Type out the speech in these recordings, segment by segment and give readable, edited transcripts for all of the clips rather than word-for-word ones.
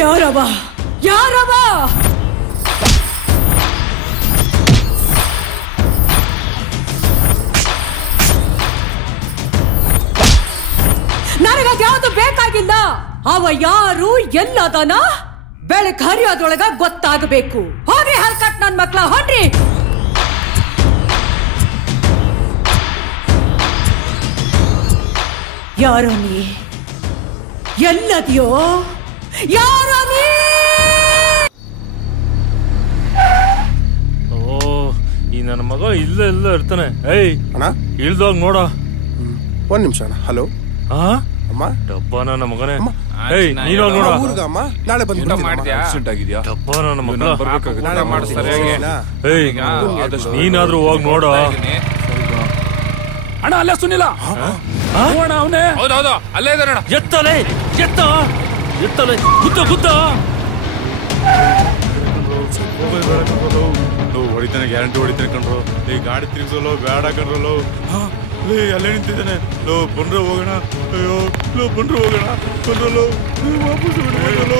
ಯಾರವ ಯಾರವ ನನಗದ್ಯಾವುದು ಬೇಕಾಗಿಲ್ಲ. ಅವ ಯಾರು ಎಲ್ಲದನ ಬೆಳಕ್ ಹರಿಯೋದ್ರೊಳಗ ಗೊತ್ತಾಗಬೇಕು. ಹೋಗಿ ಹಲ್ಕಟ್ ನನ್ ಮಕ್ಳ ಹೊಡ್ರಿ. ಯಾರೋ ನೀ ಎಲ್ಲದ್ಯೋ ಯಾರೋ ನೀ. ಈ ನನ್ನ ಮಗ ಇಲ್ಲ ಇರ್ತಾನೆ. ಏಯ್ ಅಣ್ಣ ಇಳ್ದೋಗ ನೋಡ. ಒಂದ್ ನಿಮಿಷ ಅಣ್ಣ. ಹಲೋ ಅಮ್ಮ. ಡಬ್ಬ ನನ್ನ ಮಗನೇ. ಏಯ್ ನೀನು ನೋಡ. ಅಮ್ಮ ನಾಳೆ ಬಂದು ಆಗಿದ್ಯಾ? ಡಬ್ಬ ನನ್ನ ಮಗ. ಏಯ್ ನೀನಾದ್ರೂ ಹೋಗಿ ನೋಡ. ಅಣ್ಣ ಅಲ್ಲೇ ಸುನಿಲ್ಲ ಅವನೇ. ಹೌದೌದು ಅಲ್ಲೇ ಇದಾರೆ. ಎತ್ತಲೆ ಎತ್ತಲೆ ಗುದ್ದ ಹೊಡಿತಾನೆ. ಗ್ಯಾರಂಟಿ ಹೊಡಿತಾನೆ ಕಣ್ರು. ಈ ಗಾಡಿ ತಿರ್ಸೋಲು ಬೇಡ ಕಣ್ರಲ್ಲ. ಅಲ್ಲೇ ನಿಂತಿದ್ದಾನೆ. ಲೋ ಬಂದ್ರೆ ಹೋಗೋಣ. ಅಯ್ಯೋ ಲೋ ಬಂದ್ರೆ ಹೋಗೋಣ. ಬಂದ್ರಲ್ಲೋ ವಾಪಸ್ ಬಿಡೋಲ್ಲ.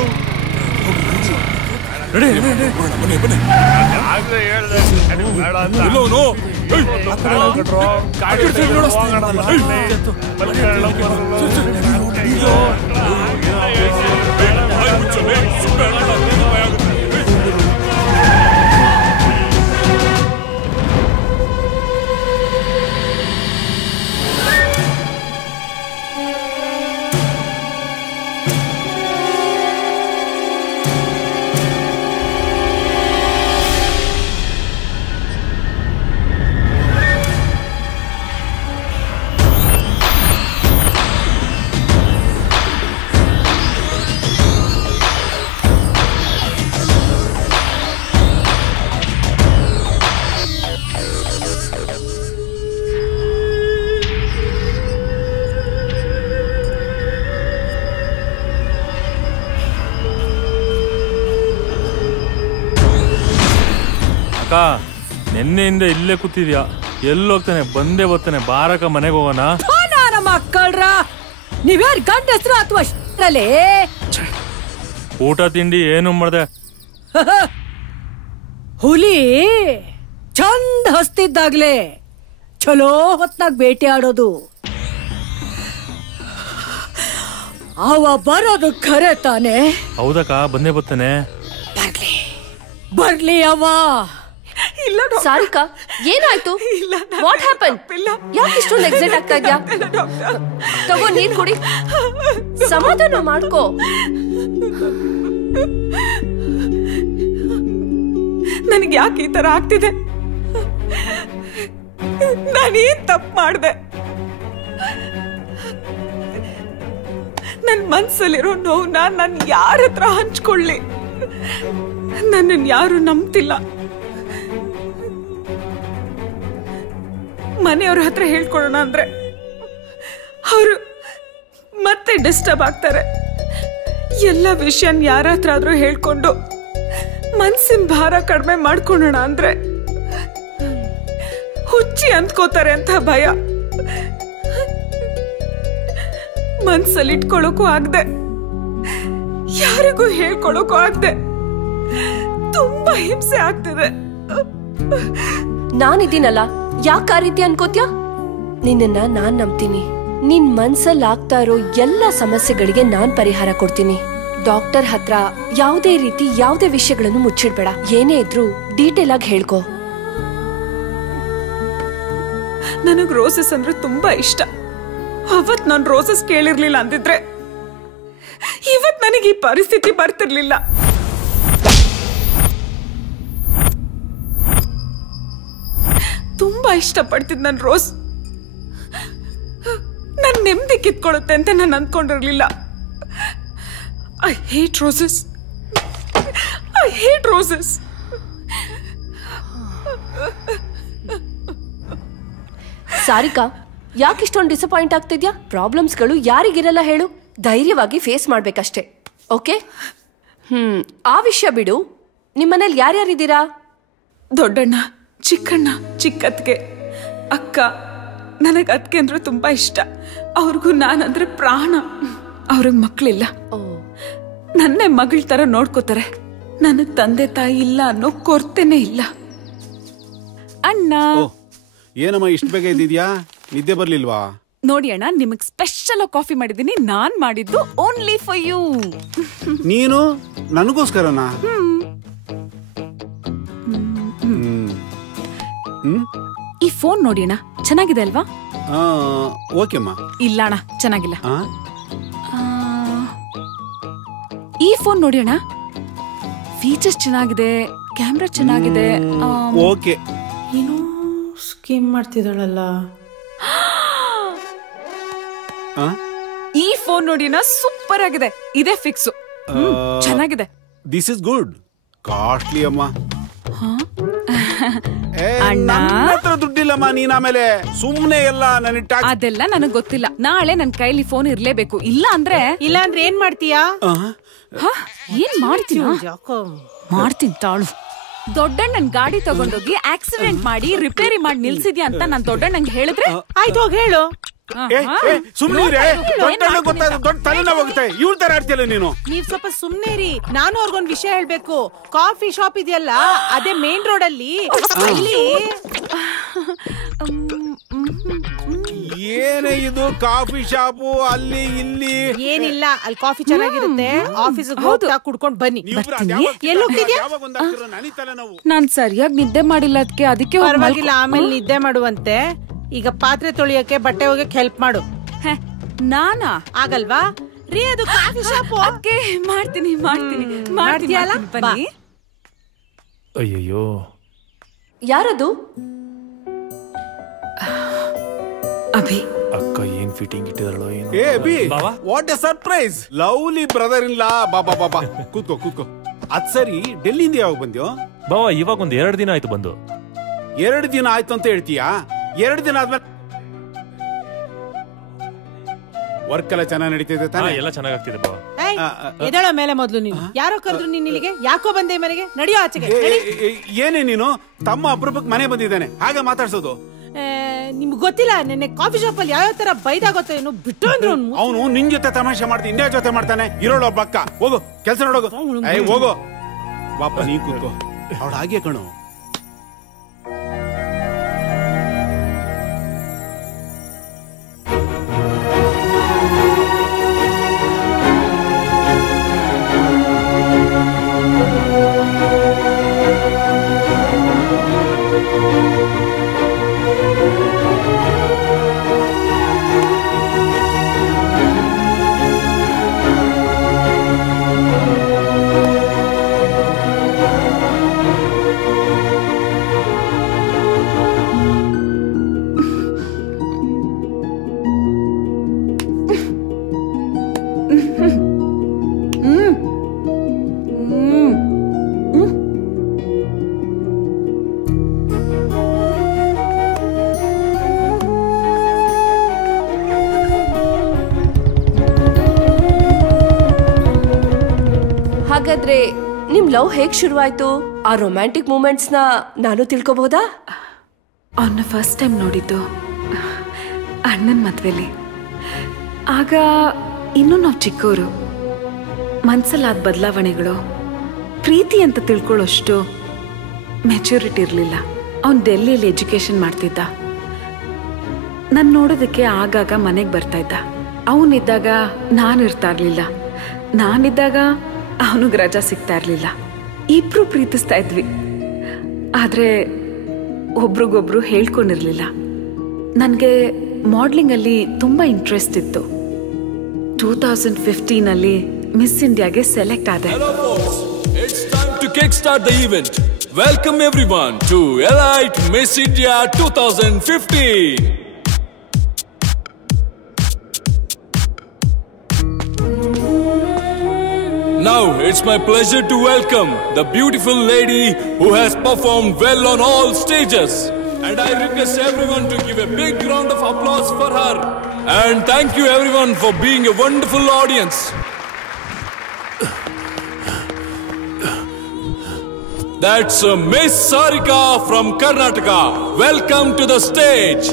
ನಿನ್ನೆಯಿಂದ ಇಲ್ಲೇ ಕೂತಿದ್ಯಾ? ಎಲ್ಲೋಗ್ತಾನೆ? ಬಂದೇ ಬರ್ತಾನೆ. ಬಾರಕ ಮನೆಗೆ ಹೋಗೋಣ. ಮಕ್ಕಳ್ರ ನೀವ್ಯಾರು ಗಂಡಸ್ರು ಅಥವಾ ಊಟ ತಿಂಡಿ ಏನು ಮಾಡ್ದೆ? ಹುಲಿ ಚಂದ ಹಸ್ತಿದ್ದಾಗ್ಲೇ ಚಲೋ ಹೊತ್ನಾಗ ಬೇಟೆ ಆಡೋದು. ಅವ ಬರೋದು ಖರೆ ತಾನೆ? ಹೌದಕ್ಕ, ಬಂದೇ ಬರ್ತಾನೆ. ಬರ್ಲಿ ಅವ. ಸಾರಿಕಾ ಏನಾಯ್ತು? What happen? ಯಾಕೆ ಇಷ್ಟೊಂದು ಎಕ್ಸೈಟ್ ಆಗ್ತಾ ಇದ್ಯಾ? ತಗೋ ನೀನ್ ಕುಡಿ, ಸಮಾಧಾನ ಮಾಡ್ಕೋ. ನನಗೆ ಯಾಕೆ ಈ ತರ ಆಗ್ತಿದೆ? ನಾನೇನ್ ತಪ್ಪು ಮಾಡ್ದೆ? ನನ್ ಮನ್ಸಲ್ಲಿರೋ ನೋವನ್ನ ನಾನು ಯಾರ ಹತ್ರ ಹಂಚ್ಕೊಳ್ಳಿ? ನನ್ನನ್ನು ಯಾರು ನಂಬ್ತಿಲ್ಲ. ಮನೆಯವ್ರ ಹತ್ರ ಹೇಳ್ಕೊಳ್ಳೋಣ ಅಂದ್ರೆ ಅವರು ಮತ್ತೆ ಡಿಸ್ಟರ್ಬ್ ಆಗ್ತಾರೆ. ಎಲ್ಲ ವಿಷಯನ್ ಯಾರ ಹತ್ರ ಆದ್ರೂ ಹೇಳ್ಕೊಂಡು ಮನ್ಸಿನ ಭಾರ ಕಡಿಮೆ ಮಾಡ್ಕೊಳ್ಳೋಣ ಅಂದ್ರೆ ಹುಚ್ಚಿ ಅಂದ್ಕೋತಾರೆ ಅಂತ ಭಯ. ಮನ್ಸಲ್ಲಿ ಇಟ್ಕೊಳ್ಳೋಕು ಆಗದೆ, ಯಾರಿಗೂ ಹೇಳ್ಕೊಳ್ಳೋಕು ಆಗದೆ ತುಂಬಾ ಹಿಂಸೆ ಆಗ್ತಿದೆ. ನಾನಿದ್ದೀನಲ್ಲ, ಯಾಕೆ ಆ ರೀತಿ ಅನ್ಕೋತ್ಯಾ? ನಿನ್ನ ನಾನ್ ನಂಬ್ತೀನಿ. ನಿನ್ ಮನ್ಸಲ್ಲಿ ಆಗ್ತಾ ಇರೋ ಎಲ್ಲ ಸಮಸ್ಯೆಗಳಿಗೆ ನಾನ್ ಪರಿಹಾರ ಕೊಡ್ತೀನಿ. ಡಾಕ್ಟರ್ ಹತ್ರ ಯಾವುದೇ ರೀತಿ ಯಾವುದೇ ವಿಷಯಗಳನ್ನು ಮುಚ್ಚಿಡ್ಬೇಡ. ಏನೇ ಇದ್ರೂ ಡೀಟೇಲ್ ಆಗಿ ಹೇಳ್ಕೊ. ನನಗ್ ರೋಸಸ್ ಅಂದ್ರೆ ತುಂಬಾ ಇಷ್ಟ. ಅವತ್ ನಾನು ರೋಸಸ್ ಕೇಳಿರ್ಲಿಲ್ಲ ಅಂದಿದ್ರೆ ಇವತ್ ನನಗೆ ಈ ಪರಿಸ್ಥಿತಿ ಬರ್ತಿರ್ಲಿಲ್ಲ. ತುಂಬಾ ಇಷ್ಟಪಡ್ತಿದ್ ನನ್ ರೋಸ್. ನನ್ ನೆಮ್ಮದಿ ಕಿತ್ಕೊಳ್ಳುತ್ತೆ ಅಂತ ನಾನು ಅಂದ್ಕೊಂಡಿರ್ಲಿಲ್ಲ. I hate roses. I hate roses. Sarika, ಯಾಕೆ ಇಷ್ಟೊಂದು ಡಿಸಪಾಯಿಂಟ್ ಆಗ್ತಿದ್ಯಾ? ಪ್ರಾಬ್ಲಮ್ಸ್ಗಳು ಯಾರಿಗಿರಲ್ಲ ಹೇಳು. ಧೈರ್ಯವಾಗಿ ಫೇಸ್ ಮಾಡ್ಬೇಕಷ್ಟೇ. ಓಕೆ? ಆ ವಿಷಯ ಬಿಡು. ನಿಮ್ಮನೇಲಿ ಯಾರ್ಯಾರಿದ್ದೀರಾ? ದೊಡ್ಡಣ್ಣ, ಚಿಕ್ಕಣ್ಣ, ಚಿಕ್ಕತ್ಗೆ, ಅಕ್ಕ. ನನಗೆ ಅತ್ಗೆ ಅಂದ್ರೆ ತುಂಬಾ ಇಷ್ಟ. ಅವ್ರಿಗೂ ನಾನಂದ್ರೆ ಪ್ರಾಣ. ಅವ್ರಿಗೆ ಮಕ್ಕಳಿಲ್ಲ. ನನ್ನೇ ಮಗಳ ತರ ನೋಡ್ಕೋತಾರೆ. ನನಗ್ ತಂದೆ ತಾಯಿ ಇಲ್ಲ ಅನ್ನೋ ಕೊರತೆನೇ ಇಲ್ಲ. ಅಣ್ಣ ಏನಮ್ಮ ಇಷ್ಟು ಬೇಗ ಇದ್ದಿದ್ಯಾ? ನಿದ್ದೆ ಬರ್ಲಿಲ್ವಾ? ನೋಡಿ ಅಣ್ಣ, ನಿಮಗ್ ಸ್ಪೆಷಲ್ ಕಾಫಿ ಮಾಡಿದೀನಿ. ನಾನ್ ಮಾಡಿದ್ದು ಓನ್ಲಿ ಫಾರ್ ಯು. ನೀನು ನನಗೋಸ್ಕರನಾ? ಈ ಫೋನ್ ನೋಡಿ ಅಣ್ಣ, ಚೆನ್ನಾಗಿದೆ ಅಲ್ವಾ? ಓಕೆಮ್ಮ. ಇಲ್ಲ ಅಣ್ಣ, ಚೆನ್ನಾಗಿಲ್ಲ. ಈ ಫೋನ್ ನೋಡಿ ಅಣ್ಣ, ಫೀಚರ್ಸ್ ಚೆನ್ನಾಗಿದೆ, ಕ್ಯಾಮ್ರಾ ಚೆನ್ನಾಗಿದೆ. ಓಕೆ. ಏನೋ ಸ್ಕೀಮ್ ಮಾಡ್ತಿದ್ದಾಳಲ್ಲ. ಈ ಫೋನ್ ನೋಡಿ ಅಣ್ಣ, ಸೂಪರ್ ಆಗಿದೆ. ಇದೇ ಫಿಕ್ಸ್. ಚೆನ್ನಾಗಿದೆ. This is good. ಕಾಸ್ಟ್ಲಿ ಅಮ್ಮ. ದುಡ್ಡಿಲ್ಲಮ್ಮ. ನೀನ್ ಆಮೇಲೆ ಸುಮ್ನೆ ಎಲ್ಲ ಅದೆಲ್ಲ ನನಗ್ ಗೊತ್ತಿಲ್ಲ. ನಾಳೆ ನನ್ ಕೈಲಿ ಫೋನ್ ಇರ್ಲೇಬೇಕು. ಇಲ್ಲ ಅಂದ್ರೆ ಏನ್ ಮಾಡ್ತೀಯಾ? ಏನ್ ಮಾಡ್ತೀನಿ ತಾಳು. ದೊಡ್ಡಣ್ಣನ್ ಗಾಡಿ ತಗೊಂಡೋಗಿ ಆಕ್ಸಿಡೆಂಟ್ ಮಾಡಿ ರಿಪೇರಿ ಮಾಡಿ ನಿಲ್ಸಿದ್ಯಾ ಅಂತ ನಾನ್ ದೊಡ್ಡಣ್ಣಂಗೆ ಹೇಳಿದ್ರೆ ಆಯ್ತು, ಹೋಗಿ ಹೇಳು. ಸುಮ್ನೆ ದೊಡ್ಡ ತಲೆನೋವಾಗುತ್ತೆ. ಇವ್ರ ತರ ಆಡ್ತಿಯಲ್ಲ ನೀನು. ನೀವ್ ಸ್ವಲ್ಪ ಸುಮ್ನೇರಿ. ನಾನು ಅವ್ರಿಗೊಂದ್ ವಿಷಯ ಹೇಳ್ಬೇಕು. ಕಾಫಿ ಶಾಪ್ ಇದೆಯಲ್ಲ, ಅದೇ ಮೇನ್ ರೋಡ್ ಅಲ್ಲಿ. ಏನೇ ಇದು ಕಾಫಿ ಶಾಪು ಅಲ್ಲಿ ಇಲ್ಲಿ? ಏನಿಲ್ಲ, ಅಲ್ಲಿ ಕಾಫಿ ಚೆನ್ನಾಗಿರುತ್ತೆ. ಆಫೀಸ್ ಕುಡ್ಕೊಂಡ್ ಬನ್ನಿ. ನಾನ್ ಸರಿಯಾಗಿ ನಿದ್ದೆ ಮಾಡಿಲ್ಲ. ಅದಕ್ಕೆ ಪರವಾಗಿಲ್ಲ, ಆಮೇಲೆ ನಿದ್ದೆ ಮಾಡುವಂತೆ. ಈಗ ಪಾತ್ರೆ ತೊಳಿಯಕ್ಕೆ, ಬಟ್ಟೆ ಹೋಗಕ್ಕೆ ಹೆಲ್ಪ್ ಮಾಡು. ನಾನಾ? ಆಗಲ್ವಾ ರೀ? ಅದು ಕಾಫಿ ಶಾಪ್. ಮಾಡ್ತೀನಿ. ಬನ್ನಿ. ಅಯ್ಯಯ್ಯೋ, ಯಾರದು? ಅಭಿ. ಅಕ್ಕ ಏನ್ ಫಿಟ್ಟಿಂಗ್ ಇಟ್ಟಿದಾಳೋ ಏನು. ಏ Abhi, what a surprise. Lovely brother in law. ಬಾಬಾ ಕೂತ್ಕೋ. ಅದ್ ಸರಿ, ಡೆಲ್ಲಿಂದ ಯಾವಾಗ ಬಂದ್ಯೋ? ಬಾವ ಇವಾಗ ಒಂದ್ 2 ದಿನ ಆಯ್ತು ಬಂದು. 2 ದಿನ ಆಯ್ತು ಅಂತ ಹೇಳ್ತೀಯಾ? 2 ದಿನ ಆದ್ಮೇಲೆ ವರ್ಕ್ ಎಲ್ಲ ಚೆನ್ನಾಗಿ ನಡೀತಿದೆ ತಾನೆ? ಎಲ್ಲ ಚೆನ್ನಾಗಾಗ್ತಿದೆ ಬಾವ. ಎದಳ ಮೇಲೆ ಮೊದ್ಲು ನೀನು. ಯಾರೋ ಕರೆದ್ರು ನೀನ್ ಇಲ್ಲಿಗೆ? ಯಾಕೋ ಬಂದೆ ಮನೆಗೆ? ನಡಿಯೋ ಆಚೆಗೆ. ಏನೇ ನೀನು? ತಮ್ಮ ಅಪರೂಪಕ್ಕೆ ಮನೆ ಬಂದಿದ್ದಾನೆ, ಹಾಗೆ ಮಾತಾಡ್ಸೋದು? ನಿಮ್ಗೆ ಗೊತ್ತಿಲ್ಲ, ನಿನ್ನೆ ಕಾಫಿ ಶಾಪ್ ಅಲ್ಲಿ ಯಾವ ತರ ಬೈದ ಗೊತ್ತೋ ಏನು. ಬಿಟ್ಟು ಅಂದ್ರು ಅವನು ನಿನ್ ಜೊತೆ ತಮಾಷೆ ಮಾಡ್ತೀನಿ, ಇನ್ಯಾರ ಜೊತೆ ಮಾಡ್ತಾನೆ? ಇರೋಳು ಒಬ್ಬ ಅಕ್ಕ. ಹೋಗು ಕೆಲ್ಸ ನೋಡೋಗು. ಹೋಗು ಬಾಪ, ನೀ ಕೂತ್ಕೋ. ಅವಳು ಹಾಗೆ ಕಣು. ಹಾಗಾದ್ರೆ ನಿಮ್ ಲವ್ ಹೇಗ್ ಶುರುವಾಯ್ತು? ಆ ರೊಮ್ಯಾಂಟಿಕ್ ಮೂಮೆಂಟ್ಸ್ ನ ನಾನು ತಿಳ್ಕೊಬಹುದಾ? ಅವನ್ನ ಫಸ್ಟ್ ಟೈಮ್ ನೋಡಿದ್ದು ಅಣ್ಣನ್ ಮದ್ವೆಲಿ. ಆಗ ಇನ್ನೂ ನಾವು ಚಿಕ್ಕವರು. ಮನ್ಸಲ್ಲಾದ ಬದಲಾವಣೆಗಳು, ಪ್ರೀತಿ ಅಂತ ತಿಳ್ಕೊಳ್ಳೋಷ್ಟು ಮೆಚುರಿಟಿ ಇರಲಿಲ್ಲ. ಅವನು ಡೆಲ್ಲಿಯಲ್ಲಿ ಎಜುಕೇಶನ್ ಮಾಡ್ತಿದ್ದ. ನಾನು ನೋಡೋದಕ್ಕೆ ಆಗಾಗ ಮನೆಗೆ ಬರ್ತಾ ಇದ್ದ. ಅವನಿದ್ದಾಗ ನಾನು ಇರ್ತಾ ಇರ್ಲಿಲ್ಲ, ನಾನಿದ್ದಾಗ ಅವನಿಗೆ ರಜಾ ಸಿಗ್ತಾ ಇರ್ಲಿಲ್ಲ. ಇಬ್ರು ಪ್ರೀತಿಸ್ತಾ ಇದ್ವಿ, ಆದ್ರೆ ಒಬ್ರಿಗೊಬ್ರು ಹೇಳ್ಕೊಂಡಿರ್ಲಿಲ್ಲ. ನನಗೆ ಮಾಡ್ಲಿಂಗ್ ಅಲ್ಲಿ ತುಂಬಾ ಇಂಟ್ರೆಸ್ಟ್ ಇತ್ತು. 2015 ಅಲ್ಲಿ ಮಿಸ್ ಇಂಡಿಯಾಗೆ ಸೆಲೆಕ್ಟ್ ಆದೆ. Hello folks, it's time to kickstart the event. Welcome everyone to Elite Miss India 2015. Now it's my pleasure to welcome the beautiful lady who has performed well on all stages. And I request everyone to give a big round of applause for her. And thank you everyone for being a wonderful audience. That's Miss Sarika from Karnataka. Welcome to the stage.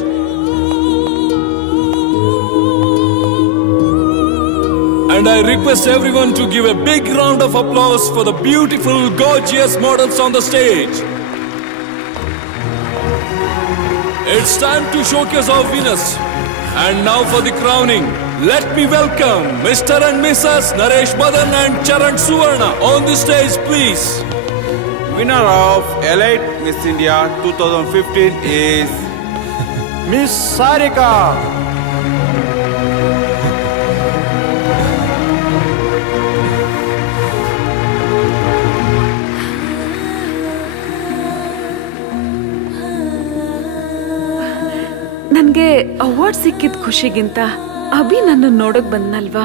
And And I request everyone to give a big round of applause for the beautiful, gorgeous models on the stage. It's time to showcase our winners. And now for the crowning. Let me welcome Mr. and Mrs. Naresh Madan and Charan Suvarna on the stage, please. Winner of Elite Miss India 2015 is Miss Sarika. ನನ್ಗೆ award ಸಿಕ್ಕಿದ ಖುಷಿಗಿಂತ ಅಭಿ ನನ್ನ ನೋಡಕ್ ಬಂದ್ನಲ್ವಾ,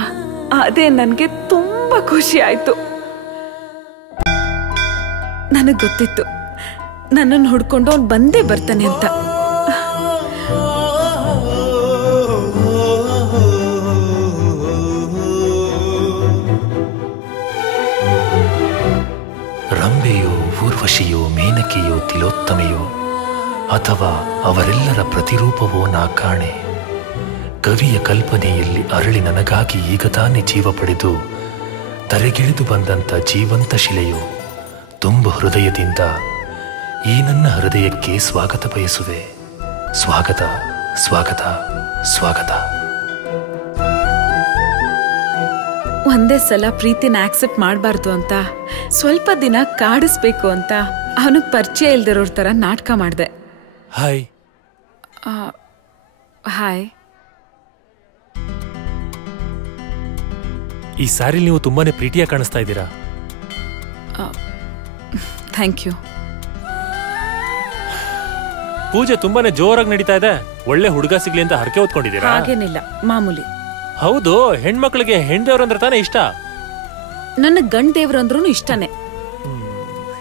ಅದೇ ನನ್ಗೆ ತುಂಬಾ ಖುಷಿ ಆಯ್ತು. ನನಗ್ ಗೊತ್ತಿತ್ತು ನನ್ನನ್ನು ಹುಡ್ಕೊಂಡು ಅವ್ನು ಬಂದೇ ಬರ್ತಾನೆ ಅಂತ. ರಂಬೆಯೋ, ಊರ್ವಶಿಯೋ, ಮೇನಕೆಯೋ, ತಿಲೋತ್ತಮೆಯೋ, ಅಥವಾ ಅವರೆಲ್ಲರ ಪ್ರತಿರೂಪವೋ ನಾ ಕಾಣೆ. ಕವಿಯ ಕಲ್ಪನೆಯಲ್ಲಿ ಅರಳಿ ನನಗಾಗಿ ಈಗ ತಾನೇ ಜೀವ ಪಡೆದು ತರೆಗಿಳಿದು ಬಂದಂಥ ಜೀವಂತ ಶಿಲೆಯೋ, ತುಂಬ ಹೃದಯದಿಂದ ಈ ನನ್ನ ಹೃದಯಕ್ಕೆ ಸ್ವಾಗತ ಬಯಸುವೆ. ಸ್ವಾಗತ, ಸ್ವಾಗತ, ಸ್ವಾಗತ. ಒಂದೇ ಸಲ ಪ್ರೀತಿನ ಆಕ್ಸೆಪ್ಟ್ ಮಾಡಬಾರ್ದು ಅಂತ ಸ್ವಲ್ಪ ದಿನ ಕಾಡಿಸ್ಬೇಕು ಅಂತ ಅವನಿಗೆ ಪರಿಚಯ ಇಲ್ದಿರೋರ್ ತರ ನಾಟಕ ಮಾಡಿದೆ. ಹಾಯ್. ಹಾಯ್. ಈ ಸ್ಯಾರಿ ನೀವು ತುಂಬಾನೇ ಪ್ರೀತಿಯಾಗಿ ಕಾಣಿಸ್ತಾ ಇದ್ದೀರಾ. Thank you. ಪೂಜೆ ತುಂಬಾನೇ ಜೋರಾಗಿ ನಡೀತಾ ಇದೆ. ಒಳ್ಳೆ ಹುಡುಗ ಸಿಗ್ಲಿ ಅಂತ ಹರಕೆ ಹೊತ್ಕೊಂಡಿದ್ದೀರಾ? ಹಾಗೇನಿಲ್ಲ, ಮಾಮೂಲಿ. ಹೌದು, ಹೆಣ್ಮಕ್ಳಿಗೆ ಹೆಣ್ದೇವ್ರಂದ್ರೆ ತಾನೇ ಇಷ್ಟ. ನನ್ನ ಗಂಡ್ ದೇವ್ರು ಅಂದ್ರೂ ಇಷ್ಟನೇ.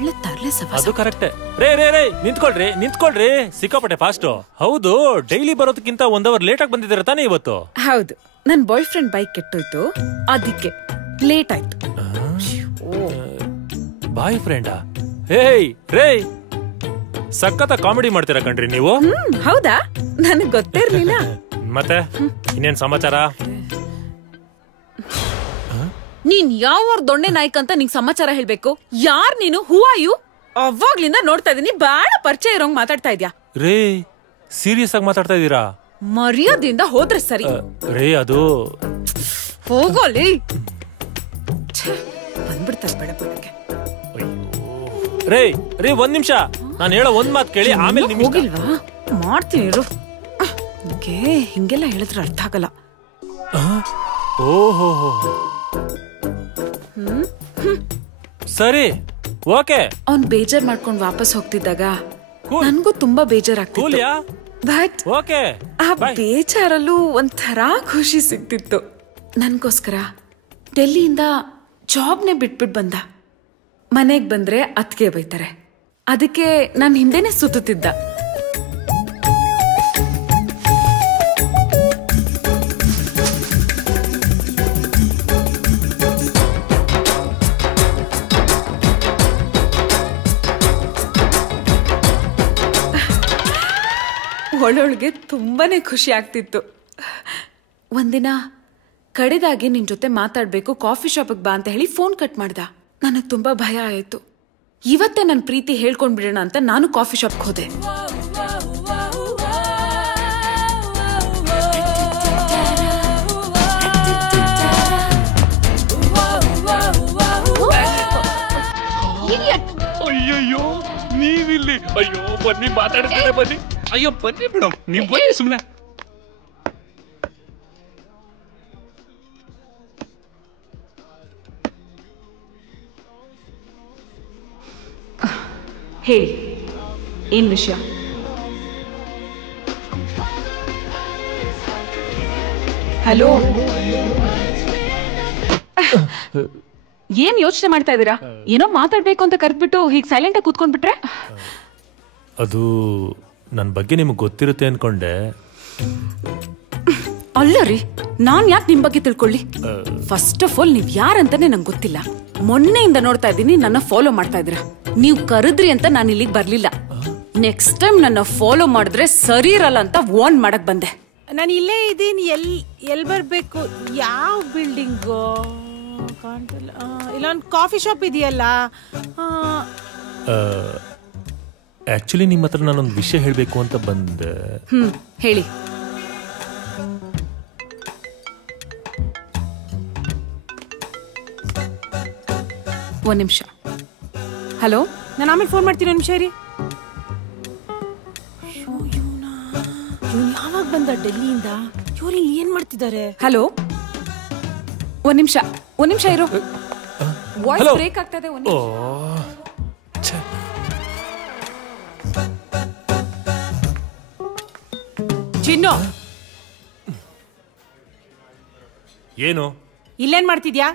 ಒಳ್ಳೆ ತರ್ಲೆ ಸವಾಸ. ಅದು ಕರೆಕ್ಟೇ. ರೇ ರೇ ರೇ ನಿಂತ್ಕೊಳ್ರಿ ನಿಂತ್ಕೊಳ್ರಿ, ಸಿಕ್ಕಾಪಟ್ಟೆ ಫಾಸ್ಟ್. ಹೌದು, ಡೈಲಿ ಬರೋದಕ್ಕಿಂತ 1 ಅವರ್ ಲೇಟ್ ಆಗಿ ಬಂದಿದ್ದೀರಾ ತಾನೇ ಇವತ್ತು? ಹೌದು, ನನ್ ಬಾಯ್ ಫ್ರೆಂಡ್ ಬೈಕ್ ಕೆಟ್ಟೋಯ್ತು, ಅದಕ್ಕೆ ಲೇಟ್ ಆಯ್ತು. ಬಾಯ್ ಫ್ರೆಂಡಾ? ಹೇಯ್ ರೇ, ಸಖತ್ತ ಕಾಮಿಡಿ ಮಾಡ್ತೀರಾ ಕಣ್ರಿ ನೀವು. ಹೌದಾ? ನನಗ್ ಗೊತ್ತೇ ಇರ್ಲಿಲ್ಲ. ಮತ್ತೆ ಇನ್ನೇನ್ ಸಮಾಚಾರ? ನೀನ್ ಯಾವ ದೊಣ್ಣೆ ನಾಯ್ಕ ಅಂತ ನಿಂಗ್ ಸಮಾಚಾರ ಹೇಳ್ಬೇಕು. ಯಾರ್ ನೀನು? Who are you? ಅವಾಗ್ಲಿಂದ ನೋಡ್ತಾ ಇದೀನಿ, ಬಾಳ ಪರಿಚಯ ಇರೋಂಗ್ ಮಾತಾಡ್ತಾ ಇದ್ಯಾ. ರೇ, ಸೀರಿಯಸ್ ಆಗಿ ಮಾತಾಡ್ತಾ ಇದೀರಾ? ಮರ್ಯಾದಿಂದ ಹೋದ್ರೆ ಸರಿ. ರೇ, ಅದು ಹೋಗೋಲಿ. ಬಂದ್ಬಿಡ್ತಾರೆ ಬೇಡ ಬಿಡಕ್ಕೆ. ರೇ ರೇ, 1 ನಿಮಿಷ, ನಾನು ಹೇಳೋ 1 ಮಾತು ಕೇಳಿ, ಆಮೇಲೆ ನಿಮ್ಗೆ ಹೋಗಿಲ್ವಾ? ಮಾಡ್ತೀನಿ ಇರು. ಹಿಂಗೆಲ್ಲ ಹೇಳಿದ್ರೆ ಅರ್ಥ ಆಗಲ್ಲ. ಓಹೋ, ಸರಿ, ಓಕೆ. ಅವ್ನ್ ಬೇಜಾರ್ ಮಾಡ್ಕೊಂಡ್ ವಾಪಸ್ ಹೋಗ್ತಿದ್ದಾಗ ನನ್ಗೂ ತುಂಬಾ ಬೇಜಾರಾಗ್ತಿತ್ತು. ಬಟ್ ಆ ಬೇಜಾರಲ್ಲೂ ಒಂಥರ ಖುಷಿ ಸಿಗ್ತಿತ್ತು. ನನ್ಗೋಸ್ಕರ ಡೆಲ್ಲಿಯಿಂದ ಜಾಬ್ನೇ ಬಿಟ್ಬಿಟ್ ಬಂದ. ಮನೆಗ್ ಬಂದ್ರೆ ಅತ್ಗೆ ಬೈತಾರೆ, ಅದಕ್ಕೆ ನಾನ್ ಹಿಂದೆನೆ ಸುತ್ತುತ್ತಿದ್ದ. ಒಳೊಳಗೆ ತುಂಬಾನೇ ಖುಷಿ ಆಗ್ತಿತ್ತು. ಒಂದಿನ ಕಡೆದಾಗಿ ನಿನ್ ಜೊತೆ ಮಾತಾಡ್ಬೇಕು, ಕಾಫಿ ಶಾಪಿಗೆ ಬಾ ಅಂತ ಹೇಳಿ ಫೋನ್ ಕಟ್ ಮಾಡ್ದ. ನನಗ್ ತುಂಬಾ ಭಯ ಆಯ್ತು. ಇವತ್ತೇ ನನ್ ಪ್ರೀತಿ ಹೇಳ್ಕೊಂಡ್ಬಿಡೋಣ ಅಂತ ನಾನು ಕಾಫಿ ಶಾಪ್ಗೆ ಹೋದೆ. ಅಯ್ಯಯ್ಯೋ, ನೀವಿಲ್ಲಿ? ಅಯ್ಯೋ, ಬನ್ನಿ ಮಾತಾಡ್ತಾರೆ, ಬನ್ನಿ. ಅಯ್ಯೋ, ಬನ್ನಿ ಮೇಡಮ್, ನೀವು ಬನ್ನಿ ಸುಮ್ಮನೆ. ಹೇಳಿ, ಏನ್ ವಿಷಯ? ಹಲೋ, ಏನ್ ಯೋಚನೆ ಮಾಡ್ತಾ ಇದೀರಾ? ಏನೋ ಮಾತಾಡ್ಬೇಕು ಅಂತ ಕರೆದ್ಬಿಟ್ಟು ಹೀಗೆ ಸೈಲೆಂಟ್ ಆಗಿ ಕೂತ್ಕೊಂಡ್ಬಿಟ್ರೆ? ಅದು ನನ್ನ ಬಗ್ಗೆ ನಿಮಗೆ ಗೊತ್ತಿರುತ್ತೆ ಅನ್ಕೊಂಡೆ. ಅಲ್ಲ ರೀ, ನಾನ್ ಯಾಕೆ ನಿಮ್ ಬಗ್ಗೆ ತಿಳ್ಕೊಳ್ಳಿ? ಫಸ್ಟ್ ಆಫ್ ಆಲ್, ನೀವ್ ಯಾರಂತಾನೆ ನಂಗೆ ಗೊತ್ತಿಲ್ಲ. ಮೊನ್ನೆಯಿಂದ ನೋಡ್ತಾ ಇದ್ದೀನಿ ನನ್ನ ಫಾಲೋ ಮಾಡ್ತಾ ಇದ್ದೀರಾ. ನೀವ್ ಕರೆದ್ರಿ ಅಂತ ನಾನು ಇಲ್ಲಿಗೆ ಬರ್ಲಿಲ್ಲ. ನೆಕ್ಸ್ಟ್ ಟೈಮ್ ನನ್ನ ಫಾಲೋ ಮಾಡಿದ್ರೆ ಸರಿ ಇರಲ್ಲ ಅಂತ ವಾರ್ನ್ ಮಾಡಕ್ ಬಂದೆ. ನಾನು ಇಲ್ಲೇ ಇದ್ದೀನಿ. ಎಲ್ಲಿ ಬರಬೇಕು? ಯಾವ ಬಿಲ್ಡಿಂಗು ಕಾಣ್ತಿಲ್ಲ. ಇಲ್ಲೊಂದು ಕಾಫಿ ಶಾಪ್ ಇದೆಯಲ್ಲ. ಆಕ್ಚುಲಿ ನಿಮ್ಮ ಹತ್ರ ನಾನೊಂದು ವಿಷಯ ಹೇಳಬೇಕು ಅಂತ ಬಂದೆ. ಹೇಳಿ. ಒಂದು ನಿಮಿಷ. ಹಲೋ, ನಾನು ಆಮೇಲೆ ಫೋನ್ ಮಾಡ್ತೀನಿ. ಒಂದು ನಿಮಿಷ ರೀ. ಯಾವಾಗ ಬಂದ ಡೆಲ್ಲಿಯಿಂದ? ಇವ್ರು ಇಲ್ಲಿ ಏನ್ ಮಾಡ್ತಿದ್ದಾರೆ? ಹಲೋ, ಒಂದು ನಿಮಿಷ ಇರು. ವಾಯ್ಸ್ ಬ್ರೇಕ್ ಆಗ್ತದೆ. ಚಿನ್ನು, ಏನು ಇಲ್ಲೇನ್ ಮಾಡ್ತಿದ್ಯಾ?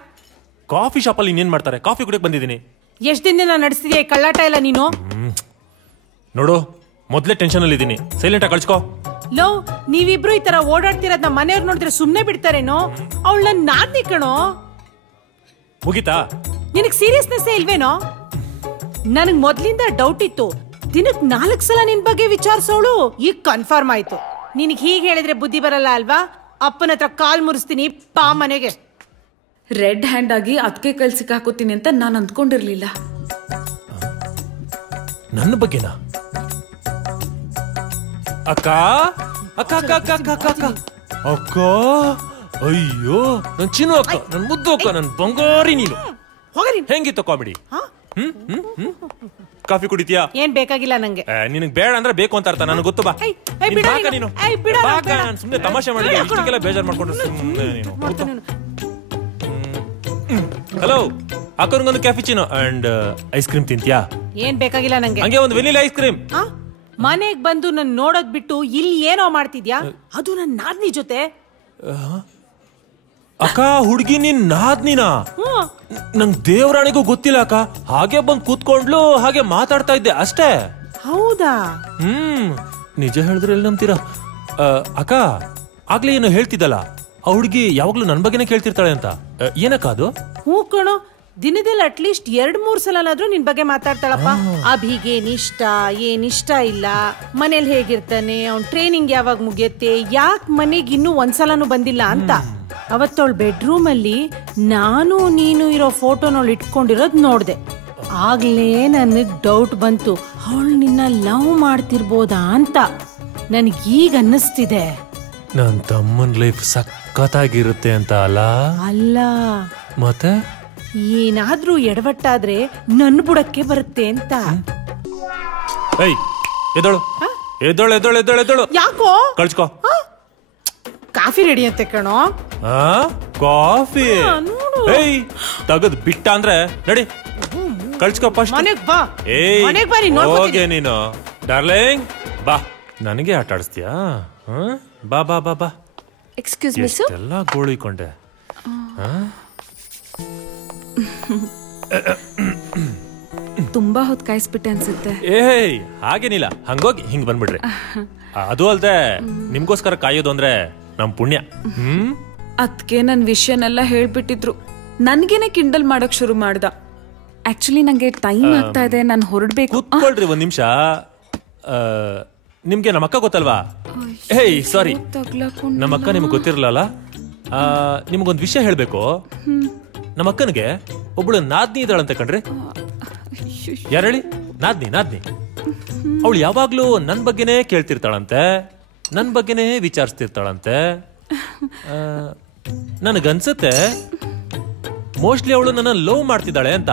ಕಾಫಿ ಶಾಪಲ್ಲಿ ಇನ್ನೇನ್ ಮಾಡ್ತಾರೆ? ಕಾಫಿ ಕುಡಿಯಕ್ಕೆ ಬಂದಿದ್ದೀನಿ. ಎಷ್ಟ್ ದಿನದಿಂದ ನಡೆಸ್ತಿದ್ಯಾ ಈ ಕಳ್ಳಾಟ ಎಲ್ಲ ನೀನು? ನೋಡು, ಮೊದ್ಲೇ ಟೆನ್ಷನ್ ಅಲ್ಲಿ ಇದ್ದೀನಿ. ಸೈಲೆಂಟ್ ಆಗಿ ಕಳ್ಸ್ಕೋ. ಲೋ, ನೀವಿಬ್ರು ಈ ತರ ಓಡಾಡ್ತಿರೋದ್ನ ಮನೆಯವ್ರು ನೋಡಿದ್ರೆ ಸುಮ್ನೆ ಬಿಡ್ತಾರೇನೋ? ಅವಳ ನಾದ್ನಿ ಕಣೋ. ಮುಗಿತಾ? ನಿನಗ್ ಸೀರಿಯಸ್ನೆಸ್ ಇಲ್ವೇನೋ? ನನಗ್ ಮೊದ್ಲಿಂದ ಡೌಟ್ ಇತ್ತು. ದಿನಕ್ 4 ಸಲ ನಿನ್ ಬಗ್ಗೆ ವಿಚಾರಿಸೋಳು ಈಗ ಕನ್ಫರ್ಮ್ ಆಯ್ತು. ನಿನಗ್ ಹೀಗೆ ಹೇಳಿದ್ರೆ ಬುದ್ಧಿ ಬರಲ್ಲ ಅಲ್ವಾ? ಅಪ್ಪನ ಹತ್ರ ಕಾಲ್ ಮುರಿಸ್ತೀನಿ ಪಾ ಮನೆಗೆ. ರೆಡ್ ಹ್ಯಾಂಡ್ ಆಗಿ ಅದಕ್ಕೆ ಕೈಲಿ ಸಿಕ್ಕಾಕೋತೀನಿ ಅಂತ ನಾನು ಅಂದ್ಕೊಂಡಿರ್ಲಿಲ್ಲ. ನನ್ನ ಬಗ್ಗೆನಾ? ಅಕ್ಕ ಅಕ್ಕ ಅಕ್ಕ ಅಕ್ಕ ಅಕ್ಕ ಅಕ್ಕ ಅಕ್ಕ ಅಕ್ಕ, ಅಯ್ಯೋ ನನ್ ಚಿನ್ನು ಅಕ್ಕ, ನನ್ ಮುದ್ದು ಅಕ್ಕ, ನನ್ ಬಂಗಾರಿ ನೀನು. ಹೆಂಗಿತ್ತು ಕಾಮಿಡಿ? ಕಾಫಿ ಕುಡಿತೀಯಾ? ಏನ್ ಬೇಕಾಗಿಲ್ಲ ನಂಗೆ. ನಿನಗ್ ಬೇಡ ಅಂದ್ರೆ ಬೇಕು ಅಂತ ಅರ್ಥ. ನನಗೆ ಗೊತ್ತು. ಬಾ ನೀನು. ನಾನು ಸುಮ್ನೆ ತಮಾಷೆ ಮಾಡಿದೆ. ಇಷ್ಟಕ್ಕೆಲ್ಲ ಬೇಜಾರ್ ಮಾಡ್ಕೊಂಡ್ರೆ ಸುಮ್ನೆ ನೀನು. ಹಲೋ, ಅಕ್ಕನಿಗೊಂದು ಕ್ಯಾಫಿಚಿನೋ ಅಂಡ್ ಐಸ್ ಕ್ರೀಮ್ ತಿಂತ್ಯಾ? ಏನ್ ಬೇಕಾಗಿಲ್ಲ ನಂಗೆ. ಹಂಗೆ ಒಂದು ವೆನಿಲಾ ಐಸ್ ಕ್ರೀಮ್. ಮನೆಗ್ ಬಂದು ನನ್ ನೋಡೋದ್ ಬಿಟ್ಟು ಇಲ್ಲಿ ಏನೋ ಮಾಡ್ತಿದ್ಯಾ? ಅದು ನನ್ ನಾದ್ನಿ ಜೊತೆ. ಅಕ್ಕ, ಹುಡುಗಿ ನಿನ್ ನಾದ್ನಿನಾ? ನಂಗ್ ದೇವರಾಣಿಗೂ ಗೊತ್ತಿಲ್ಲ ಅಕ್ಕ. ಹಾಗೆ ಬಂದ್ ಕೂತ್ಕೊಂಡ್ಲು, ಹಾಗೆ ಮಾತಾಡ್ತಾ ಇದ್ದೆ ಅಷ್ಟೇ. ಹೌದಾ? ನಿಜ ಹೇಳಿದ್ರೆ ಎಲ್ಲಿ ನಂಬ್ತೀರಾ? ಅಕ್ಕ, ಆಗ್ಲೇ ಏನೋ ಹೇಳ್ತಿದ್ದಲ್ಲ, ಆ ಹುಡುಗಿ ಯಾವಾಗ್ಲೂ ನನ್ ಬಗ್ಗೆನೇ ಕೇಳ್ತಿರ್ತಾಳೆ ಅಂತ. ಏನಕ್ಕ ಅದು? ಹೂ ಕಣೋ, ದಿನದಲ್ಲಿ ಅಟ್ಲೀಸ್ಟ್ 2-3 ಸಲನಾದ್ರೂ ನಿನ್ ಬಗ್ಗೆ ಮಾತಾಡ್ತಾಳಪ್ಪ. ಅಭಿಗೆ ಏನಿಷ್ಟ ಇಲ್ಲ, ಮನೇಲಿ ಹೇಗಿರ್ತಾನೆ, ಅವ್ನ್ ಟ್ರೈನಿಂಗ್ ಯಾವಾಗ ಮುಗಿಯತ್ತೆ, ಯಾಕೆ ಮನೆಗೆ ಇನ್ನೂ ಒಂದ್ಸಲನೂ ಬಂದಿಲ್ಲ ಅಂತ. ಅವತ್ತವಳು ಬೆಡ್ರೂಮ್ ಅಲ್ಲಿ ನಾನು ನೀನು ಇರೋ ಫೋಟೋನವಳು ಇಟ್ಕೊಂಡಿರೋದ್ ನೋಡ್ದೆ. ಆಗ್ಲೇ ನನಗ್ ಡೌಟ್ ಬಂತು, ಅವಳು ನಿನ್ನ ಲವ್ ಮಾಡ್ತಿರ್ಬೋದಾ ಅಂತ. ನನ್ಗೀಗ ಅನ್ನಿಸ್ತಿದೆ ನನ್ ತಮ್ಮನ್ ಲೈಫ್ ಸಖತ್ತಾಗಿರುತ್ತೆ ಅಂತ. ಅಲ್ಲ ಮತ್ತೆ ಏನಾದ್ರೂ ಎಡವಟ್ಟಾದ್ರೆ ನನ್ ಬುಡಕ್ಕೆ ಬರುತ್ತೆ ಅಂತ. ಎದಳು ಎದಳು ಎದಳು ಎದಳು ಎದಳು. ಯಾಕೋ? ಕಳ್ಸ್ಕೋ. ಕಾಫಿ ರೆಡಿ ಅಂತೆ ಕಣೋ. ಕಾಫಿ ತಗದ್ ಬಿಟ್ಟ ಅಂದ್ರೆ ನಡಿ, ಕಳ್ಸ್ಕೋ ಫಸ್ಟ್. ಮನೆಗ್ ಬಾ. ಹೋಗೆ ನೀನು ಡಾರ್ಲಿಂಗ್, ಬಾ. ನನಗೆ ಆಟ ಆಡಿಸ್ತೀಯಾ? ಬಾ ಬಾ ಬಾ ಬಾ. Excuse me sir. ಎಲ್ಲ ಗೋಳಿಕೊಂಡೆ. ತುಂಬಾ ಹೊತ್ತು ಕಾಯಿಸ್ಬಿಟ್ಟೆ ಅನ್ಸುತ್ತೆ. ಹಾಗೇನಿಲ್ಲ, ಹಂಗೋಗಿ ಹಿಂಗ್ ಬಂದ್ಬಿಡ್ರಿ. ಅದು ಅಲ್ದೆ ನಿಮ್ಗೋಸ್ಕರ ಕಾಯೋದು ಅಂದ್ರೆ ನಮ್ ಪುಣ್ಯ. ಅದಕ್ಕೆ ನನ್ ವಿಷಯನೆಲ್ಲ ಹೇಳ್ಬಿಟ್ಟಿದ್ರು. ನನ್ಗೇನೆ ಕಿಂಡಲ್ ಮಾಡಕ್ ಶುರು ಮಾಡ್ದ. ಆಕ್ಚುಲಿ ನಂಗೆ ಟೈಮ್ ಆಗ್ತಾ ಇದೆ, ನಾನು ಹೊರಡ್ಬೇಕು. ಕೂತ್ಕೊಳ್ರಿ ಒಂದ್ ನಿಮಿಷ. ನಿಮ್ಗೆ ನಮ್ಮ ಅಕ್ಕ ಗೊತ್ತಲ್ವಾ? ಸಾರಿ, ನಮ್ಮ ಅಕ್ಕ ನಿಮ್ಗೆ ಗೊತ್ತಿರಲ್ಲ. ನಿಮ್ಗೊಂದ್ ವಿಷಯ ಹೇಳ್ಬೇಕು. ನಮ್ಮ ಅಕ್ಕನಿಗೆ ಒಬ್ಳು ನಾದ್ನಿ ಇದ್ದಾಳಂತೆ ಕಣ್ರಿ. ಯಾರು ಹೇಳಿ? ನಾದ್ನಿ. ಅವಳು ಯಾವಾಗ್ಲೂ ನನ್ ಬಗ್ಗೆನೇ ಕೇಳ್ತಿರ್ತಾಳಂತೆ, ನನ್ ಬಗ್ಗೆನೇ ವಿಚಾರಿಸ್ತಿರ್ತಾಳಂತೆ. ನನಗನ್ಸುತ್ತೆ ಮೋಸ್ಟ್ಲಿ ಅವಳು ನನ್ನ ಲವ್ ಮಾಡ್ತಿದ್ದಾಳೆ ಅಂತ.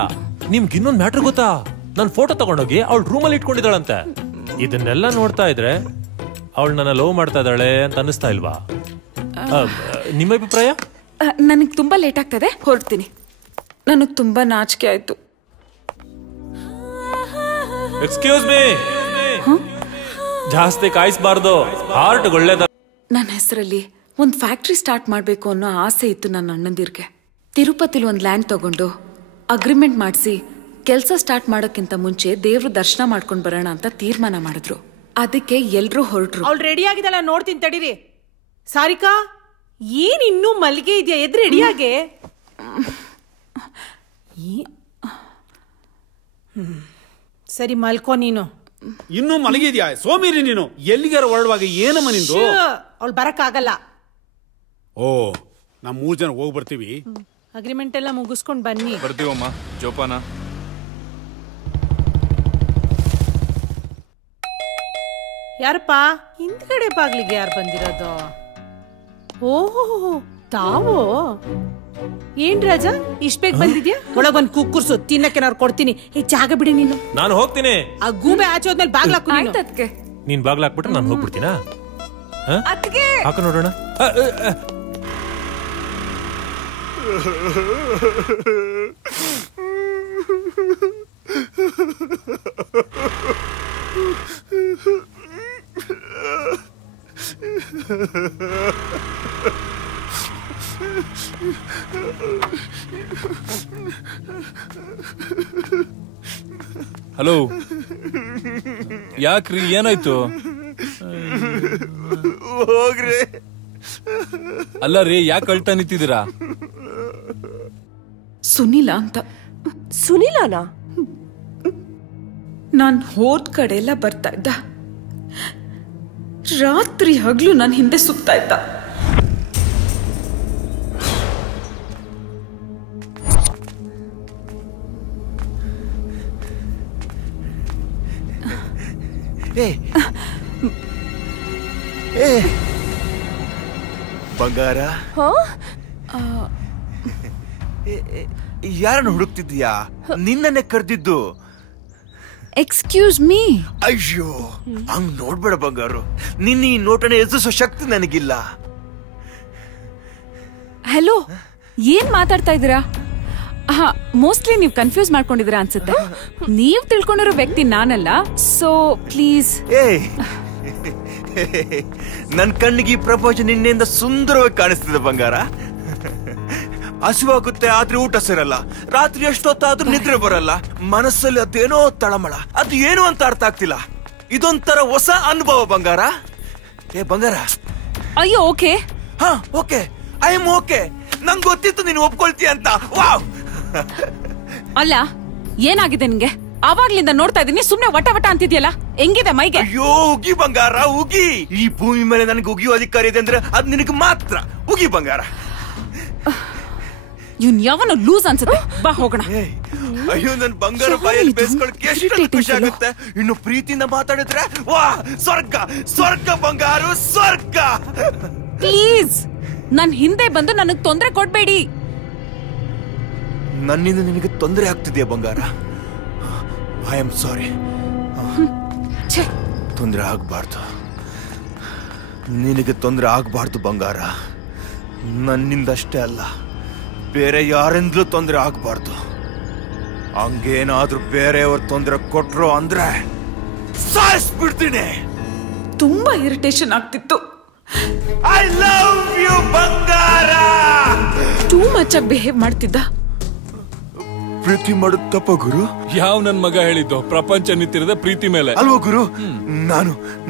ನಿಮ್ಗೆ ಇನ್ನೊಂದು ಮ್ಯಾಟ್ರ್ ಗೊತ್ತಾ? ನನ್ ಫೋಟೋ ತಗೊಂಡೋಗಿ ಅವಳು ರೂಮಲ್ಲಿ ಇಟ್ಕೊಂಡಿದ್ದಾಳಂತೆ. ಇದನ್ನೆಲ್ಲ ನೋಡ್ತಾ ಇದ್ರೆ ಅವಳು ನನ್ನ ಲವ್ ಮಾಡ್ತಾ ಇದ್ದಾಳೆ ಅಂತ ಅನ್ನಿಸ್ತಾ ಇಲ್ವಾ? ನಿಮ್ಮ ಅಭಿಪ್ರಾಯ? ನನಗೆ ತುಂಬಾ ಲೇಟ್ ಆಗ್ತದೆ, ಹೊರಡ್ತೀನಿ. ನನಗೆ ತುಂಬಾ ನಾಚಿಕೆ ಆಯ್ತು. ಎಕ್ಸ್ಕ್ಯೂಸ್ ಮೀ, ಜಾಸ್ತಿ ಕಾಯಿಸಬಾರ್ದು, ಹಾರ್ಟ್ ಒಳ್ಳೇದ. ನನ್ನ ಹೆಸರಲ್ಲಿ ಒಂದು ಫ್ಯಾಕ್ಟ್ರಿ ಸ್ಟಾರ್ಟ್ ಮಾಡಬೇಕು ಅನ್ನೋ ಆಸೆ ಇತ್ತು ನನ್ನ ಅಣ್ಣಂದಿರ್ಗೆ. ತಿರುಪತಿಲಿ ಒಂದು ಲ್ಯಾಂಡ್ ತಗೊಂಡು ಅಗ್ರಿಮೆಂಟ್ ಮಾಡಿಸಿ ಕೆಲಸ ಸ್ಟಾರ್ಟ್ ಮಾಡೋಕ್ಕಿಂತ ಮುಂಚೆ ದೇವ್ರ ದರ್ಶನ ಮಾಡ್ಕೊಂಡು ಬರೋಣ ಅಂತ ತೀರ್ಮಾನ ಮಾಡಿದ್ರು. ಅದಕ್ಕೆ ಎಲ್ರೂ ಹೊರಟ್ರು. ಅವಳು ರೆಡಿ ಆಗಿದಲ್ಲ, ನೋಡ್ತೀನಿ ತಡೀರಿ. ಸಾರಿಕಾ, ಏನ್ ಇನ್ನೂ ಮಲ್ಲಿಗೆ ಇದೆಯಾ? ಎದ್ ರೆಡಿಯಾಗೆ. ಸರಿ ಮಲ್ಕೋ ನೀನು. ಇನ್ನೂ ಮಲಗಿದ್ಯಾ ಸೋಮಿರಿ ನೀನು? ಎಲ್ಲಿಗಾರ ಹೊರಡುವಾಗ ಏನಮ್ಮ ನಿಂದು? ಅವಳು ಬರಕ್ಕಾಗಲ್ಲ. ಓ, ನಾವು 3 ಜನ ಹೋಗಿ ಬರ್ತೀವಿ. ಅಗ್ರಿಮೆಂಟ್ ಎಲ್ಲ ಮುಗಿಸ್ಕೊಂಡ್ ಬನ್ನಿ. ಬರ್ತೀವಮ್ಮ. ಜೋಪಾನ. ಯಾರಪ್ಪ ಹಿಂದ್ಗಡೆ ಬಾಗ್ಲಿಗೆ ಯಾರು ಬಂದಿರೋದು? ಓಹೋ, ತಾವು ಏನ್ ರಾಜ ಇಷ್ಟ ಬೇಗ ಬಂದಿದ್ಯಾ? ಒಳಗೊಂದ್ ಕುಕ್ಕುರ್ಸು ತಿನ್ನಕ್ಕೆ ಕೊಡ್ತೀನಿ. ಜಾಗ ಬಿಡಿ ನೀನು. ನಾನು ಹೋಗ್ತೀನಿ. ಆ ಗೂಬೆ ಆಚೆ ಹೋದ್ಮೇಲೆ ಬಾಗ್ಲಾಕು. ನೀನ್ ಬಾಗ್ಲಾಕ್ಬಿಟ್ರೆ ನಾನು ಹೋಗ್ಬಿಡ್ತೀನಾ? ಹಾಕ ನೋಡೋಣ. ಹಲೋ, ಯಾಕ್ರಿ ಏನಾಯ್ತು? ಹೋಗ್ರಿ. ಅಲ್ಲ ರೀ, ಯಾಕೆ ಅಳ್ತಾ ನಿಂತಿದ್ದೀರಾ? ಸುನಿಲ ಅಂತ. ಸುನಿಲನಾ? ನಾನ್ ಹೋದ್ ಕಡೆ ಎಲ್ಲ ಬರ್ತಾ ಇದ್ದ. ರಾತ್ರಿ ಹಗ್ಲು ನನ್ನ ಹಿಂದೆ ಸುತ್ತಾ ಇದ್ದ. ಬಂಗಾರ, ಯಾರನ್ನು ಹುಡುಕ್ತಿದ್ಯಾ? ನಿನ್ನನ್ನೇ ಕರೆದಿದ್ದು. Excuse me. ಅಯ್ಯೋ, ಹಂಗ್ ನೋಡ್ಬೇಡ ಬಂಗಾರು. ನಿನ್ನ ಈ ನೋಟನೆ ಎದುರಿಸೋ ಶಕ್ತಿ ನನಗಿಲ್ಲ. ಹಲೋ, ಏನ್ ಮಾತಾಡ್ತಾ ಇದ್ದೀರಾ? ಮೋಸ್ಟ್ಲಿ ನೀವು ಕನ್ಫ್ಯೂಸ್ ಮಾಡ್ಕೊಂಡಿದ್ದೀರಾ ಅನ್ಸುತ್ತೆ. ನೀವ್ ತಿಳ್ಕೊಂಡಿರೋ ವ್ಯಕ್ತಿ ನಾನಲ್ಲ. So please. ನನ್ ಕಣ್ಣಿಗೆ ಈ ಪ್ರಪಂಚ ನಿನ್ನೆಯಿಂದ ಸುಂದರವಾಗಿ ಕಾಣಿಸ್ತಿದೆ ಬಂಗಾರ. ಹಸಿವಾಗುತ್ತೆ ಆದ್ರೆ ಊಟ ಸೇರಲ್ಲ. ರಾತ್ರಿ ಎಷ್ಟೊತ್ತಾದ್ರೂ ನಿದ್ರೆ ಬರಲ್ಲ. ಮನಸ್ಸಲ್ಲಿ ಅದೇನೋ ತಳಮಳ. ಅದು ಏನು ಅಂತ ಅರ್ಥ ಆಗ್ತಿಲ್ಲ. ಇದೊಂಥರ ಹೊಸ ಅನುಭವ ಬಂಗಾರ. ಬಂಗಾರ. ಅಯ್ಯೋ, ಓಕೆ. ಹಾ, ಓಕೆ. I am okay. ನಂಗೆ ಗೊತ್ತಿತ್ತು ನೀನು ಒಪ್ಕೊಳ್ತೀಯ ಅಂತ. ವಾವ್. ಅಲ್ಲ, ಏನಾಗಿದೆ ನಿಂಗೆ? ಆವಾಗ್ಲಿಂದ ನೋಡ್ತಾ ಇದೀನಿ, ಸುಮ್ನೆ ವಟ ವಟ ಅಂತಿದ್ಯಲ್ಲ. ಹೆಂಗಿದೆ ಮೈಗೆ? ಅಯ್ಯೋ, ಉಗಿ ಬಂಗಾರ, ಉಗಿ. ಈ ಭೂಮಿ ಮೇಲೆ ನನಗೆ ಉಗಿಯೋ ಅಧಿಕಾರ ಇದೆ ಅಂದ್ರೆ ಅದ್ ನಿನಗೆ ಮಾತ್ರ. ಉಗಿ ಬಂಗಾರ. ಇವ್ನ್ ಯಾವನು ಲೂಸ್ ಅನ್ಸುತ್ತೆ. ಬಾ ಹೋಗೋಣ. ಅಯ್ಯೋ, ನನ್ ಬಂಗಾರ ಬಾಯಲ್ಲಿ ಬೇಯಿಸ್ಕೊಳಕ್ಕೆ ಎಷ್ಟು ಖುಷಿ ಆಗುತ್ತೆ. ಇನ್ನು ಪ್ರೀತಿಯಿಂದ ಮಾತಾಡಿದ್ರೆ ವಾ, ಸ್ವರ್ಗ ಸ್ವರ್ಗ ಬಂಗಾರು, ಸ್ವರ್ಗ. ಪ್ಲೀಸ್, ನನ್ ಹಿಂದೆ ಬಂದು ನನಗ್ ತೊಂದ್ರೆ ಕೊಡ್ಬೇಡಿ. ನನ್ನಿಂದ ನಿನಗೆ ತೊಂದರೆ ಆಗ್ತಿದೆಯಾ ಬಂಗಾರ? ಐ ಆಮ್ ಸಾರಿ. ತೊಂದರೆ ಆಗ್ಬಾರ್ದು. ನಿನಗೆ ತೊಂದರೆ ಆಗ್ಬಾರ್ದು ಬಂಗಾರ. ನನ್ನಿಂದಷ್ಟೇ ಅಲ್ಲ, ಬೇರೆ ಯಾರಿಂದಲೂ ತೊಂದರೆ ಆಗ್ಬಾರ್ದು. ಹಂಗೇನಾದ್ರೂ ಬೇರೆಯವ್ರ ತೊಂದರೆ ಕೊಟ್ರು ಅಂದ್ರೆ ಸಾಯಿಸ್ಬಿಡ್ತೀನಿ. ತುಂಬಾ ಇರಿಟೇಷನ್ ಆಗ್ತಿತ್ತು. ಐ ಲವ್ ಯು ಬಂಗಾರ. ಟೂ ಮಚ್ ಆಗಿ ಬಿಹೇವ್ ಮಾಡ್ತಿದ್ದ. ಪ್ರೀತಿ ಮಾಡೋದು ತಪ್ಪ ಗುರು? ಯಾವ ನನ್ ಮಗ ಹೇಳಿದ್ದು ಪ್ರಪಂಚ ನಿಂತಿರೋದೇ ಪ್ರೀತಿ ಮೇಲೆ ಅಲ್ವಾ ಗುರು?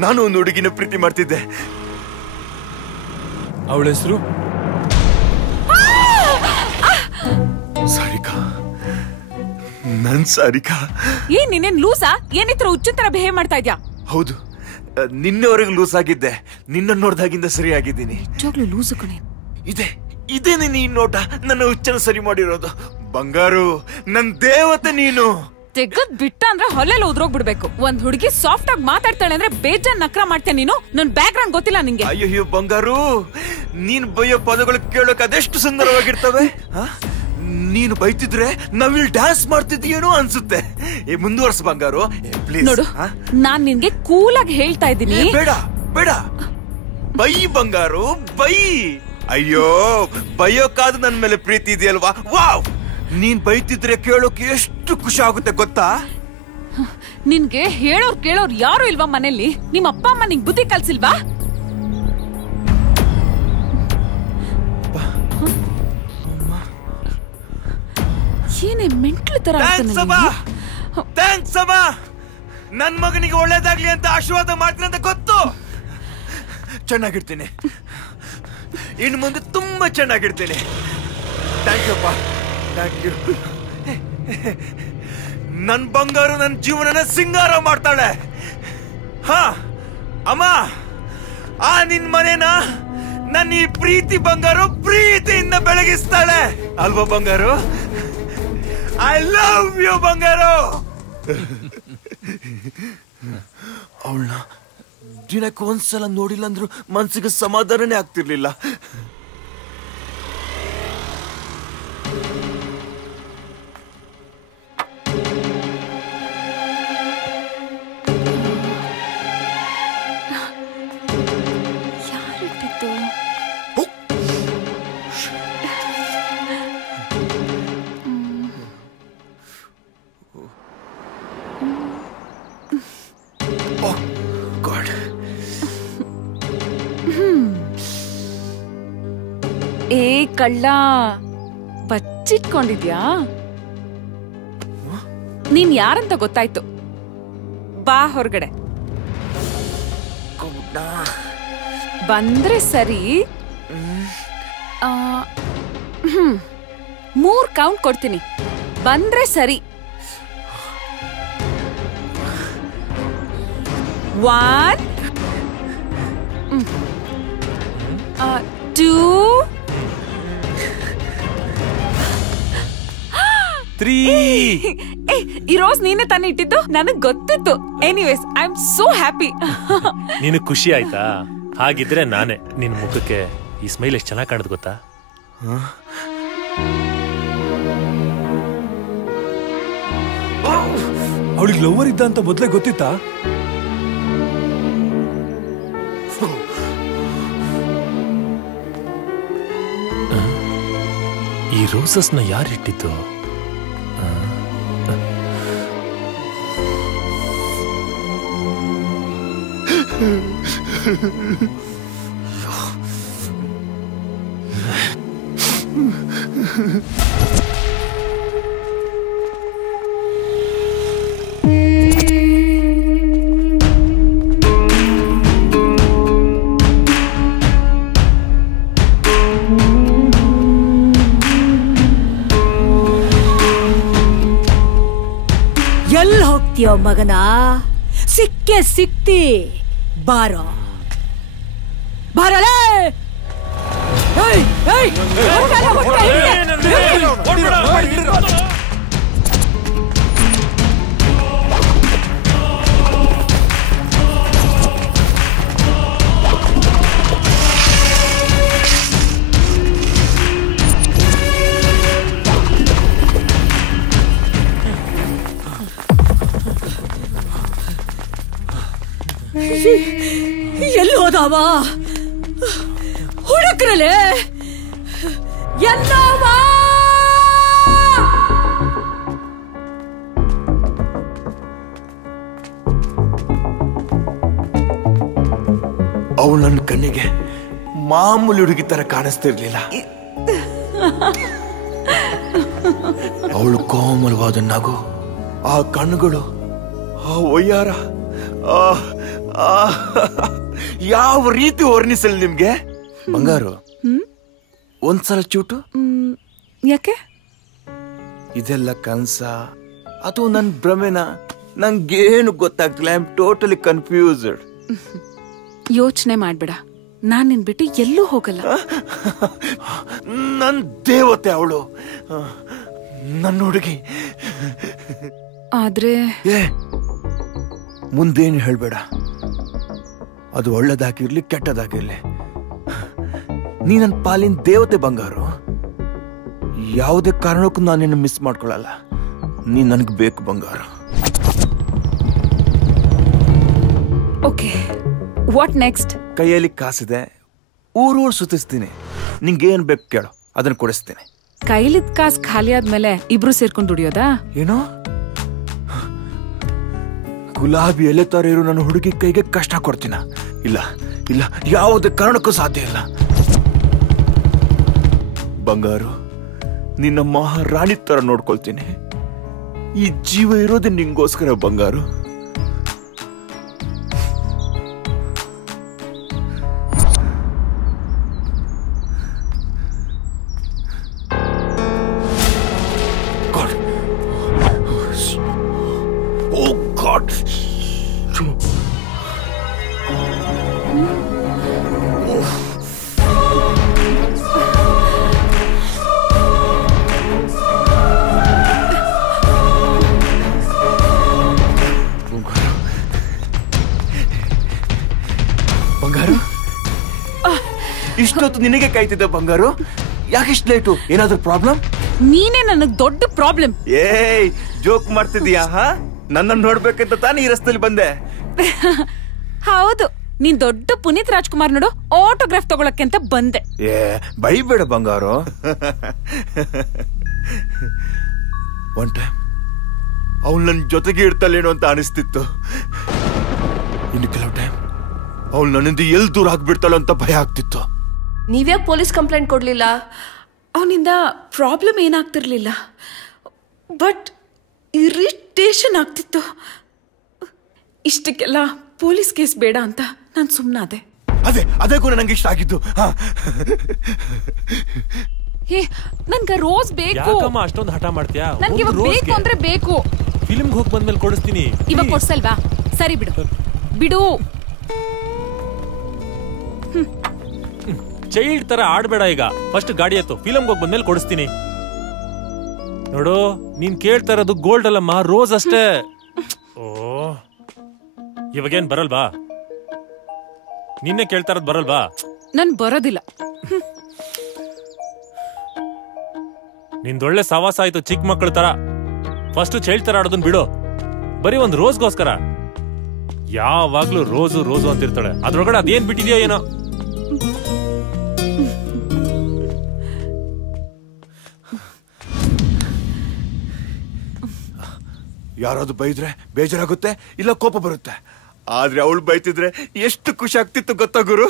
ನಾನು ಒಂದು ಹುಡುಗಿನ ಪ್ರೀತಿ ಮಾಡ್ತಿದ್ದೆ. ಅವಳ ಹೆಸರು ಸಾರಿಕಾ. ನನ್ ಸಾರಿಕಾ. ಏನ್ ನೀನೇನ್ ಲೂಸಾ? ಏನಿತ್ರ ಹುಚ್ಚಿನ ತರ ಬಿಹೇವ್ ಮಾಡ್ತಾ ಇದ್ಯಾ? ಹೌದು, ನಿನ್ನೆವರೆಗೂ ಲೂಸ್ ಆಗಿದ್ದೆ. ನಿನ್ನ ನೋಡ್ದಾಗಿಂದ ಸರಿಯಾಗಿದ್ದೀನಿ. ಲೂಸು ಕಣೆ. ಇದೇ ನೀನು ಈ ನೋಟ ನನ್ನ ಹುಚ್ಚನ ಸರಿ ಮಾಡಿರೋದು. ಬಂಗಾರು, ನನ್ ದೇವತೆ ನೀನು. ತೆಗದ್ ಬಿಟ್ಟ ಅಂದ್ರೆ ಹೊಲೆಲ್ಲ ಉದ್ರೋಗ್ಬಿಡ್ಬೇಕು. ಒಂದ್ ಹುಡುಗಿ ಸಾಫ್ಟ್ ಆಗಿ ಮಾತಾಡ್ತಾಳೆ ಅಂದ್ರೆ ಬೇಜಾನ್ ನಕ್ರ ಮಾಡ್ತೇನೆ ನೀನು. ನನ್ ಬ್ಯಾಕ್ ಗ್ರೌಂಡ್ ಗೊತ್ತಿಲ್ಲ ನಿಂಗೆ? ಅಯ್ಯೋ ಬಂಗಾರು, ನೀನ್ ಬೈಯೋ ಪದಗಳು ಕೇಳೋಕೆ ಅದೆಷ್ಟು ಸುಂದರವಾಗಿರ್ತವೆ. ನೀನು ಬೈತಿದ್ರೆ ನಾವಿಲ್ಲಿ ಡ್ಯಾನ್ಸ್ ಮಾಡ್ತಿದ್ದೀಯೇನೋ ಅನ್ಸುತ್ತೆ. ಮುಂದುವರ್ಸ ಬಂಗಾರು ಪ್ಲೀಸ್. ನೋಡು, ನಾನ್ ನಿನ್ಗೆ ಕೂಲಾಗಿ ಹೇಳ್ತಾ ಇದ್ದೀನಿ. ಬೇಡ ಬೇಡ, ಬೈ ಬಂಗಾರು, ಬೈ. ಅಯ್ಯೋ, ಬೈಯೋಕಾದ ನನ್ ಮೇಲೆ ಪ್ರೀತಿ ಇದೆಯಲ್ವಾ? ವಾವ್. ನೀನ್ ಬೈತಿದ್ರೆ ಕೇಳೋಕೆ ಎಷ್ಟು ಖುಷಿ ಆಗುತ್ತೆ ಗೊತ್ತಾ? ನಿನ್ಗೆ ಹೇಳೋರ್ ಕೇಳೋರ್ ಯಾರು ಇಲ್ವಾ ಮನೇಲಿ? ನಿಮ್ಮ ಅಪ್ಪ ಅಮ್ಮ ನಿಂಗ್ ಬುದ್ಧಿ ಕಲ್ಸಿಲ್ವಾ? ಏನೇ ಮೆಂಟ್ಲು ತರ. ಥ್ಯಾಂಕ್ಸ್ ಅಮ್ಮ. ನನ್ ಮಗನಿಗೆ ಒಳ್ಳೇದಾಗ್ಲಿ ಅಂತ ಆಶೀರ್ವಾದ ಮಾಡ್ತೀನಿ ಅಂತ ಗೊತ್ತು. ಚೆನ್ನಾಗಿರ್ತೀನಿ. ಇನ್ನು ಮುಂದೆ ತುಂಬಾ ಚೆನ್ನಾಗಿರ್ತೀನಿ. ಥ್ಯಾಂಕ್ ಯು ಅಪ್ಪ, ಥ್ಯಾಂಕ್ ಯು. ನನ್ ಬಂಗಾರು ನನ್ ಜೀವನನ ಸಿಂಗಾರ ಮಾಡ್ತಾಳೆ. ಹಾ ಅಮ್ಮ, ಆ ನಿನ್ ಮನೇನ ನನ್ನ ಈ ಪ್ರೀತಿ ಬಂಗಾರು ಪ್ರೀತಿಯಿಂದ ಬೆಳಗಿಸ್ತಾಳೆ ಅಲ್ವಾ ಬಂಗಾರು? ಐ ಲವ್ ಯು ಬಂಗಾರು. ಅವಳನ್ನ ದಿನಕ್ಕೆ ಒಂದ್ಸಲ ನೋಡಿಲ್ಲ ಅಂದ್ರೂ ಮನ್ಸಿಗೆ ಸಮಾಧಾನನೇ ಆಗ್ತಿರ್ಲಿಲ್ಲ. ಏ ಕಳ್ಳ, ಬಚ್ಚಿಟ್ಕೊಂಡಿದ್ಯಾ? ನೀನ್ ಯಾರಂತ ಗೊತ್ತಾಯ್ತು. ಬಾ ಹೊರಗಡೆ. ಬಂದ್ರೆ ಸರಿ. 3 ಕೌಂಟ್ ಕೊಡ್ತೀನಿ, ಬಂದ್ರೆ ಸರಿ. 1 2 3. ಈ ರೋಸ್ ನೀನೆ ತಾನೇ ಇಟ್ಟಿದ್ದು? ನನಗ್ ಗೊತ್ತಿತ್ತು. Anyways I am so happy. ನೀನು ಖುಷಿ ಆಯ್ತಾ? ಹಾಗಿದ್ರೆ ನಾನೇ. ನಿನ್ ಮುಖಕ್ಕೆ ಈ ಸ್ಮೈಲ್ ಎಷ್ಟು ಚೆನ್ನಾಗಿ ಕಾಣದ್ ಗೊತ್ತಾ? ಅವಳಿಗೆ ಲವರ್ ಇದ್ದ ಅಂತ ಮೊದಲೇ ಗೊತ್ತಿತ್ತಾ? ಈ ರೋಸಸ್ನ ಯಾರಿಟ್ಟಿದ್ದು? ಎಲ್ಲಿ ಹೋಗ್ತೀಯೋ ಮಗನ? ಸಿಕ್ಕೆ ಸಿಕ್ತಿ. ಬಾರೋ ಬಾರಲೇ. ಎಲ್ಲಿ ಹೋದವ? ಹುಡುಕ್ರಲೆ ಎಲ್ಲವ? ಅವಳು ನನ್ನ ಕಣ್ಣಿಗೆ ಮಾಮೂಲಿ ಹುಡುಗಿ ತರ ಕಾಣಿಸ್ತಿರ್ಲಿಲ್ಲ. ಅವಳು ಕೋಮಲವಾದ ನಗು, ಆ ಕಣ್ಣುಗಳು, ಆ ಒಯ್ಯಾರ, ಯಾವ ರೀತಿ ವರ್ಣಿಸಲಿ ನಿಮ್ಗೆ? ಬಂಗಾರು, ಒಂದ್ಸಲ ಚೂಟು. ಯಾಕೆ? ಇದೆಲ್ಲ ಕನ್ಸ ಅಥವಾ ನನ್ ಭ್ರಮೆನ? ನಂಗೇನು ಗೊತ್ತಾಗ್ತಿಲ್ಲ. I am totally confused. ಯೋಚನೆ ಮಾಡ್ಬೇಡ, ನಾನ್ ನಿನ್ ಬಿಟ್ಟು ಎಲ್ಲೂ ಹೋಗಲ್ಲ. ನನ್ ದೇವತೆ ಅವಳು, ನನ್ನ ಹುಡುಗಿ. ಆದ್ರೆ ಮುಂದೇನು ಹೇಳ್ಬೇಡ. ಅದು ಒಳ್ಳೇದಾಗಿರ್ಲಿ ಕೆಟ್ಟದಾಗಿರ್ಲಿ, ನೀ ನನ್ನ ಪಾಲಿನ ದೇವತೆ ಬಂಗಾರು. ಯಾವುದೇ ಕಾರಣಕ್ಕೂ ನಾನು ನಿನ್ನ ಮಿಸ್ ಮಾಡ್ಕೊಳ್ಳಲ್ಲ. ನೀ ನನಗೆ ಬೇಕು ಬಂಗಾರು. Okay, what next? ಕೈಯಲ್ಲಿ ಕಾಸಿದೆ, ಊರೂರು ಸುತ್ತಿಸ್ತೀನಿ. ನಿಂಗೇನ್ ಬೇಕು ಕೇಳು, ಅದನ್ನ ಕೊಡಿಸ್ತೀನಿ. ಕೈಲಿದ್ ಕಾಸು ಖಾಲಿ ಆದ್ಮೇಲೆ ಇಬ್ರು ಸೇರ್ಕೊಂಡು ದುಡಿಯೋದಾ? ಏನೋ ಗುಲಾಬಿ ಎಲೆ ತರ ಇರೋ ನನ್ನ ಹುಡುಗಿ ಕೈಗೆ ಕಷ್ಟ ಕೊಡ್ತೀನ? ಇಲ್ಲ ಇಲ್ಲ, ಯಾವುದೇ ಕಾರಣಕ್ಕೂ ಸಾಧ್ಯ ಇಲ್ಲ. ಬಂಗಾರು, ನಿನ್ನ ಮಹಾರಾಣಿ ತರ ನೋಡ್ಕೊಳ್ತೀನಿ. ಈ ಜೀವ ಇರೋದೇ ನಿಂಗೋಸ್ಕರ ಬಂಗಾರು. ಇಷ್ಟೊತ್ತು ನಿನಗೆ ಕಾಯ್ತಿದ್ದೆ ಬಂಗಾರು. ಯಾಕೆಷ್ಟು ಲೇಟು? ಏನಾದ್ರೂ ಪ್ರಾಬ್ಲಮ್? ನೀನೇ ನನಗ್ ದೊಡ್ಡ ಪ್ರಾಬ್ಲಮ್. ಏಯ್, ಜೋಕ್ ಮಾಡ್ತಿದೀಯಾ? ನನ್ನನ್ನು ನೋಡ್ಬೇಕಂತ ತಾನೇ ಈ ರಸ್ತೆಯಲ್ಲಿ ಬಂದೆ. ಹೌದು, ನೀನ್ ದೊಡ್ಡ ಪುನೀತ್ ರಾಜ್ಕುಮಾರ್ ನೋಡು ಆಟೋಗ್ರಾಫ್ ತಗೊಳಕ್ಕೆ ಅಂತ ಬಂದೆ. ಏ ಬೈಬೇಡ ಬಂಗಾರು. ಒನ್ ಟೈಮ್ ಅವಳು ನನ್ನ ಜೊತೆಗೆ ಇರ್ತಾಳೇನೋ ಅಂತ ಅನಿಸ್ತಿತ್ತು. ಇನ್ನು ಕೆಲವು ಟೈಮ್ ಅವಳು ನನ್ನಿಂದ ಎಲ್ಲಿ ದೂರ ಆಗ್ಬಿಡ್ತಾಳೋ ಅಂತ ಭಯ ಆಗ್ತಿತ್ತು. ನೀವ್ಯಾಕೆ ಪೊಲೀಸ್ ಕಂಪ್ಲೇಂಟ್ ಕೊಡ್ಲಿಲ್ಲ? ಅವನಿಂದ ಪ್ರಾಬ್ಲಮ್ ಏನಾಗ್ತಿರ್ಲಿಲ್ಲ, ಬಟ್ ಇರಿಟೇಷನ್ ಆಗ್ತಿತ್ತು. ಇಷ್ಟಕ್ಕೆಲ್ಲ ಪೊಲೀಸ್ ಕೇಸ್ ಬೇಡ ಅಂತ ನಾನು ಸುಮ್ಮನಾದೆ. ಅದೇ ಕೂಡ ನಂಗೆ ಇಷ್ಟ ಆಗಿದ್ದು. ನನ್ಗೆ ರೋಸ್ ಬೇಕು. ಅಷ್ಟೊಂದು ಹಠ ಮಾಡ್ತೀಯಾ? ನನ್ಗೆ ಇವಾಗ ಬೇಕು ಅಂದ್ರೆ ಬೇಕು. ಫಿಲ್ಮ್ಗೆ ಹೋಗಿ ಬಂದ್ಮೇಲೆ ಕೊಡಿಸ್ತೀನಿ. ಇವಾಗ ಕೊಡ್ಸಲ್ವಾ? ಸರಿ ಬಿಡು ಬಿಡು. ಚೈಲ್ಡ್ ತರ ಆಡ್ಬೇಡ ಈಗ. ಫಸ್ಟ್ ಗಾಡಿ ಎತ್ತು, ಫಿಲ್ಮ್ಗೆ ಹೋಗಿ ಬಂದ್ಮೇಲೆ ಕೊಡಿಸ್ತೀನಿ. ನೋಡು, ನೀನ್ ಕೇಳ್ತಾ ಇರೋದು ಗೋಲ್ಡ್ ಅಲ್ಲಮ್ಮ, ರೋಸ್ ಅಷ್ಟೇ. ಓ, ಇವಾಗೇನ್ ಬರಲ್ವಾ? ನಿನ್ನೆ ಕೇಳ್ತಾ ಇರೋದು ಬರಲ್ವಾ? ನನ್ ಬರೋದಿಲ್ಲ. ನಿಂದೊಳ್ಳೆ ಸವಾಸ ಆಯ್ತು ಚಿಕ್ಕ ಮಕ್ಕಳ ತರ. ಫಸ್ಟ್ ಚೈಲ್ಡ್ ತರ ಆಡೋದನ್ ಬಿಡು. ಬರೀ ಒಂದ್ ರೋಸ್ಗೋಸ್ಕರ ಯಾವಾಗ್ಲೂ ರೋಸು ರೋಸು ಅಂತಿರ್ತಾಳೆ. ಅದ್ರೊಳಗಡೆ ಅದೇನ್ ಬಿಟ್ಟಿದ್ಯೋ ಏನೋ. ಯಾರಾದ್ರೂ ಬೈದ್ರೆ ಬೇಜಾರಾಗುತ್ತೆ, ಇಲ್ಲ ಕೋಪ ಬರುತ್ತೆ. ಆದ್ರೆ ಅವಳು ಬೈತಿದ್ರೆ ಎಷ್ಟು ಖುಷಿ ಆಗ್ತಿತ್ತು ಗೊತ್ತಾ ಗುರು?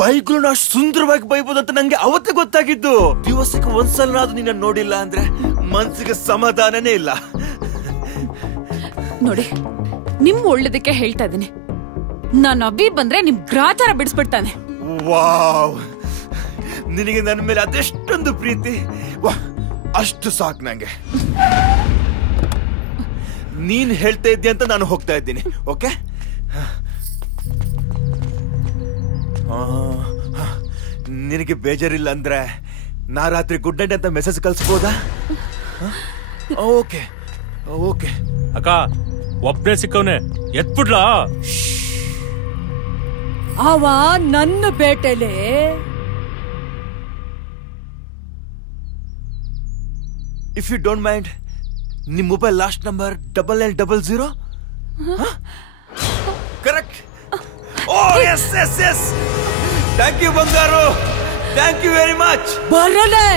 ಬೈಕ್ಗಳನ್ನ ಅಷ್ಟು ಸುಂದರವಾಗಿ ಬೈಬೋದು ಅಂತ ನಂಗೆ ಅವತ್ತೇ ಗೊತ್ತಾಗಿದ್ದು. ದಿವಸಕ್ಕೆ ಒಂದ್ಸಲನಾದ್ರೂ ನಿನ್ನ ನೋಡಿಲ್ಲ ಅಂದ್ರೆ ಮನ್ಸಿಗೆ ಸಮಾಧಾನನೇ ಇಲ್ಲ. ನೋಡಿ, ನಿಮ್ ಒಳ್ಳೇದಕ್ಕೆ ಹೇಳ್ತಾ ಇದೀನಿ. ನಾನು ಅಭಿ ಬಂದ್ರೆ ನಿಮ್ ಗ್ರಾಚಾರ ಬಿಡಿಸ್ಬಿಡ್ತಾನೆ. ವಾವ್, ನಿನಗೆ ನನ್ನ ಮೇಲೆ ಅದೆಷ್ಟೊಂದು ಪ್ರೀತಿ. ಅಷ್ಟು ಸಾಕು ನಂಗೆ. ನೀನ್ ಹೇಳ್ತಾ ಇದ್ದೆ ಅಂತ ನಾನು ಹೋಗ್ತಾ ಇದ್ದೀನಿ. ಓಕೆ, ನಿನಗೆ ಬೇಜಾರಿಲ್ಲ ಅಂದ್ರೆ ನಾ ರಾತ್ರಿ ಗುಡ್ ನೈಟ್ ಅಂತ ಮೆಸೇಜ್ ಕಳ್ಸ್ಬೋದಾ? Okay okay. ಅಕ್ಕ, ಒಬ್ಬನೇ ಸಿಕ್ಕವನೆ, ಎತ್ಬಿಡ್ಲಾ? ಅವ ನನ್ನ ಬೇಟೆಲೆ. ಇಫ್ ಯು ಡೋಂಟ್ ಮೈಂಡ್, ನಿಮ್ mobile last number 9900? Correct. Oh yes yes yes. Thank you ಬಂಗಾರು, ಥ್ಯಾಂಕ್ ಯು ವೆರಿ ಮಚ್. ಬರಲೇ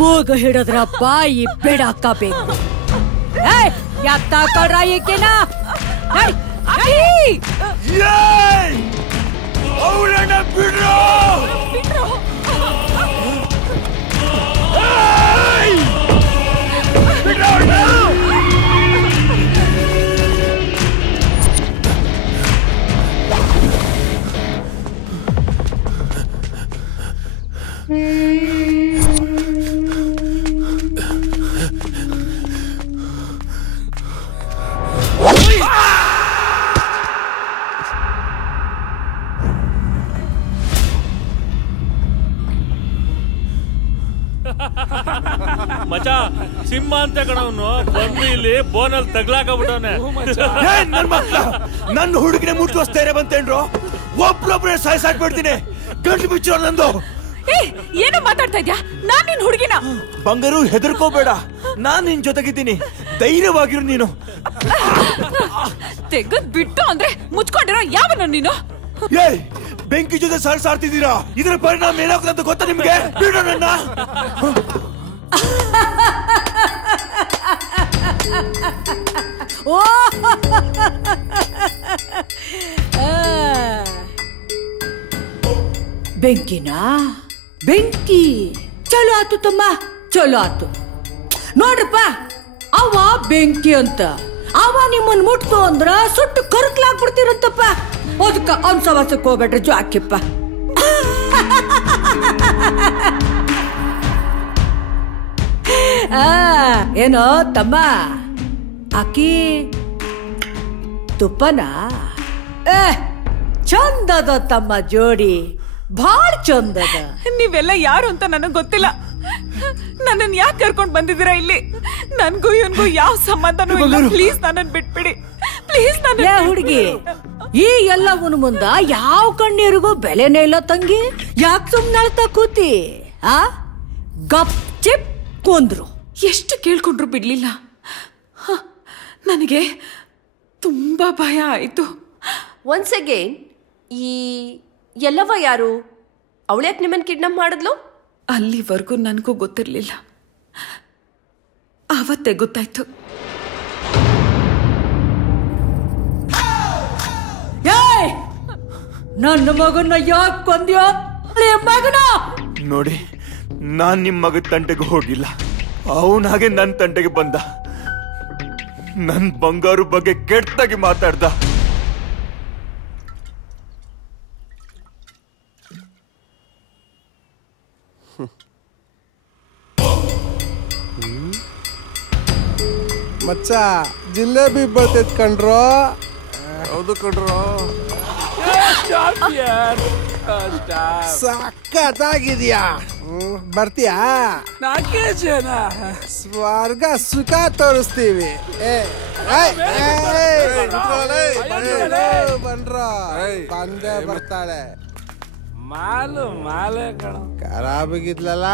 ಮೂಗ ಹಿಡಿದ್ರ ಬಾಯಿ ಬಿಡಾಕಬೇಕು. ಯಾಕ ತಾಕಳ್ರ ಈಕೆನ? ಅವಳನ್ನ ಬಿಡ್ರೋ. ಮಚಾ, ಸಿಂಹ ಅಂತ ಕಣವನು ಬಂದು ಇಲ್ಲಿ ಬೋನಲ್ಲಿ ತಗ್ಲಾಕಬಿಟ್ಟವನೆ. ನನ್ನ ಹುಡುಗಿನ ಮುಟ್ಟುವ ಸ್ಥೈರ್ಯ ಬಂತೇನ್ರು? ಒಬ್ರೊಬ್ರೆ ಸಾಯ್ಸಾಕ್ಬಿಡ್ತೀನಿ. ಗಂಟು ಬಿಚ್ಚೋ ನಂದು. ಏನೋ ಮಾತಾಡ್ತಾ ಇದ್ಯಾ? ನಾನ್ ನಿನ್ ಹುಡುಗಿನ. ಬಂಗಾರು, ಹೆದರ್ಕೋಬೇಡ, ನಾನ್ ನಿನ್ ಜೊತೆಗಿದ್ದೀನಿ. ಧೈರ್ಯವಾಗಿರು ನೀನು. ತೆಗದ್ ಬಿಟ್ಟು ಅಂದ್ರೆ ಮುಚ್ಕೊಂಡಿರೋ ಯಾವನು ನೀನು? ಏಯ್, ಬೆಂಕಿ ಜೊತೆ ಸಾರ್ತಿದ್ದೀರಾ? ಇದರ ಪರಿಣಾಮ ಏನಾಗುತ್ತೆ ಅಂತ ಗೊತ್ತಾ ನಿಮ್ಗೆ? ಬಿಡೋ ನನ್ನ. ಬೆಂಕಿನಾ? ಬೆಂಕಿ ಚಲೋ ಆತು ತಮ್ಮ, ಚಲೋ ಆತು. ನೋಡ್ರಪ್ಪ, ಅವ ಬೆಂಕಿ ಅಂತ. ಅವ ನಿಮ್ಮನ್ ಮುಟ್ತು ಅಂದ್ರ ಸುಟ್ಟು ಕರ್ಕ್ಲಾಗ್ಬಿಡ್ತಿರಂತಪ್ಪ. ಅದಕ್ಕ ಅವ್ನ ಸವಾಸಕ್ಕೆ ಹೋಗ್ಬೇಡ್ರಿ, ಜಾಕಿಪ್ಪ. ಏನೋ ತಮ್ಮ, ಆಕಿ ತುಪ್ಪನ ಚಂದದ ತಮ್ಮ ಜೋಡಿ ಭಾಳ ಚಂದದ. ನೀವೆಲ್ಲ ಯಾರು ಅಂತ ನನಗ್ ಗೊತ್ತಿಲ್ಲ. ನನ್ನನ್ ಯಾಕೆ ಕರ್ಕೊಂಡ್ ಬಂದಿದ್ದೀರಾ ಇಲ್ಲಿ? ನನ್ಗೂ ಇವನ್ಗೂ ಯಾವ ಸಂಬಂಧನೂ ಇಲ್ಲ. ಪ್ಲೀಸ್ ನನ್ನನ್ ಬಿಟ್ಬಿಡಿ. ಪ್ಲೀಸ್ ನನ್ನ ಹುಡುಗಿ, ಈ ಎಲ್ಲವನ ಮುಂದ ಯಾವ ಕಣ್ಣೀರಿಗೂ ಬೆಲೆನೇ ಇಲ್ಲ ತಂಗಿ. ಯಾಕೆ ಸುಮ್ನೆ ಅಳ್ತಾ ಕೂತಿ? ಗಪ್ ಚಿಪ್ ಕೊಂದ್ರು. ಎಷ್ಟು ಕೇಳ್ಕೊಂಡ್ರು ಬಿಡ್ಲಿಲ್ಲ. ನನಗೆ ತುಂಬಾ ಭಯ ಆಯ್ತು. ಒನ್ಸ್ ಅಗೇನ್, ಈ ಎಲ್ಲವ ಯಾರು? ಅವಳ್ಯಾಕೆ ನಿಮ್ಮನ್ ಕಿಡ್ನಾಪ್ ಮಾಡಿದ್ಲು? ಅಲ್ಲಿವರೆಗೂ ನನಗೂ ಗೊತ್ತಿರ್ಲಿಲ್ಲ. ಆವತ್ತೇ ಗೊತ್ತಾಯ್ತು. ನನ್ನ ಮಗನ ಯಾಕೆ ಕೊಂದ್ಯೋ ಮಗನ? ನೋಡಿ, ನಾನ್ ನಿಮ್ ಮಗ ತಂಟೆಗೆ ಹೋಗಿಲ್ಲ. ಅವನ ಹಾಗೆ ನನ್ ತಂಟೆಗೆ ಬಂದ. ನನ್ ಬಂಗಾರು ಬಗ್ಗೆ ಕೆಟ್ಟಾಗಿ ಮಾತಾಡ್ದ. ಮಚ್ಚ ಜಿಲೇಬಿ ಬರ್ತೈತ್ ಕಣ್ರೋ. ಹೌದು ಕಣ್ರೋ, ಸಕ್ಕತ್ತಾಗಿದ್ಯಾ. ಬರ್ತೀಯಾ? ಸ್ವರ್ಗ ಸುಖ ತೋರಿಸ್ತೀವಿ. ಬನ್ರೋ, ಬಂದೇ ಬರ್ತಾಳೆ. ಖರಾಬಾಗಿದ್ಲಲ್ಲ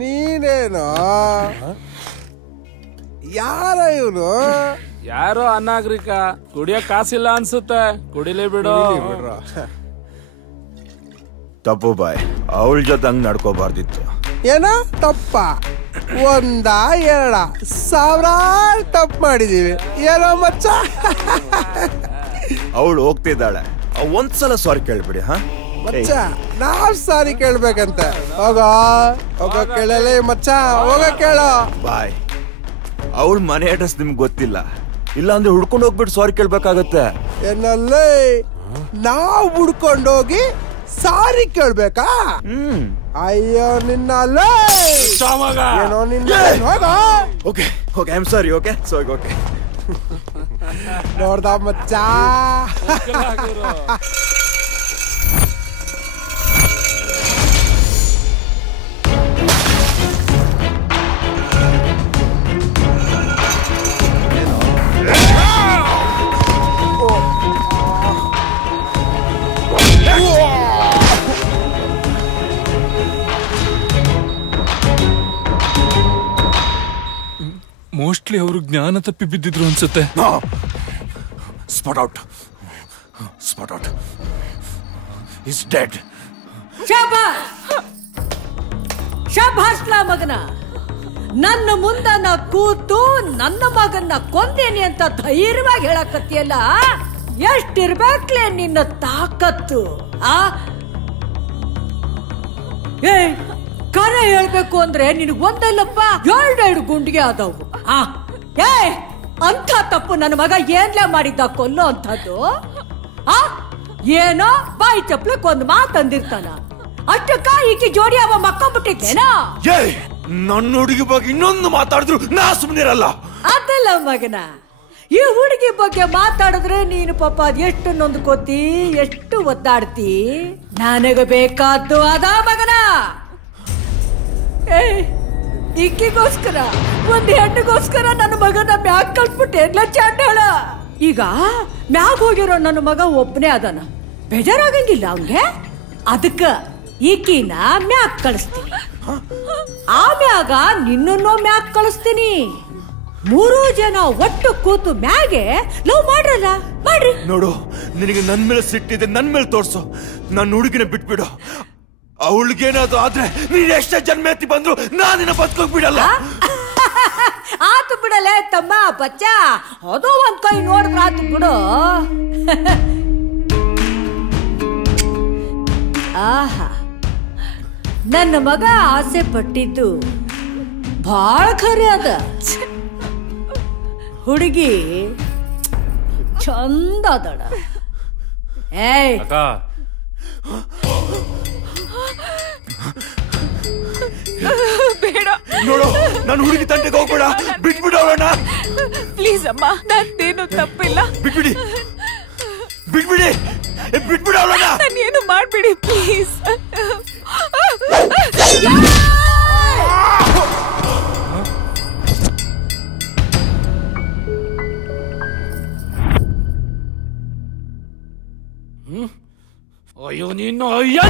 ನೀನೇನು? ಯಾರ ಇವನು? ಯಾರೋ ಅನಾಗರಿಕ, ಕುಡಿಯೋ ಕಾಸಿಲ್ಲ ಅನ್ಸುತ್ತೆ. ಕುಡಿಲೇ ಬಿಡು. ತಪ್ಪು ಬಾಯ್, ಅವಳ ಜೊತೆ ಹಂಗ್ ನಡ್ಕೋಬಾರ್ದಿತ್ತು. ಏನ ತಪ್ಪ? ಒಂದ ಎರಡ ಸಾವಿರಾರು ತಪ್ಪು ಮಾಡಿದೀವಿ. ಏನೋ ಮಚ್ಚ, ಅವಳು ಹೋಗ್ತಿದ್ದಾಳೆ. ಒಂದ್ಸಲ ಸಾರಿ ಕೇಳ್ಬಿಡಿ. ಮಚ್ಚ, ನಾವ್ ಸಾರಿ ಕೇಳ್ಬೇಕಂತ. ಹೋಗೋ ಕೇಳಲೇ ಮಚ್ಚ, ಹೋಗ ಕೇಳೋ. ಬಾಯ್, ಅವಳ ಮನೆ ಅಡ್ರೆಸ್ ನಿಮ್ಗೆ ಗೊತ್ತಿಲ್ಲ. ಇಲ್ಲ ಅಂದ್ರೆ ಹುಡ್ಕೊಂಡು ಹೋಗ್ಬಿಟ್ಟು ಸಾರಿ ಕೇಳ್ಬೇಕಾಗತ್ತೆ. ಏನಲ್ಲೇ ನಾವ್ ಹುಡ್ಕೊಂಡೋಗಿ ಸಾರಿ ಕೇಳ್ಬೇಕಾ? ಅಯ್ಯೋ ನಿನ್ನಲ್ಲೇ ಏನೋ ನಿನ್ನ. Okay okay, I am sorry. Okay sorry. Okay ನೋಡ್ದ ಮಚ್ಚ, ಮೋಸ್ಟ್ಲಿ ಅವರು ಜ್ಞಾನ ತಪ್ಪಿ ಬಿದ್ದಿದ್ರು ಅನ್ಸುತ್ತೆ. Spot out. Spot out. Is dead. ಶಭಾಷ್ಲ ಮಗನ, ನನ್ನ ಮುಂದ ನಾ ಕೂತು ನನ್ನ ಮಗನ್ನ ಕೊಂದೇನಿ ಅಂತ ಧೈರ್ಯವಾಗಿ ಹೇಳಕತ್ತಿಯಲ್ಲ. ಎಷ್ಟಿರ್ಬೇಕ್ಲೆ ನಿನ್ನ ತಾಕತ್ತು? ಕರೆ ಹೇಳ್ಬೇಕು ಅಂದ್ರೆ ನಿನಗ್ ಒಂದಲ್ಲಪ್ಪ ಎರಡೆರಡು ಗುಂಡಿಗೆ ಆದವು. ಅಂತ ತಪ್ಪು ನನ್ನ ಮಗ ಏನ್ಲೇ ಮಾಡಿದ್ದ ಕೊಲ್ಲೋ ಅಂತದ್ದು? ಏನೋ ಬಾಯಿ ಚಪ್ಲಕ್ ಒಂದ್ ಮಾತಂದಿರ್ತಾನ. ಅಷ್ಟಕ್ಕ ಈಕಿ ಜೋಡಿ ಅವ ಮಕ್ಕೊಂಡ್ಬಿಟ್ಟಿದ್ದೇನಾ? ನನ್ನ ಹುಡುಗಿ ಬಗ್ಗೆ ಇನ್ನೊಂದು ಮಾತಾಡಿದ್ರು ನಾ ಸುಮ್ಮನಿರಲ್ಲ. ಅದಲ್ಲ ಮಗನ, ಈ ಹುಡುಗಿ ಬಗ್ಗೆ ಮಾತಾಡಿದ್ರೆ ನೀನು ಪಾಪ ಅದ್ ಎಷ್ಟು ನೊಂದ್ಕೋತಿ, ಎಷ್ಟು ಒದ್ದಾಡ್ತಿ. ನನಗ ಬೇಕಾದ್ದು ಅದ ಮಗನ. ಈಕಿಗೋಸ್ಕರ, ಒಂದ್ ಹೆಣ್ಣಿಗೋಸ್ಕರ ನನ್ನ ಮಗನ ಮ್ಯಾಗ್ ಕಳ್ಸ್ಬಿಟ್ಟೆ ಎಲ್ಲ ಚಾಂಡಾಳ. ಈಗ ಮ್ಯಾಗ್ ಹೋಗಿರೋ ನನ್ನ ಮಗ ಒಬ್ಬನೇ ಅದಾನ. ಬೇಜಾರಾಗಂಗಿಲ್ಲ ಅವನ್ಗೆ. ಅದಕ್ಕ ಈಕಿನ ಮ್ಯಾಗ್ ಕಳಿಸ್ತೀನಿ. ಆಮ್ಯಾಗ ನಿನ್ನನ್ನೋ ಮ್ಯಾಗ್ ಕಳಿಸ್ತೀನಿ. 3 ಜನ ಒಟ್ಟು ಕೂತು ಮ್ಯಾಗೆ ಲವ್ ಮಾಡ್ರಲ್ಲ, ಮಾಡ್ರಿ. ನೋಡು, ನಿನಗೆ ನನ್ ಮೇಲೆ ಸಿಟ್ಟಿದೆ, ನನ್ ಮೇಲೆ ತೋರ್ಸು. ನನ್ನ ಹುಡುಗಿನ ಬಿಟ್ಬಿಡು. ಅವಳಿಗೇನಾದ್ರು ಆದ್ರೆ ನೀನ್ ಎಷ್ಟೇ ಜನ್ಮ ಎತ್ತಿ ಬಂದ್ರು ನಾನಿನ್ನ ಬದುಕೋಗ್ ಬಿಡಲ್ಲ. ಆತು ಬಿಡಲೇ ತಮ್ಮ ಬಚ್ಚ, ಅದು ಒಂದ್ ಕೈ ನೋಡಿದ್ರ ಆತು ಬಿಡು. ಆಹಾ, ನನ್ನ ಮಗ ಆಸೆ ಪಟ್ಟಿದ್ದು ಭಾಳ ಖರೆ ಅದ. ಹುಡುಗಿ ಚಂದ ಅದಳ. ಬೇಡ. ನೋಡು ನಾನು ಹುಡುಗಿ ತಂಟೆಗೆ ಹೋಗ್ಬೇಡ, ಬಿಟ್ಬಿಡೋಣ. ಪ್ಲೀಸ್ ಅಮ್ಮ, ನಂದೇನು ತಪ್ಪಿಲ್ಲ. ಬಿಟ್ಬಿಡಿ ಬಿಟ್ಬಿಡಿ ಬಿಟ್ಬಿಡೋಣ. ನಾನೇನು ಮಾಡ್ಬಿಡಿ ಪ್ಲೀಸ್. ಅಯ್ಯೋ ನೀನು ಅಯ್ಯ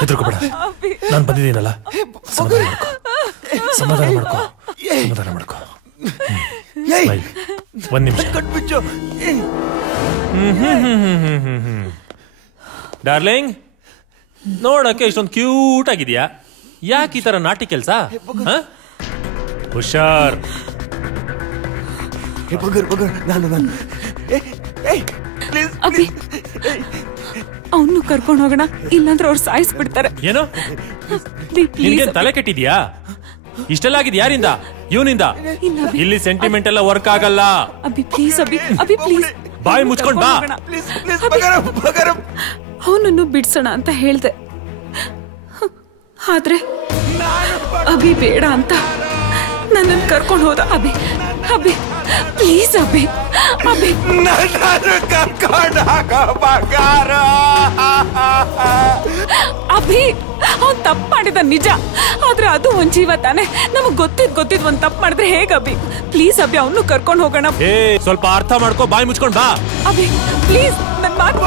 ಹೆದರ್ಕೋಬೇಡ, ನಾನು ಬಂದಿದ್ದೀನಲ್ಲ. ಸಮಾಧಾನ ಮಾಡ್ಕೋ. ಒಂದ್ ನಿಮಿಷ. ಡಾರ್ಲಿಂಗ್, ನೋಡಕ್ಕೆ ಇಷ್ಟೊಂದು ಕ್ಯೂಟ್ ಆಗಿದ್ಯಾ. ಯಾಕೆ ಈ ತರ ನಾಟಿ ಕೆಲ್ಸ? ಹುಷಾರ್. ಅವನು ಕರ್ಕೊಂಡು ಹೋಗೋಣ, ಇಲ್ಲಾಂದ್ರೆ ಅವ್ರು ಸಾಯಿಸ್ಬಿಡ್ತಾರೆ. ಏನು ನಿನ್ಗೆ ತಲೆ ಕೆಟ್ಟಿದ್ಯಾ? ಇಷ್ಟೆಲ್ಲ ಆಗಿದ್ ಯಾರಿಂದ? ಇವನಿಂದ. ಇಲ್ಲಿ ಸೆಂಟಿಮೆಂಟ್ ಎಲ್ಲ ವರ್ಕ್ ಆಗಲ್ಲ. ಅಭಿ ಪ್ಲೀಸ್, ಅಭಿ ಪ್ಲೀಸ್, ಬಾಯಿ ಮುಚ್ಕೊಂಡ್ ಬಾ. ಅವನನ್ನು ಬಿಡ್ಸೋಣ ಅಂತ ಹೇಳ್ದೆ, ಆದ್ರೆ ಅಭಿ ಬೇಡ ಅಂತ ನನ್ನನ್ನು ಕರ್ಕೊಂಡು ಹೋದ. ಅಭಿ ಪ್ಲೀಸ್, ಅಭಿ ಅವ್ನ್ ತಪ್ಪು ಮಾಡಿದ ನಿಜ, ಆದ್ರೆ ಅದು ಒಂದ್ ಜೀವ ತಾನೆ. ನಮಗ್ ಗೊತ್ತಿದ್ ಒಂದ್ ತಪ್ಪು ಮಾಡಿದ್ರೆ ಹೇಗ? ಅಭಿ ಪ್ಲೀಸ್, ಅಭಿ ಅವನು ಕರ್ಕೊಂಡು ಹೋಗೋಣ. ಸ್ವಲ್ಪ ಅರ್ಥ ಮಾಡ್ಕೋ, ಬಾಯಿ ಮುಚ್ಕೊಂಡ್ ಬಾ. ಅಭಿ ಪ್ಲೀಸ್, ನನ್ ಮಾತು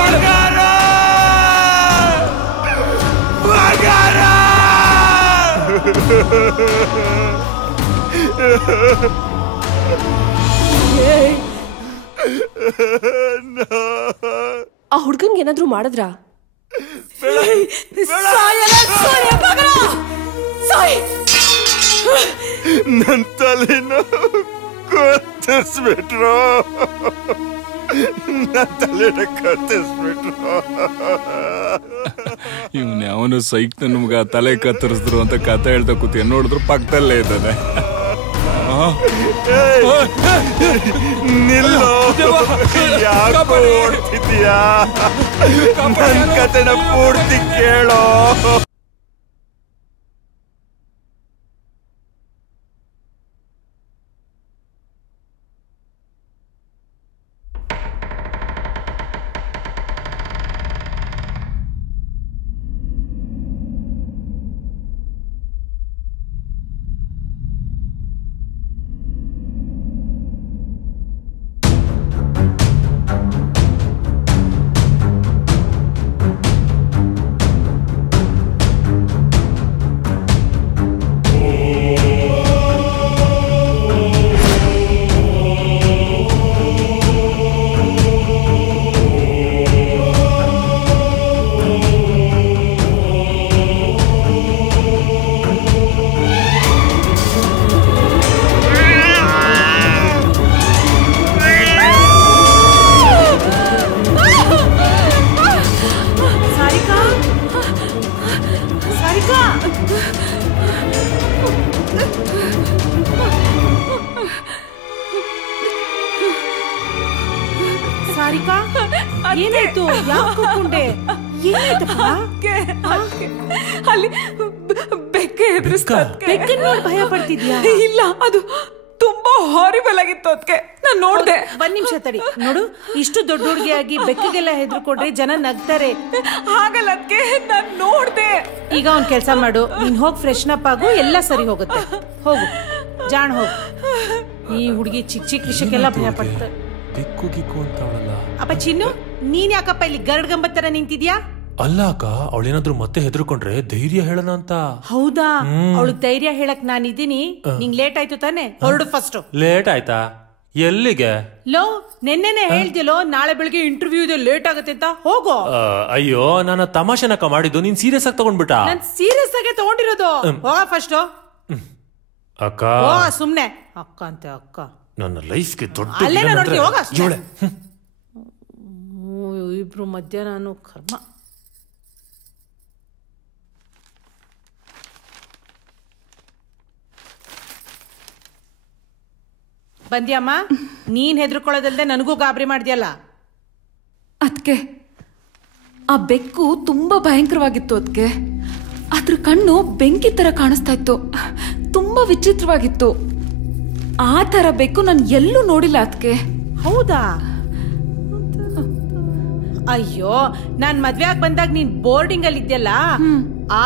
ಆ ಹುಡ್ಗನ್ಗೆ ಏನಾದ್ರೂ ಮಾಡಿದ್ರಾ? ನನ್ ತಲೆನ ಕತ್ತರಿಸ್ಬಿಟ್ರು. ಇವ್ನ ಅವನು ಸೈಕ್ ನಮ್ಗ ತಲೆ ಕತ್ತರಿಸಿದ್ರು ಅಂತ ಕತೆ ಹೇಳ್ತಾ ಕೂತಿ ನೋಡಿದ್ರು ಪಕ್ಕದಲ್ಲೇ ಇದ್ದಾನೆ. ನಿಲ್ಲೋ, ಯಾಕೆ ಓಡ್ತಿದ್ಯಾ? ನನ್ ಕತೆನ ಪೂರ್ತಿ ಕೇಳೋ. ಸಾರಿಕಾ, ಏನಾಯ್ತು? ಯಾಕೆ ಕೂತ್ಕೊಂಡೆ? ಏನಾಯ್ತಪ್ಪ? ಅಲ್ಲಿ ಬೆಕ್ಕೆ ಬೆಕ್ಕನ್ ನೋಡಿ ಭಯ ಪಡ್ತಿದ್ಯಾ? ಇಲ್ಲ, ಅದು ತುಂಬಾ ಹಾರಿಬಲ್ ಆಗಿತ್ತು. ಅದಕ್ಕೆ ನಾನು ನೋಡ್ದೆ. ಒಂದ್ ನಿಮಿಷ ತಡಿ ನೋಡು. ಇಷ್ಟು ದೊಡ್ಡ ಹುಡುಗಿಯಾಗಿ ಬೆಕ್ಕಿಗೆಲ್ಲ ಹೆದರ್ಕೊಂಡ್ರೆ ಜನ ನಗ್ತಾರೆ. ಹಾಗಲ್ಲ, ಅದಕ್ಕೆ ನಾನು ನೋಡ್ದೆ. ಈಗ ಒಂದ್ ಕೆಲ್ಸ ಮಾಡು, ನೀನ್ ಹೋಗಿ ಫ್ರೆಶ್ನಪ್ ಆಗು, ಎಲ್ಲ ಸರಿ ಹೋಗುತ್ತೆ. ಹೋಗು ಜಾಣ್, ಹೋಗು. ಈ ಹುಡುಗಿ ಚಿಕ್ಕ ಚಿಕ್ಕ ವಿಷಯಕ್ಕೆಲ್ಲ ಭಯ ಪಡ್ತ. ದಿಕ್ಕು ಗಿಕ್ಕು ಅಂತ ಅವಳಲ್ಲ. ಅಪ್ಪ ಚಿನ್ನು, ನೀನ್ ಯಾಕಪ್ಪ ಇಲ್ಲಿ ಗರಡ್ ಗಂಬತ್ತರ ನಿಂತಿದ್ಯಾ? ಅಲ್ಲ ಅಕ್ಕ, ಅವಳೇನಾದ್ರೂ ಮತ್ತೆ ಹೆದರ್ಕೊಂಡ್ರೆ ಧೈರ್ಯ ಹೇಳೋಣ ಅಂತ. ಹೌದಾ? ಅವಳಿಗೆ ಧೈರ್ಯ ಹೇಳಕ್ ನಾನಿದ್ದೀನಿ. ನಿಂಗ್ ಲೇಟ್ ಆಯ್ತು ತಾನೆ? ಹೊರಡು ಫಸ್ಟ್. ಲೇಟ್ ಆಯ್ತಾ? ಎಲ್ಲಿಗೆ? ಲೋ, ನೆನ್ನೆನೆ ಹೇಳ್ದಿಲ್ಲೋ ನಾಳೆ ಬೆಳಿಗ್ಗೆ ಇಂಟರ್ವ್ಯೂ ಇದೆ, ಲೇಟ್ ಆಗತ್ತೆ ಅಂತ. ಹೋಗೋ. ಅಯ್ಯೋ, ನಾನು ತಮಾಷೆನಕ್ಕ ಮಾಡಿದ್ದು, ನೀನ್ ಸೀರಿಯಸ್ ಆಗಿ ತಗೊಂಡ್ಬಿಟ್ಟ. ನಾನ್ ಸೀರಿಯಸ್ ಆಗಿ ತಗೊಂಡಿರೋದು. ಹೋಗ ಫಸ್ಟ್. ಅಕ್ಕ ಸುಮ್ನೆ ಅಕ್ಕ ಅಂತೆ ಅಕ್ಕ. ನನ್ನ ಲೈಫ್ಗೆ ದೊಡ್ಡ ಇಬ್ರು ಮಧ್ಯಾಹ್ನ ಕರ್ಮ. ಬಂದ್ಯಮ್ಮ? ನೀನ್ ಹೆದರ್ಕೊಳ್ಳೋದಲ್ದೆ ನನಗೂ ಗಾಬರಿ ಮಾಡ್ದ್ಯಲ್ಲ. ಅದ್ಕೆ ಆ ಬೆಕ್ಕು ತುಂಬಾ ಭಯಂಕರವಾಗಿತ್ತು. ಅದ್ಕೆ ಅದ್ರ ಕಣ್ಣು ಬೆಂಕಿ ತರ ಕಾಣಿಸ್ತಾ ಇತ್ತು, ತುಂಬಾ ವಿಚಿತ್ರವಾಗಿತ್ತು. ಆ ತರ ಬೆಕ್ಕು ನಾನು ಎಲ್ಲೂ ನೋಡಿಲ್ಲ. ಅದ್ಕೆ. ಹೌದಾ? ಅಯ್ಯೋ, ನಾನ್ ಮದ್ವೆ ಆಗಿ ಬಂದಾಗ ನೀನ್ ಬೋರ್ಡಿಂಗ್ ಅಲ್ಲಿ ಇದ್ಯಲ್ಲ,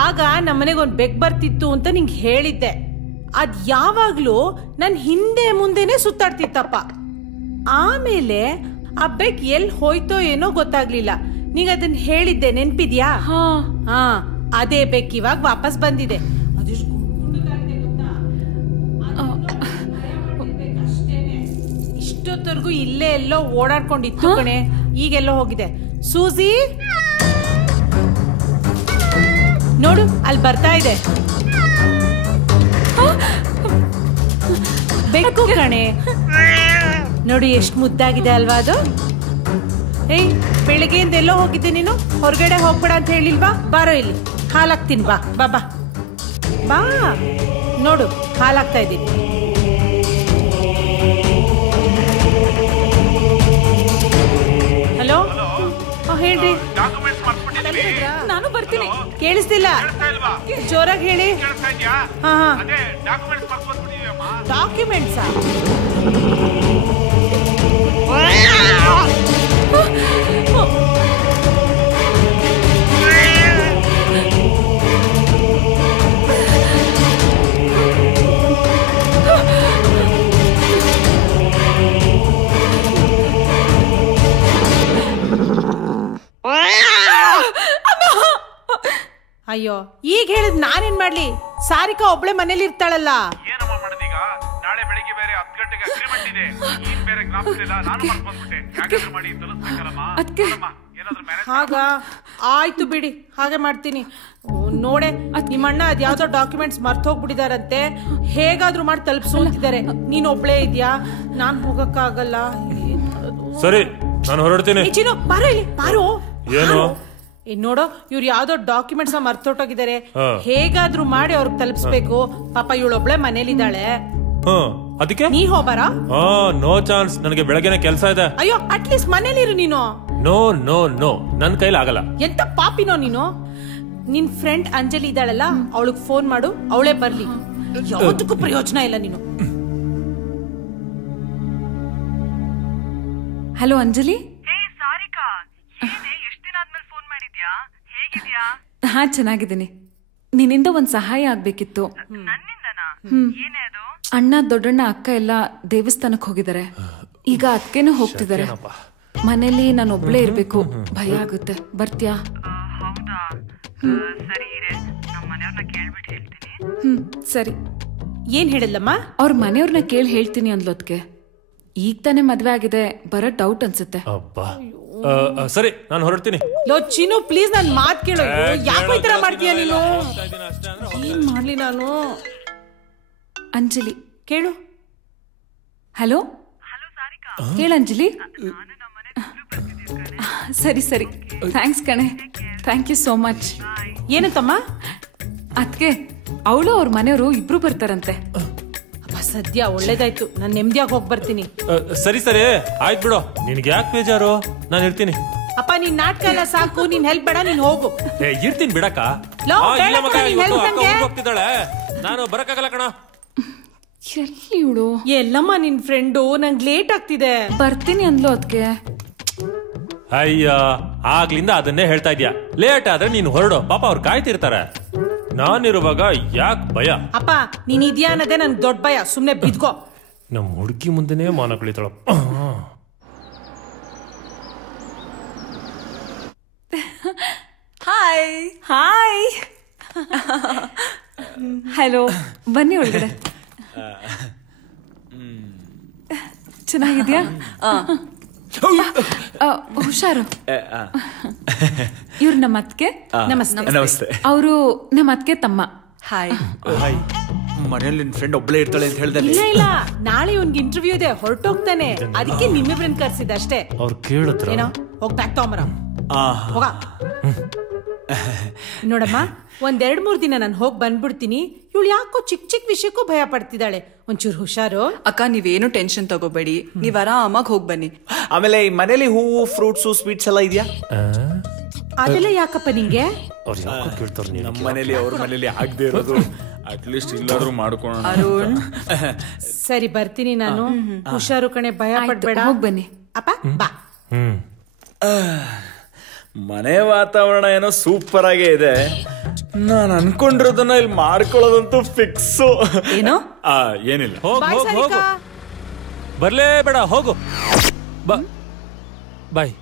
ಆಗ ನಮ್ಮನೆಗೆ ಒಂದ್ ಬೆಕ್ ಬರ್ತಿತ್ತು ಅಂತ ನಿಂಗೆ ಹೇಳಿದ್ದೆ. ಅದ್ ಯಾವಾಗ್ಲೂ ನನ್ ಹಿಂದೆ ಮುಂದೆನೆ ಸುತ್ತಾಡ್ತಿತ್ತಪ್ಪ. ಆಮೇಲೆ ಆ ಬೆಕ್ ಎಲ್ ಹೋಯ್ತೋ ಏನೋ ಗೊತ್ತಾಗ್ಲಿಲ್ಲ. ನೀಗ ಅದನ್ನ ಹೇಳಿದ್ದೆ, ನೆನ್ಪಿದ್ಯಾ? ಹಾ, ಅದೇ ಬೆಕ್ ಇವಾಗ ವಾಪಸ್ ಬಂದಿದೆ. ಇಷ್ಟೊತ್ತರ್ಗು ಇಲ್ಲೇ ಎಲ್ಲೋ ಓಡಾಡ್ಕೊಂಡಿತ್ತು ಕಣೆ, ಈಗೆಲ್ಲೋ ಹೋಗಿದೆ. ಸೂಜಿ ನೋಡು, ಅಲ್ಲಿ ಬರ್ತಾ ಇದೆ ಬೆಕ್ಕು ಕಣೆ. ನೋಡಿ ಎಷ್ಟು ಮುದ್ದಾಗಿದೆ ಅಲ್ವಾ ಅದು. ಏಯ್, ಬೆಳಿಗ್ಗೆಯಿಂದ ಎಲ್ಲೋ ಹೋಗಿದ್ದೆ ನೀನು? ಹೊರಗಡೆ ಹೋಗ್ಬೇಡ ಅಂತ ಹೇಳಿಲ್ವಾ? ಬಾರೋ ಇಲ್ಲಿ, ಹಾಲಾಕ್ತೀನಿ. ಬಾ ಬಾ ಬಾ ಬಾ. ನೋಡು, ಹಾಲಾಕ್ತಾ ಇದ್ದೀನಿ. ಹಲೋ, ಹೇಳ್ರಿ. ನಾನು ಬರ್ತೀನಿ. ಕೇಳಿಸ್ತಿಲ್ಲ, ಜೋರಾಗಿ ಹೇಳಿ. ಹಾ ಹಾ, ಡಾಕ್ಯುಮೆಂಟ್ಸಾ? ಅಯ್ಯೋ, ಈಗ ಹೇಳಿದ್ ನಾನೇನ್ ಮಾಡ್ಲಿ? ಸಾರಿಕಾ ಒಬ್ಳೆ ಮನೇಲಿ ಇರ್ತಾಳಲ್ಲ. ಏನಮ್ಮ ಮಾಡೋದೀಗ? ನಾಳೆ ಬೆಳಿಗ್ಗೆ ಬೇರೆ 10 ಗಂಟೆಗೆ ಅಗ್ರಿಮೆಂಟ್ ಇದೆ. ನೀನ್ ಬೇರೆ ಜ್ಞಾಪಕ ಇಲ್ಲ, ನಾನು ಮರ್ತು ಬಂದ್ಬಿಟ್ಟೆ. ಯಾಕಾದ್ರೂ ಮಾಡಿ ತಲುಸ್ಬೇಕಲ್ಲಮ್ಮ. ಹಾಗ ಆಯ್ತು ಬಿಡಿ, ಹಾಗೆ ಮಾಡ್ತೀನಿ. ನೋಡೆ, ನಿಮ್ಮಣ್ಣ ಅದ್ ಯಾವ್ದೋ ಡಾಕ್ಯುಮೆಂಟ್ಸ್ ಮರ್ತ್ ಹೋಗ್ಬಿಟ್ಟಿದಾರಂತೆ. ಹೇಗಾದ್ರೂ ಮಾಡಿ ತಲುಪಿಸು ಅಂತಿದ್ದಾರೆ. ನೀನ್ ಒಬ್ಳೇ ಇದ್ಯಾ, ನಾನ್ ಹೋಗಕ್ಕಾಗಲ್ಲ. ಸರಿ, ನಾನು ಹೊರಡ್ತೀನಿ. ಚಿನ್ನು, ಬಾರೋ ಇಲ್ಲಿ, ಬಾರೋ. ಏನು? ನೋಡೋ, ಇವ್ರು ಯಾವ್ದೋ ಡಾಕ್ಯುಮೆಂಟ್ಸ್ ಮರ್ತೊಟ್ಟೋಗಿದ್ದಾರೆ. ಹೇಗಾದ್ರೂ ಮಾಡಿ ಅವ್ರಿಗೆ ತಲುಪಿಸ್ಬೇಕು. ಪಾಪ ಇವಳೊಬ್ಳೆ ಮನೇಲಿದ್ದಾಳೆ. ಅದಕ್ಕೆ ನೀ ಹೋಗ್ಬಾರ? ನೋ ಚಾನ್ಸ್, ನನಗೆ ಬೆಳಗ್ಗೆನೆ ಕೆಲಸ ಇದೆ. ಅಯ್ಯೋ, ಅಟ್ಲೀಸ್ಟ್ ಮನೇಲಿರು ನೀನು. ನೋ ನೋ ನೋ, ನನ್ ಕೈಲಿ ಆಗಲ್ಲ. ಎಂತ ಪಾಪಿನೋ ನೀನು. ನಿನ್ ಫ್ರೆಂಡ್ ಅಂಜಲಿ ಇದ್ದಾಳಲ್ಲ, ಅವಳಿಗೆ ಫೋನ್ ಮಾಡು, ಅವಳೇ ಬರ್ಲಿ. ಯಾವತ್ತಕ್ಕೂ ಪ್ರಯೋಜನ ಇಲ್ಲ ನೀನು. ಹಲೋ ಅಂಜಲಿ. ಹಾ, ಚೆನ್ನಾಗಿದ್ದೀನಿ. ನಿನ್ನಿಂದ ಒಂದ್ ಸಹಾಯ ಆಗ್ಬೇಕಿತ್ತು. ಅಣ್ಣ, ದೊಡ್ಡಣ್ಣ, ಅಕ್ಕ ಎಲ್ಲ ದೇವಸ್ಥಾನಕ್ಕೆ ಹೋಗಿದ್ದಾರೆ. ಈಗ ಅದಕ್ಕೇನು ಹೋಗ್ತಿದ್ದಾರೆ. ಮನೇಲಿ ನಾನು ಒಬ್ಳೇ ಇರ್ಬೇಕು, ಭಯ ಆಗುತ್ತೆ. ಬರ್ತ್ಯಾ? ಸರಿ. ಏನ್ ಹೇಳಿಲ್ಲಮ್ಮ? ಅವ್ರ ಮನೆಯವ್ರನ್ನ ಕೇಳಿ ಹೇಳ್ತೀನಿ ಅಂದ್ಲೋದ್ಕೆ. ಈಗ ತಾನೇ ಮದ್ವೆ ಆಗಿದೆ, ಬರೋ ಡೌಟ್ ಅನ್ಸುತ್ತೆ. ಸರಿ, ನಾನು ಹೊರಡ್ತೀನಿ. ಲೋ ಚಿನ್ನು, ಪ್ಲೀಸ್ ನನ್ ಮಾತ್ ಕೇಳು. ಯಾಕೋ ಈ ತರ ಮಾಡ್ತೀಯ ನೀನು? ಏನ್ ಮಾಡ್ಲಿ ನಾನು? ಅಂಜಲಿ ಕೇಳು. ಹಲೋ, ಹೇಳ ಅಂಜಲಿ. ಸರಿ ಸರಿ, ಥ್ಯಾಂಕ್ಸ್ ಕಣೆ. Thank you so much. ಏನಂತಮ್ಮ? ಅದ್ಕೆ ಅವಳು ಅವ್ರ ಮನೆಯವರು ಇಬ್ರು ಬರ್ತಾರಂತೆ. ಸದ್ಯ ಒಳ್ಳೇದಾಯ್ತು, ನಾನು ನೆಮ್ಮದಿಯಾಗಿ ಹೋಗಿ ಬರ್ತೀನಿ. ಸರಿ ಸರಿ, ಆಯ್ತು ಬಿಡು. ನಿನ್ಗೆ ಯಾಕೆ ಬೇಜಾರು? ನಾನು ಇರ್ತೀನಿ. ಅಪ್ಪ, ನಿನ್ ನಾಟಕ ಎಲ್ಲ ಸಾಕು, ನೀನ್ ಹೆಲ್ಪ್ ಬೇಡ, ನೀನ್ ಹೋಗು. ಇರ್ತೀನಿ ಬಿಡಕ್ಕ. ಹೋಗ್ತಿದ್ದಾಳೆ, ನಾನು ಬರಕ್ಕಾಗಲ್ಲ ಕಣ. ಎಲ್ಲಿ ಇವಳು? ಎಲ್ಲಮ್ಮ ನಿನ್ ಫ್ರೆಂಡು? ನಂಗೆ ಲೇಟ್ ಆಗ್ತಿದೆ. ಬರ್ತೀನಿ ಅಂದ್ಲು ಅದಕ್ಕೆ. ಅಯ್ಯ, ಆಗ್ಲಿಂದ ಅದನ್ನೇ ಹೇಳ್ತಾ ಇದ್ಯಾ. ಲೇಟ್ ಆದ್ರೆ ನೀನು ಹೊರಡು, ಪಾಪ ಅವ್ರು ಕಾಯ್ತಿರ್ತಾರೆ. ನಾನಿರುವಾಗ ಯಾಕೆ ಭಯ? ಅಪ್ಪ, ನೀನ್ ಇದ್ಯಾ ಅನ್ನೋದೇ ನನ್ ದೊಡ್ಡ ಭಯ. ಸುಮ್ನೆ ಬಿದ್ಕೋ. ನಮ್ಮ ಹುಡುಗಿ ಮುಂದೆನೇ ಮಾನ ಕಳಿತಾಳ. Hi hi. ಹಲೋ, ಬನ್ನಿ ಒಳಗಡೆ. ಚೆನ್ನಾಗಿದ್ಯಾ? ಹುಷಾರು. ಇವ್ರು ನಮ್ಮ ಅತ್ಗೆ. ನಮಸ್ತೆ. ಅವರು ನಮ್ಮ ಅತ್ಗೆ ತಮ್ಮ. ಹಾಯ್. ಮನೇಲಿ ನಿನ್ ಫ್ರೆಂಡ್ ಒಬ್ಳೇ ಇರ್ತಾಳೆ ಅಂತ ಹೇಳ್ದೆ. ಇಲ್ಲ, ನಾಳೆ ಇವ್ನಿಗೆ ಇಂಟರ್ವ್ಯೂ ಇದೆ, ಹೊರಟೋಗ್ತಾನೆ. ಅದಕ್ಕೆ ನಿಮ್ಮಿಬ್ರನ್ನ ಕರ್ಸಿದ್ದೆ ಅಷ್ಟೇ. ಅವ್ರು ಕೇಳಿದ್ರ ಏನೋ ಹೋಗ್ ಬ್ಯಾಗ್ ತಗೊಂಬರ. ಹೋಗ ನೋಡಮ್ಮ, 1-2-3 ದಿನ ನಾನು ಹೋಗಿ ಬಂದ್ಬಿಡ್ತೀನಿ. ಇವಳು ಯಾಕೋ ಚಿಕ್ಕ ಚಿಕ್ಕ ವಿಷಯಕ್ಕೂ ಭಯ ಪಡ್ತಿದ್ದಾಳೆ. ಒಂಚೂರು ಹುಷಾರು. ಅಕ್ಕ, ನೀವೇನು ಟೆನ್ಷನ್ ತಗೋಬೇಡಿ, ನೀವ್ ಆರಾಮಾಗಿ ಹೋಗಿ ಬನ್ನಿ. ಆಮೇಲೆ ಈ ಮನೇಲಿ ಹೂವು, ಫ್ರೂಟ್ಸು, ಸ್ವೀಟ್ಸ್ ಎಲ್ಲ ಇದೆಯಾ? ಅದೆಲ್ಲ ಯಾಕಪ್ಪ ನಿಂಗೆ? ನಮ್ಮ ಮನೇಲಿ ಅವ್ರ ಮನೇಲಿ ಆಗದೆ ಇರೋದು ಅಟ್ಲೀಸ್ಟ್ ಇಲ್ಲಾದ್ರೂ ಮಾಡ್ಕೊಳ್ಳೋಣ. ಅರುಣ್, ಸರಿ ಬರ್ತೀನಿ ನಾನು. ಹುಷಾರು ಕಣೆ, ಭಯ ಪಡ್ಬೇಡ. ಹೋಗಿ ಬನ್ನಿ. ಅಪ್ಪ ಬಾ. ಮನೆ ವಾತಾವರಣ ಏನೋ ಸೂಪರ್ ಆಗೇ ಇದೆ. ನಾನು ಅನ್ಕೊಂಡಿರೋದನ್ನ ಇಲ್ಲಿ ಮಾಡ್ಕೊಳ್ಳೋದಂತೂ ಫಿಕ್ಸ್. ಏನೋ ಏನಿಲ್ಲ. ಹೋಗು, ಬರ್ಲೇ ಬೇಡ, ಹೋಗು. ಬಾಯ್.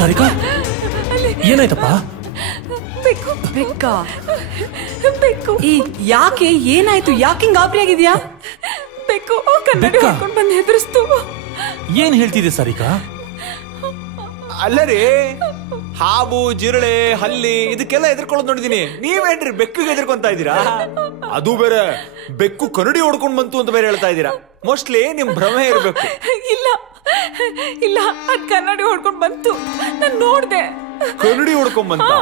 ಸಾರಿಕಾ, ಏನಾಯ್ತಪ್ಪ? ಬೆಕ್ಕು. ಯಾಕೆ, ಏನಾಯ್ತು? ಯಾಕೆ ಗಾಬರಿ ಆಗಿದ್ಯಾ? ಬೆಕ್ಕು ಕನ್ನಡಿ ಹಾಕೊಂಡು ಬಂದು ಹೆದರ್ಸ್ತು. ಏನ್ ಹೇಳ್ತಿದೆ ಸಾರಿಕಾ? ಅಲ್ಲರಿ, ಹಾವು, ಜಿರಳೆ, ಹಲ್ಲಿ ಇದಕ್ಕೆಲ್ಲ ಎದುರ್ಕೊಳ್ಳೋದು ನೋಡಿದೀನಿ. ನೀವೇನ್ರಿ ಬೆಕ್ಕಿಗೆ ಎದುರ್ಕೊಂತ ಇದ್ದೀರಾ? ಅದು ಬೇರೆ ಬೆಕ್ಕು ಕನ್ನಡಿ ಹೊಡ್ಕೊಂಡ್ ಬಂತು ಅಂತ ಬೇರೆ ಹೇಳ್ತಾ ಇದ್ದೀರಾ. ಮೋಸ್ಟ್ಲಿ ನಿಮ್ ಭ್ರಮೆ ಇರ್ಬೇಕು. ಇಲ್ಲ, ಅದ್ ಕನ್ನಡಿ ಹೊಡ್ಕೊಂಡ್ ಬಂತು. ನಾನ್ ನೋಡ್ದೆ. ಕನ್ನಡಿ ಹೊಡ್ಕೊಂಡ್ ಬಂತ?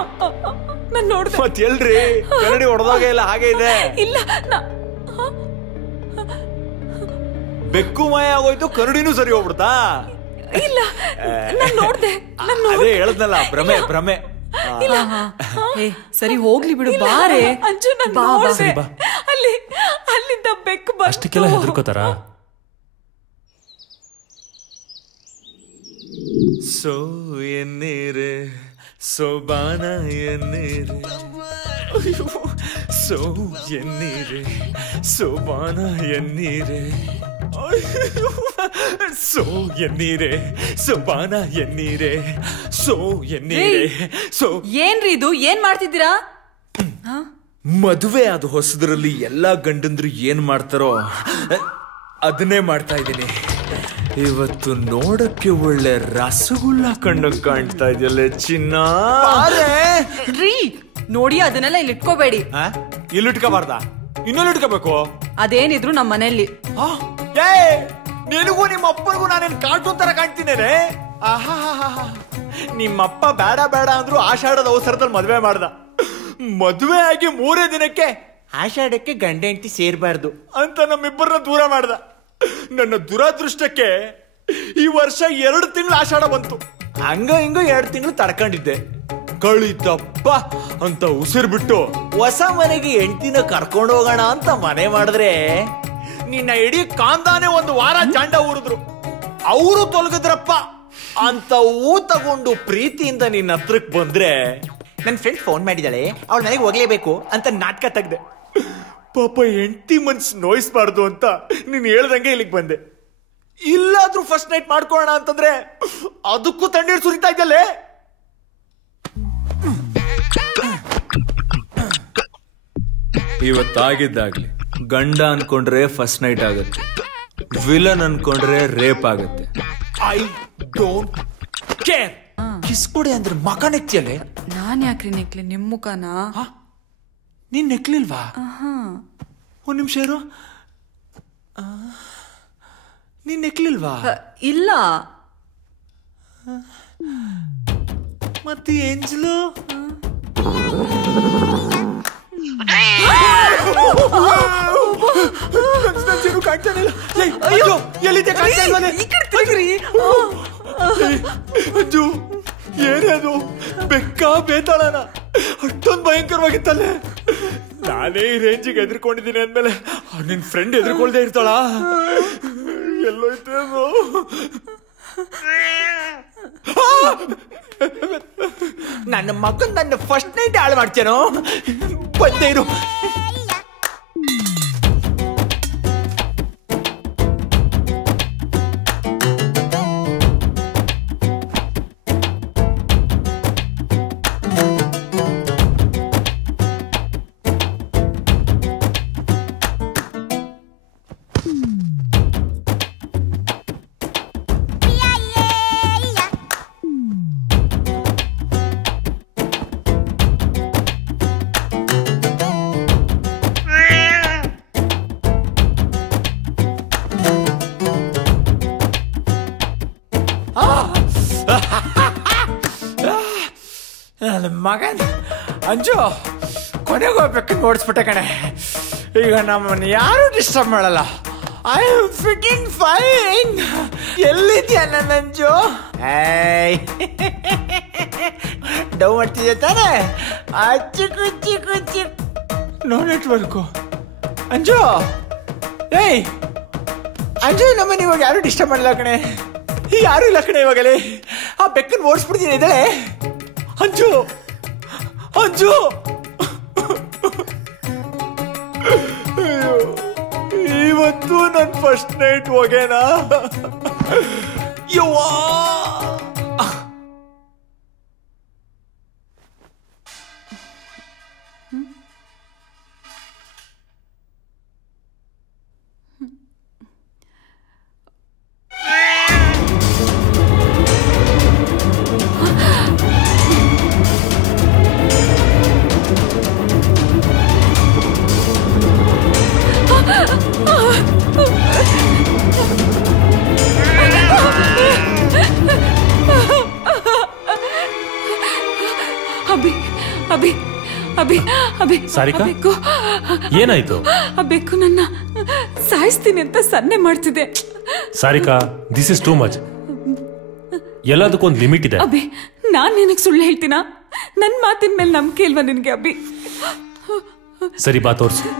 ನಾನ್ ನೋಡ್ದೆ. ಮತ್ ಎಲ್ರಿ ಕನ್ನಡಿ ಹೊಡೆದಾಗ ಎಲ್ಲ ಹಾಗೆ ಇದೆ. ಇಲ್ಲ, ಬೆಕ್ಕು ಮಾಯ ಆಗೋಯ್ತು, ಕನ್ನಡಿನೂ ಸರಿ ಹೋಗ್ಬಿಡ್ತಾ? ಇಲ್ಲ, ನಾನ್ ನೋಡ್ದೆ. ಅದೇ ಹೇಳದ್ನಲ್ಲ, ಭ್ರಮೆ. ಸರಿ ಹೋಗ್ಲಿ ಬಿಡು, ಬಾರೆ. ಅಂಜು, ಅಲ್ಲಿಂದ ಬೆಕ್ಕು ಅಷ್ಟಕ್ಕೆಲ್ಲ ಹೆದರ್ಕೋತಾರ? ಸೋ ಎನ್ನೀರೆ ಸೋಬಾನ ಎನ್ನೀರೆ, ಸೋ ಎನ್ನೀರೆ ಸೋಬಾನ ಎನ್ನೀರೆ, ಸೋ ಎನ್ನೀರೆ ಸೋಬಾನ ಎನ್ನೀರೆ, ಸೋ ಎನ್ನೀರೆ ಸೋ. ಏನ್ರಿ ಇದು? ಏನ್ ಮಾಡ್ತಿದ್ದೀರಾ? ಮದುವೆ ಆದ ಹೊಸದ್ರಲ್ಲಿ ಎಲ್ಲಾ ಗಂಡಂದ್ರು ಏನ್ ಮಾಡ್ತಾರೋ ಅದನ್ನೇ ಮಾಡ್ತಾ ಇದ್ದೀನಿ. ಇವತ್ತು ನೋಡಕ್ಕೆ ಒಳ್ಳೆ ರಸಗುಲ್ಲ ಕಂಡಂಗ್ ಕಾಣ್ತಾ ಇದೆಯಲ್ಲ ಚಿನ್ನ. ರೀ ನೋಡಿ, ಅದನ್ನೆಲ್ಲ ಇಲ್ಲಿ ಇಟ್ಕೋಬೇಡಿ. ಇಲ್ಲಿ ಇಟ್ಕೋಬಾರ್ದ? ಇನ್ನೊಂದು ಇಟ್ಕೋಬೇಕು? ಅದೇನಿದ್ರು ನಮ್ಮ ಮನೆಯಲ್ಲಿ. ನಿನಗೂ ನಿಮ್ಮ ಅಪ್ಪನಿಗೂ ನಾನೇನ್ ಕಾರ್ಟೂನ್ ತರ ಕಾಣ್ತೀನೇನೆ? ನಿಮ್ಮಪ್ಪ ಬೇಡ ಅಂದ್ರು ಆಷಾಢದ ಅವಸರದಲ್ಲಿ ಮದ್ವೆ ಮಾಡ್ದ. ಮದುವೆ ಆಗಿ 3 ದಿನಕ್ಕೆ ಆಷಾಢಕ್ಕೆ ಗಂಡ ಹೆಂಡತಿ ಸೇರ್ಬಾರ್ದು ಅಂತ ನಮ್ಮಿಬ್ಬರನ್ನ ದೂರ ಮಾಡ್ದ. ನನ್ನ ದುರಾದೃಷ್ಟಕ್ಕೆ ಈ ವರ್ಷ 2 ತಿಂಗಳು ಆಷಾಢ ಬಂತು. ಹಂಗ 2 ತಿಂಗಳು ತಡ್ಕೊಂಡಿದ್ದೆ. ಕಳಿತಪ್ಪ ಅಂತ ಉಸಿರು ಬಿಟ್ಟು ಹೊಸ ಮನೆಗೆ ಹೆಂಡತಿನ ಕರ್ಕೊಂಡು ಹೋಗೋಣ ಅಂತ ಮನೆ ಮಾಡಿದ್ರೆ ನಿನ್ನ ಇಡೀ ಕಾಂದಾನೆ 1 ವಾರ ಜಾಂಡ ಊರಿದ್ರು. ಅವರು ತೊಲಗಿದ್ರಪ್ಪ ಅಂತ ತಗೊಂಡು ಪ್ರೀತಿಯಿಂದ ನಿನ್ನ ಹತ್ರಕ್ ಬಂದ್ರೆ ನನ್ನ ಫ್ರೆಂಡ್ ಫೋನ್ ಮಾಡಿದಾಳೆ, ಅವಳ ಮನೆಗೆ ಹೋಗ್ಲೇಬೇಕು ಅಂತ ನಾಟಕ ತೆಗ್ದೆ. ಪಾಪ ಹೆಂಡತಿ ಮನ್ಸು ನೋಯಿಸ್ಬಾರ್ದು ಅಂತ ನೀನ್ ಹೇಳ್ದಂಗೆ ಇಲ್ಲಿಗೆ ಬಂದೆ. ಇಲ್ಲಾದ್ರೂ ಫಸ್ಟ್ ನೈಟ್ ಮಾಡ್ಕೊಳ್ಳೋಣ ಅಂತಂದ್ರೆ ಅದಕ್ಕೂ ತಣ್ಣೀರು ಸುರಿತಾ ಇದ್ದಲ್ಲೇ. ಇವತ್ತಾಗಿದ್ದಾಗ್ಲಿ ಗಂಡ ಅನ್ಕೊಂಡ್ರೆ ಫಸ್ಟ್ ನೈಟ್ ಆಗುತ್ತೆ, ವಿಲನ್ ಅನ್ಕೊಂಡ್ರೆ ರೇಪ್ ಆಗುತ್ತೆ. I don't care. ಕಿಸ್ ಕೊಡಿ ಅಂದ್ರೆ ಮಕ ನೆಕ್ತಿಯಲ್ಲೇ. ನಾನ್ ಯಾಕ್ರಿ ನೆಕ್ಲಿ ನಿಮ್ ಮುಖನಾ? ನೀನ್ ನೆಕ್ಲಿಲ್ವಾ? ಒಂದ್ ನಿಮಿಷ ಇರು. ನೀನ್ ನೆಕ್ಲಿಲ್ವಾ? ಇಲ್ಲ. ಮತ್ತೆ ಏಂಜಲು ಏನೇ ಬೆಕ್ಕ ಬೇತಾಳನ ಅಷ್ಟೊಂದು ಭಯಂಕರವಾಗಿತ್ತಲ್ಲೇ. ನಾನೇ ಈ ರೇಂಜಿಗೆ ಎದ್ರಿಕೊಂಡಿದ್ದೀನಿ ಅಂದ್ಮೇಲೆ ನಿನ್ ಫ್ರೆಂಡ್ ಎದ್ರಿಕೊಳ್ದೆ ಇರ್ತಾಳ. ಎಲ್ಲೋಯ್ತು ಅದು? ನನ್ನ ಮಗನ್ ನನ್ನ ಫಸ್ಟ್ ನೈಟ್ ಹಾಳು ಮಾಡ್ತೇನೋ. ಬಂದೇ ಇರು. ಮಗನ್ ಅಂಜು ಕೊನೆಗೆ ಹೋಗ್ಬೇಕು ನೋಡಿಸ್ಬಿಟ್ಟೆ ಕಣೆ. ಈಗ ನಮ್ಮನ್ನು ಯಾರು ಡಿಸ್ಟರ್ಬ್ ಮಾಡಲ್ಲ. I am fitting fine. ಎಲ್ಲಿದ್ಯಾ ನನ್ನ ಅಂಜು? ಡೌ ಮಾಡ್ತಿದ್ಯಾ ತಾನೆ? ಚಿಕ್ಕು ಚಿಕ್ಕು ಚಿಕ್. ನೋ ನೆಟ್ವರ್ಕು. ಅಂಜು ಏಯ್ ಅಂಜು, ನಮ್ಮನ್ನು ಇವಾಗ ಯಾರು ಡಿಸ್ಟರ್ಬ್ ಮಾಡಲ್ಲ ಕಣೆ. ಈಗ ಯಾರು ಇಲ್ಲ ಕಣೆ ಇವಾಗಲೇ. ಆ ಬೆಕ್ಕನ್ನು ಓಡಿಸ್ಬಿಡ್ತೀನಿ ಇದ್ದಾಳೆ. ಅಂಜು ಅಂಜು, ಇವತ್ತು ನನ್ನ ಫಸ್ಟ್ ನೈಟ್ ಹೋಗೇನಾ? ಯವ್ವಾ ಅಭಿ ಅಭಿ ಅಭಿ ಸಾರಿಕಾ, ಏನಾಯ್ತು? ಆ ಬೆಕ್ಕು ನನ್ನ ಸಾಯಿಸ್ತೀನಿ ಅಂತ ಸನ್ನೆ ಮಾಡ್ತಿದೆ. Sarika, this is too much. ಎಲ್ಲದಕ್ಕೊಂದು ಲಿಮಿಟ್ ಇದೆ. ಅಭಿ, ನಾನ್ ನಿನಗೆ ಸುಳ್ಳು ಹೇಳ್ತೀನಾ? ನನ್ ಮಾತಿನ ಮೇಲೆ ನಂಬಿಕೆ ಇಲ್ವಾ ನಿನ್ಗೆ? ಅಭಿ ಸರಿ, ಬಾ ತೋರ್ಸು.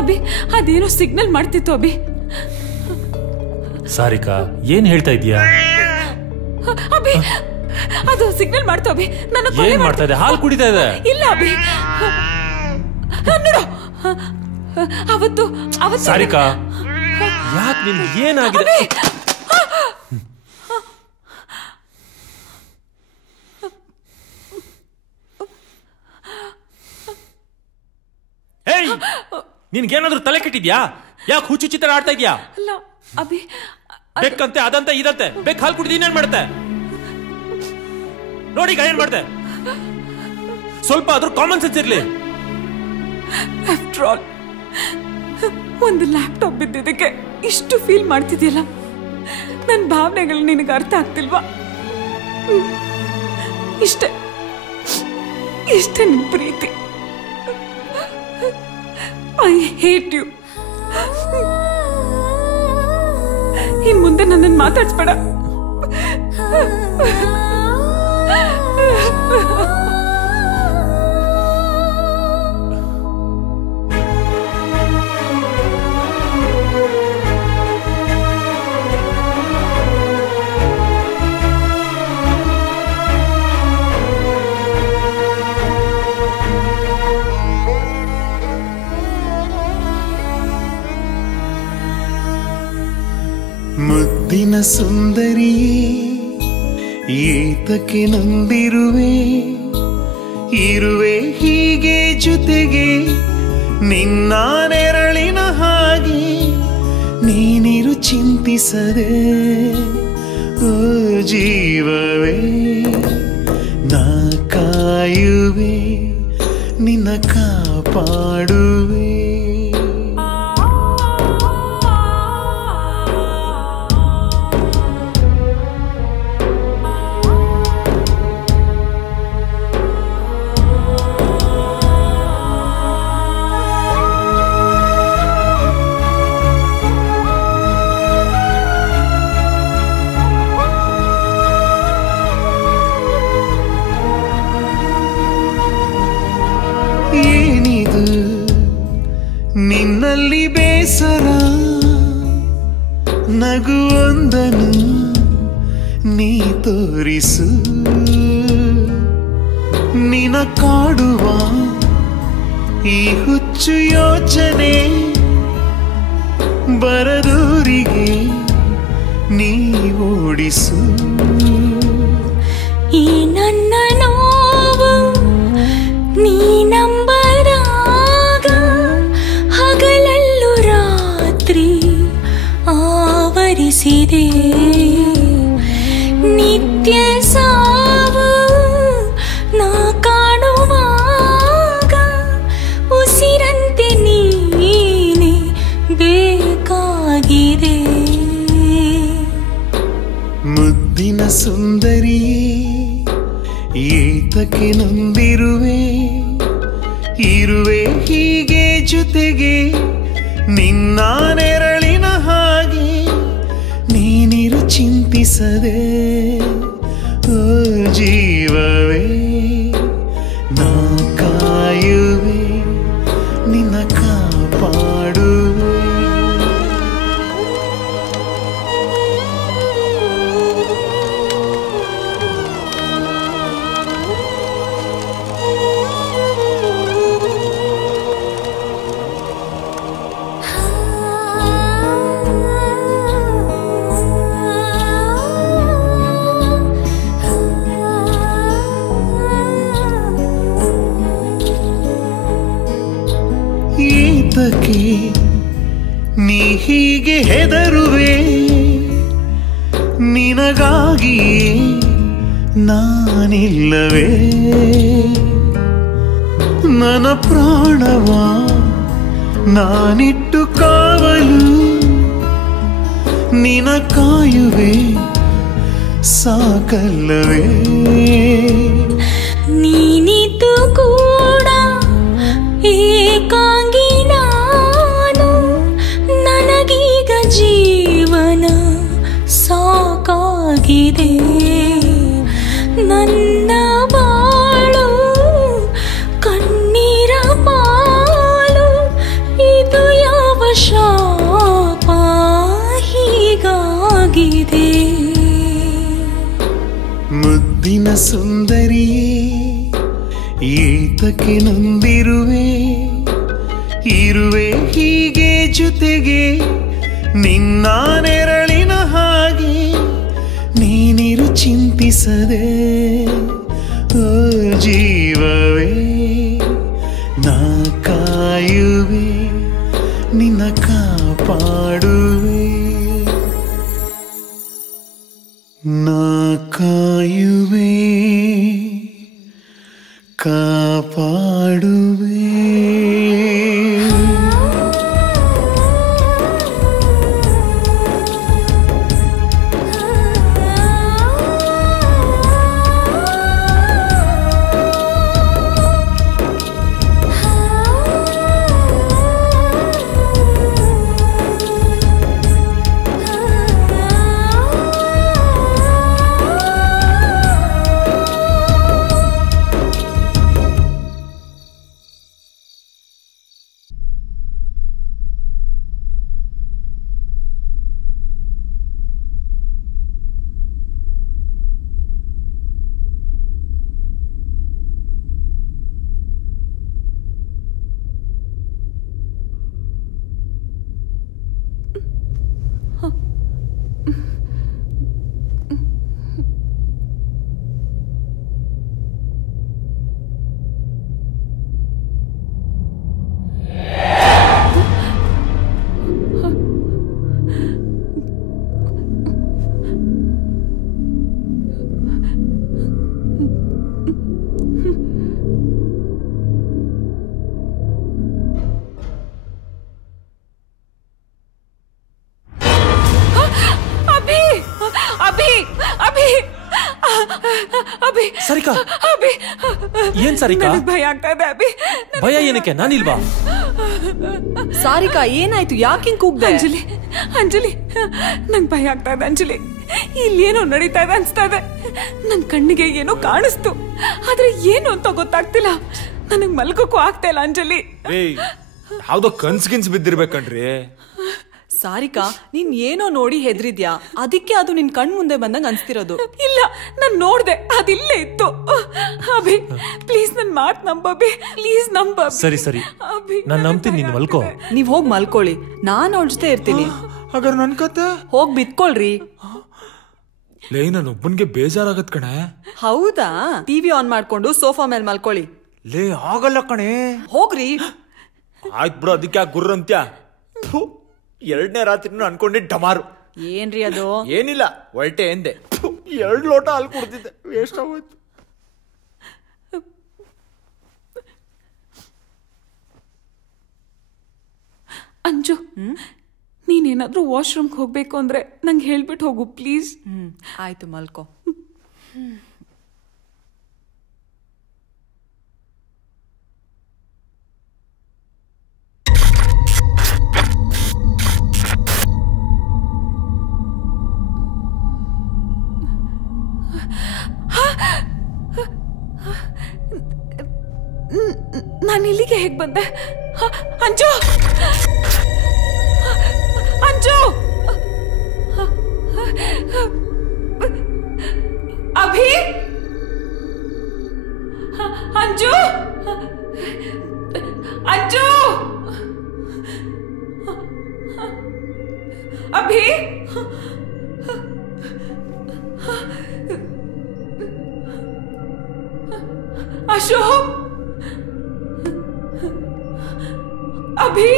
ಅಭಿ, ಅದೇನೋ ಸಿಗ್ನಲ್ ಮಾಡ್ತಿತ್ತು. ಅಭಿ ಸಾರಿಕಾ, ಏನ್ ಹೇಳ್ತಾ ಇದೀಯಾ? ಅಭಿ, ಅದು ಸಿಗ್ನಲ್ ಮಾಡ್ತು. ಅಭಿ, ನನ್ನ ಏನ್ ಮಾಡ್ತಾ ಇದೆ? ಹಾಲು ಕುಡಿತಾ ಇದೆ. ಇಲ್ಲ ಅಭಿ, ನೋಡು, ಅವತ್ತು ಸಾರಿಕಾ, ಯಾಕೆ ನಿನ್ಗೆ ಏನಾಗಿದೆ? ಏಯ್, ನಿನ್ಗೇನಾದ್ರೂ ತಲೆ ಕೆಟ್ಟಿದ್ಯಾ? ಯಾಕೆ ಹುಚ್ಚು ಚಿತ್ರ ಆಡ್ತಾ ಇದ್ಯಾ? ಅಲ್ಲ ಅಭಿ, ಬೆಕ್ಕಂತೆ ಅದಂತೆ ಇದಂತೆ. ಬೆಕ್ ಹಾಲು ಕುಡಿದು ಇನ್ನೇನ್ ಮಾಡುತ್ತೆ ನೋಡಿ. ಈಗ ಏನ್ ಮಾಡ್ತೆ? ಸ್ವಲ್ಪ ಆದ್ರೂ ಕಾಮನ್ ಸೆನ್ಸ್ ಇರ್ಲಿ. ಆಫ್ಟರ್ ಆಲ್, ಒಂದು ಲ್ಯಾಪ್ಟಾಪ್ ಬಿದ್ದಿದ್ದಕ್ಕೆ ಇಷ್ಟು ಫೀಲ್ ಮಾಡ್ತಿದ್ಯಲ್ಲ. ನನ್ನ ಭಾವನೆಗಳು ನಿನಗೆ ಅರ್ಥ ಆಗ್ತಿಲ್ವಾ? ಇಷ್ಟೇ ಇಷ್ಟೇ ನಿನ್ ಪ್ರೀತಿ. I hate you. ಇನ್ ಮುಂದೆ ನನ್ನನ್ನು ಮಾತಾಡ್ಸ್ಬೇಡ. ಮುದ್ದಿನ ಸುಂದರಿಯೇ, ಏತಕ್ಕೆ ನೊಂದಿರುವೆ? ಇರುವೆ ಹೀಗೆ ಜೊತೆಗೆ ನಿನ್ನ ನೆರಳಿನ ಹಾಗೆ. ನೀನಿರು ಚಿಂತಿಸದೆ, ಓ ಜೀವವೇ ನಾ ಕಾಯುವೆ ನಿನ್ನ ಕಾಪಾಡುವೆ. ಏನಿದು ನಿನ್ನಲ್ಲಿ ಬೇಸರ, ನಗುವೊಂದನು ನೀ ತೋರಿಸು. ನಿನ ಕಾಡುವ ಈ ಹುಚ್ಚು ಯೋಚನೆ ಬರದೂರಿಗೆ ನೀ ಓಡಿಸು. ಈ ನನ್ನ ನೋವು ನೀ ನಂಬರಾಗ ಹಗಲಲ್ಲೂ ರಾತ್ರಿ ಆವರಿಸಿದೆ. ನಿತ್ಯ ಸಾವು ನಾ ಕಾಣುವಾಗ ಉಸಿರಂತೆ ನೀನೆ ಬೇಕಾಗಿದೆ. ಮುದ್ದಿನ ಸುಂದರಿಯೇ ಏತಕ್ಕೆ ನೊಂದಿರುವೆ, ಇರುವೆ ಹೀಗೆ ಜೊತೆಗೆ ನಿನ್ನ ನೆರಳಿನ ಹಾಗೆ. ನೀನಿರು ಚಿಂತಿಸದೆ ಓ ಜೀವವೇ ನಾ ಕಾಯುವೆ ನಿನ್ನ ಕಾಪಾಡುವೆ. ಏತಕ್ಕೆ ನೀ ಹೀಗೆ ಹೆದರುವೆ, ನಿನಗಾಗಿಯೇ ನಾನಿಲ್ಲವೇ. ನನ್ನ ಪ್ರಾಣವ ನಾನಿಟ್ಟು ಕಾವಲು ನಿನ ಕಾಯುವೆ ಸಾಕಲ್ಲವೇ. ನೀನಿದ್ದು ಕೂಡ ಏಕಾಂಗಿ ನಾನು, ನನಗೀಗ ಜೀವನ ಸಾಕಾಗಿದೆ. ನನ್ನ ಬಾಳು ಕಣ್ಣೀರ ಪಾಲು, ಇದು ಯಾವ ಶಾಪ ಹೀಗಾಗಿದೆ. ಮುದ್ದಿನ ಸುಂದರಿಯೇ ಏತಕ್ಕೆ ನೊಂದಿರುವೆ, ಇರುವೆ ಹೀಗೆ ಜೊತೆಗೆ ನಿನ್ನ ನೆರಳಿನ ಹಾಗೆ. ನೀನಿರು ಚಿಂತಿಸದೆ ಓ ಜೀವವೇ ನಾ ಕಾಯುವೆ ನಿನ್ನ ಕಾಪಾಡುವೆ. ನಾ ಕಾಯುವೆ ಕಾಪಾಡುವೆ. ಅಭಿ ಸರಿಕಾ ಅಭಿ ಏನ್ ಸರಿಕಾ? ನನಗ್ ಭಯ ಆಗ್ತಾ ಇದೆ ಅಭಿ. ಭಯ ಏನಕ್ಕೆ? ನಾನಿಲ್ವಾ? ಸಾರಿಕಾ ಏನಾಯ್ತು? ಯಾಕೆ ಹಿಂಗ್ ಕೂಗ್ದೆ? ಅಂಜಲಿ ಅಂಜಲಿ ನಂಗ್ ಭಯ ಆಗ್ತಾ ಇದೆ ಅಂಜಲಿ. ಇಲ್ಲೇನೋ ನಡೀತಾ ಇದೆ ಅನ್ಸ್ತಾ ಇದೆ. ನನ್ ಕಣ್ಣಿಗೆ ಏನೋ ಕಾಣಿಸ್ತು, ಆದ್ರೆ ಏನು ಅಂತ ಗೊತ್ತಾಗ್ತಿಲ್ಲ. ನನಗ್ ಮಲ್ಗೋಕ್ಕೂ ಆಗ್ತಾ ಇಲ್ಲ ಅಂಜಲಿ. ಯಾವ್ದೋ ಕನ್ಸ್ಗಿನ್ಸ್ ಬಿದ್ದಿರ್ಬೇಕಣ್ರಿ. ಸಾರಿಕಾ ನೀನ್ ಏನೋ ನೋಡಿ ಹೆದ್ರಿದ್ಯಾ, ಅದಕ್ಕೆ ಅದು ನಿನ್ ಕಣ್ ಮುಂದೆ ಬಂದಂಗ ಅನ್ಸ್ತಿರೋದು. ಇಲ್ಲ, ನಾನ್ ನೋಡ್ದೆ, ಅದಿಲ್ಲೇ ಇತ್ತು. ಅಭಿ ಪ್ಲೀಸ್ ನನ್ ಮಾತ್ ನಂಬಿ, ಪ್ಲೀಸ್ ನಂಬ. ಸರಿ ಸರಿ, ನಾನ್ ನಂಬ್ತೀನಿ, ನೀನ್ ಮಲ್ಕೋ. ನೀವ್ ಹೋಗ್ ಮಲ್ಕೊಳ್ಳಿ, ನಾನ್ ಅವ್ರ ಜೊತೆ ಇರ್ತೀನಿ. ಹಾಗಾದ್ರೆ ನನ್ ಕತೆ ಹೋಗ್ ಬಿತ್ಕೊಳ್ರಿ. ಲೇ ನನ್ ಒಬ್ಬನ್ಗೆ ಬೇಜಾರಾಗತ್ ಕಣೆ. ಹೌದಾ? ಟಿವಿ ಆನ್ ಮಾಡ್ಕೊಂಡು ಸೋಫಾ ಮೇಲೆ ಮಲ್ಕೊಳ್ಳಿ. ಲೇ ಆಗಲ್ಲ ಕಣೆ. ಹೋಗ್ರಿ. ಆಯ್ತು ಬಿಡು, ಅದಕ್ಕೆ ಗುರ್ರ ಅಂತ್ಯ. 2ನೇ ರಾತ್ರಿನೂ ಅನ್ಕೊಂಡೆ ಡಮಾರು. ಏನ್ರಿ ಅದು? ಏನಿಲ್ಲ, ಹೊರಟೆ ಎಂದೆ. 2 ಲೋಟ ಹಾಲು ಕುಡ್ತಿದ್ದೆ, ವೇಸ್ಟ್ ಆಗೋಯ್ತು. ಅಂಜು, ನೀನೇನಾದ್ರೂ ವಾಶ್ರೂಮ್ಗೆ ಹೋಗ್ಬೇಕು ಅಂದ್ರೆ ನಂಗೆ ಹೇಳ್ಬಿಟ್ಟು ಹೋಗು ಪ್ಲೀಸ್. ಆಯ್ತು, ಮಲ್ಕೋ. ನಾನು ಇಲ್ಲಿಗೆ ಹೇಗ್ ಬಂದೆ? ಅಂಜು ಅಂಜು ಅಭಿ ಅಂಜು ಅಂಜು ಅಭಿ ಅಶೋಕ್ ಅಭಿ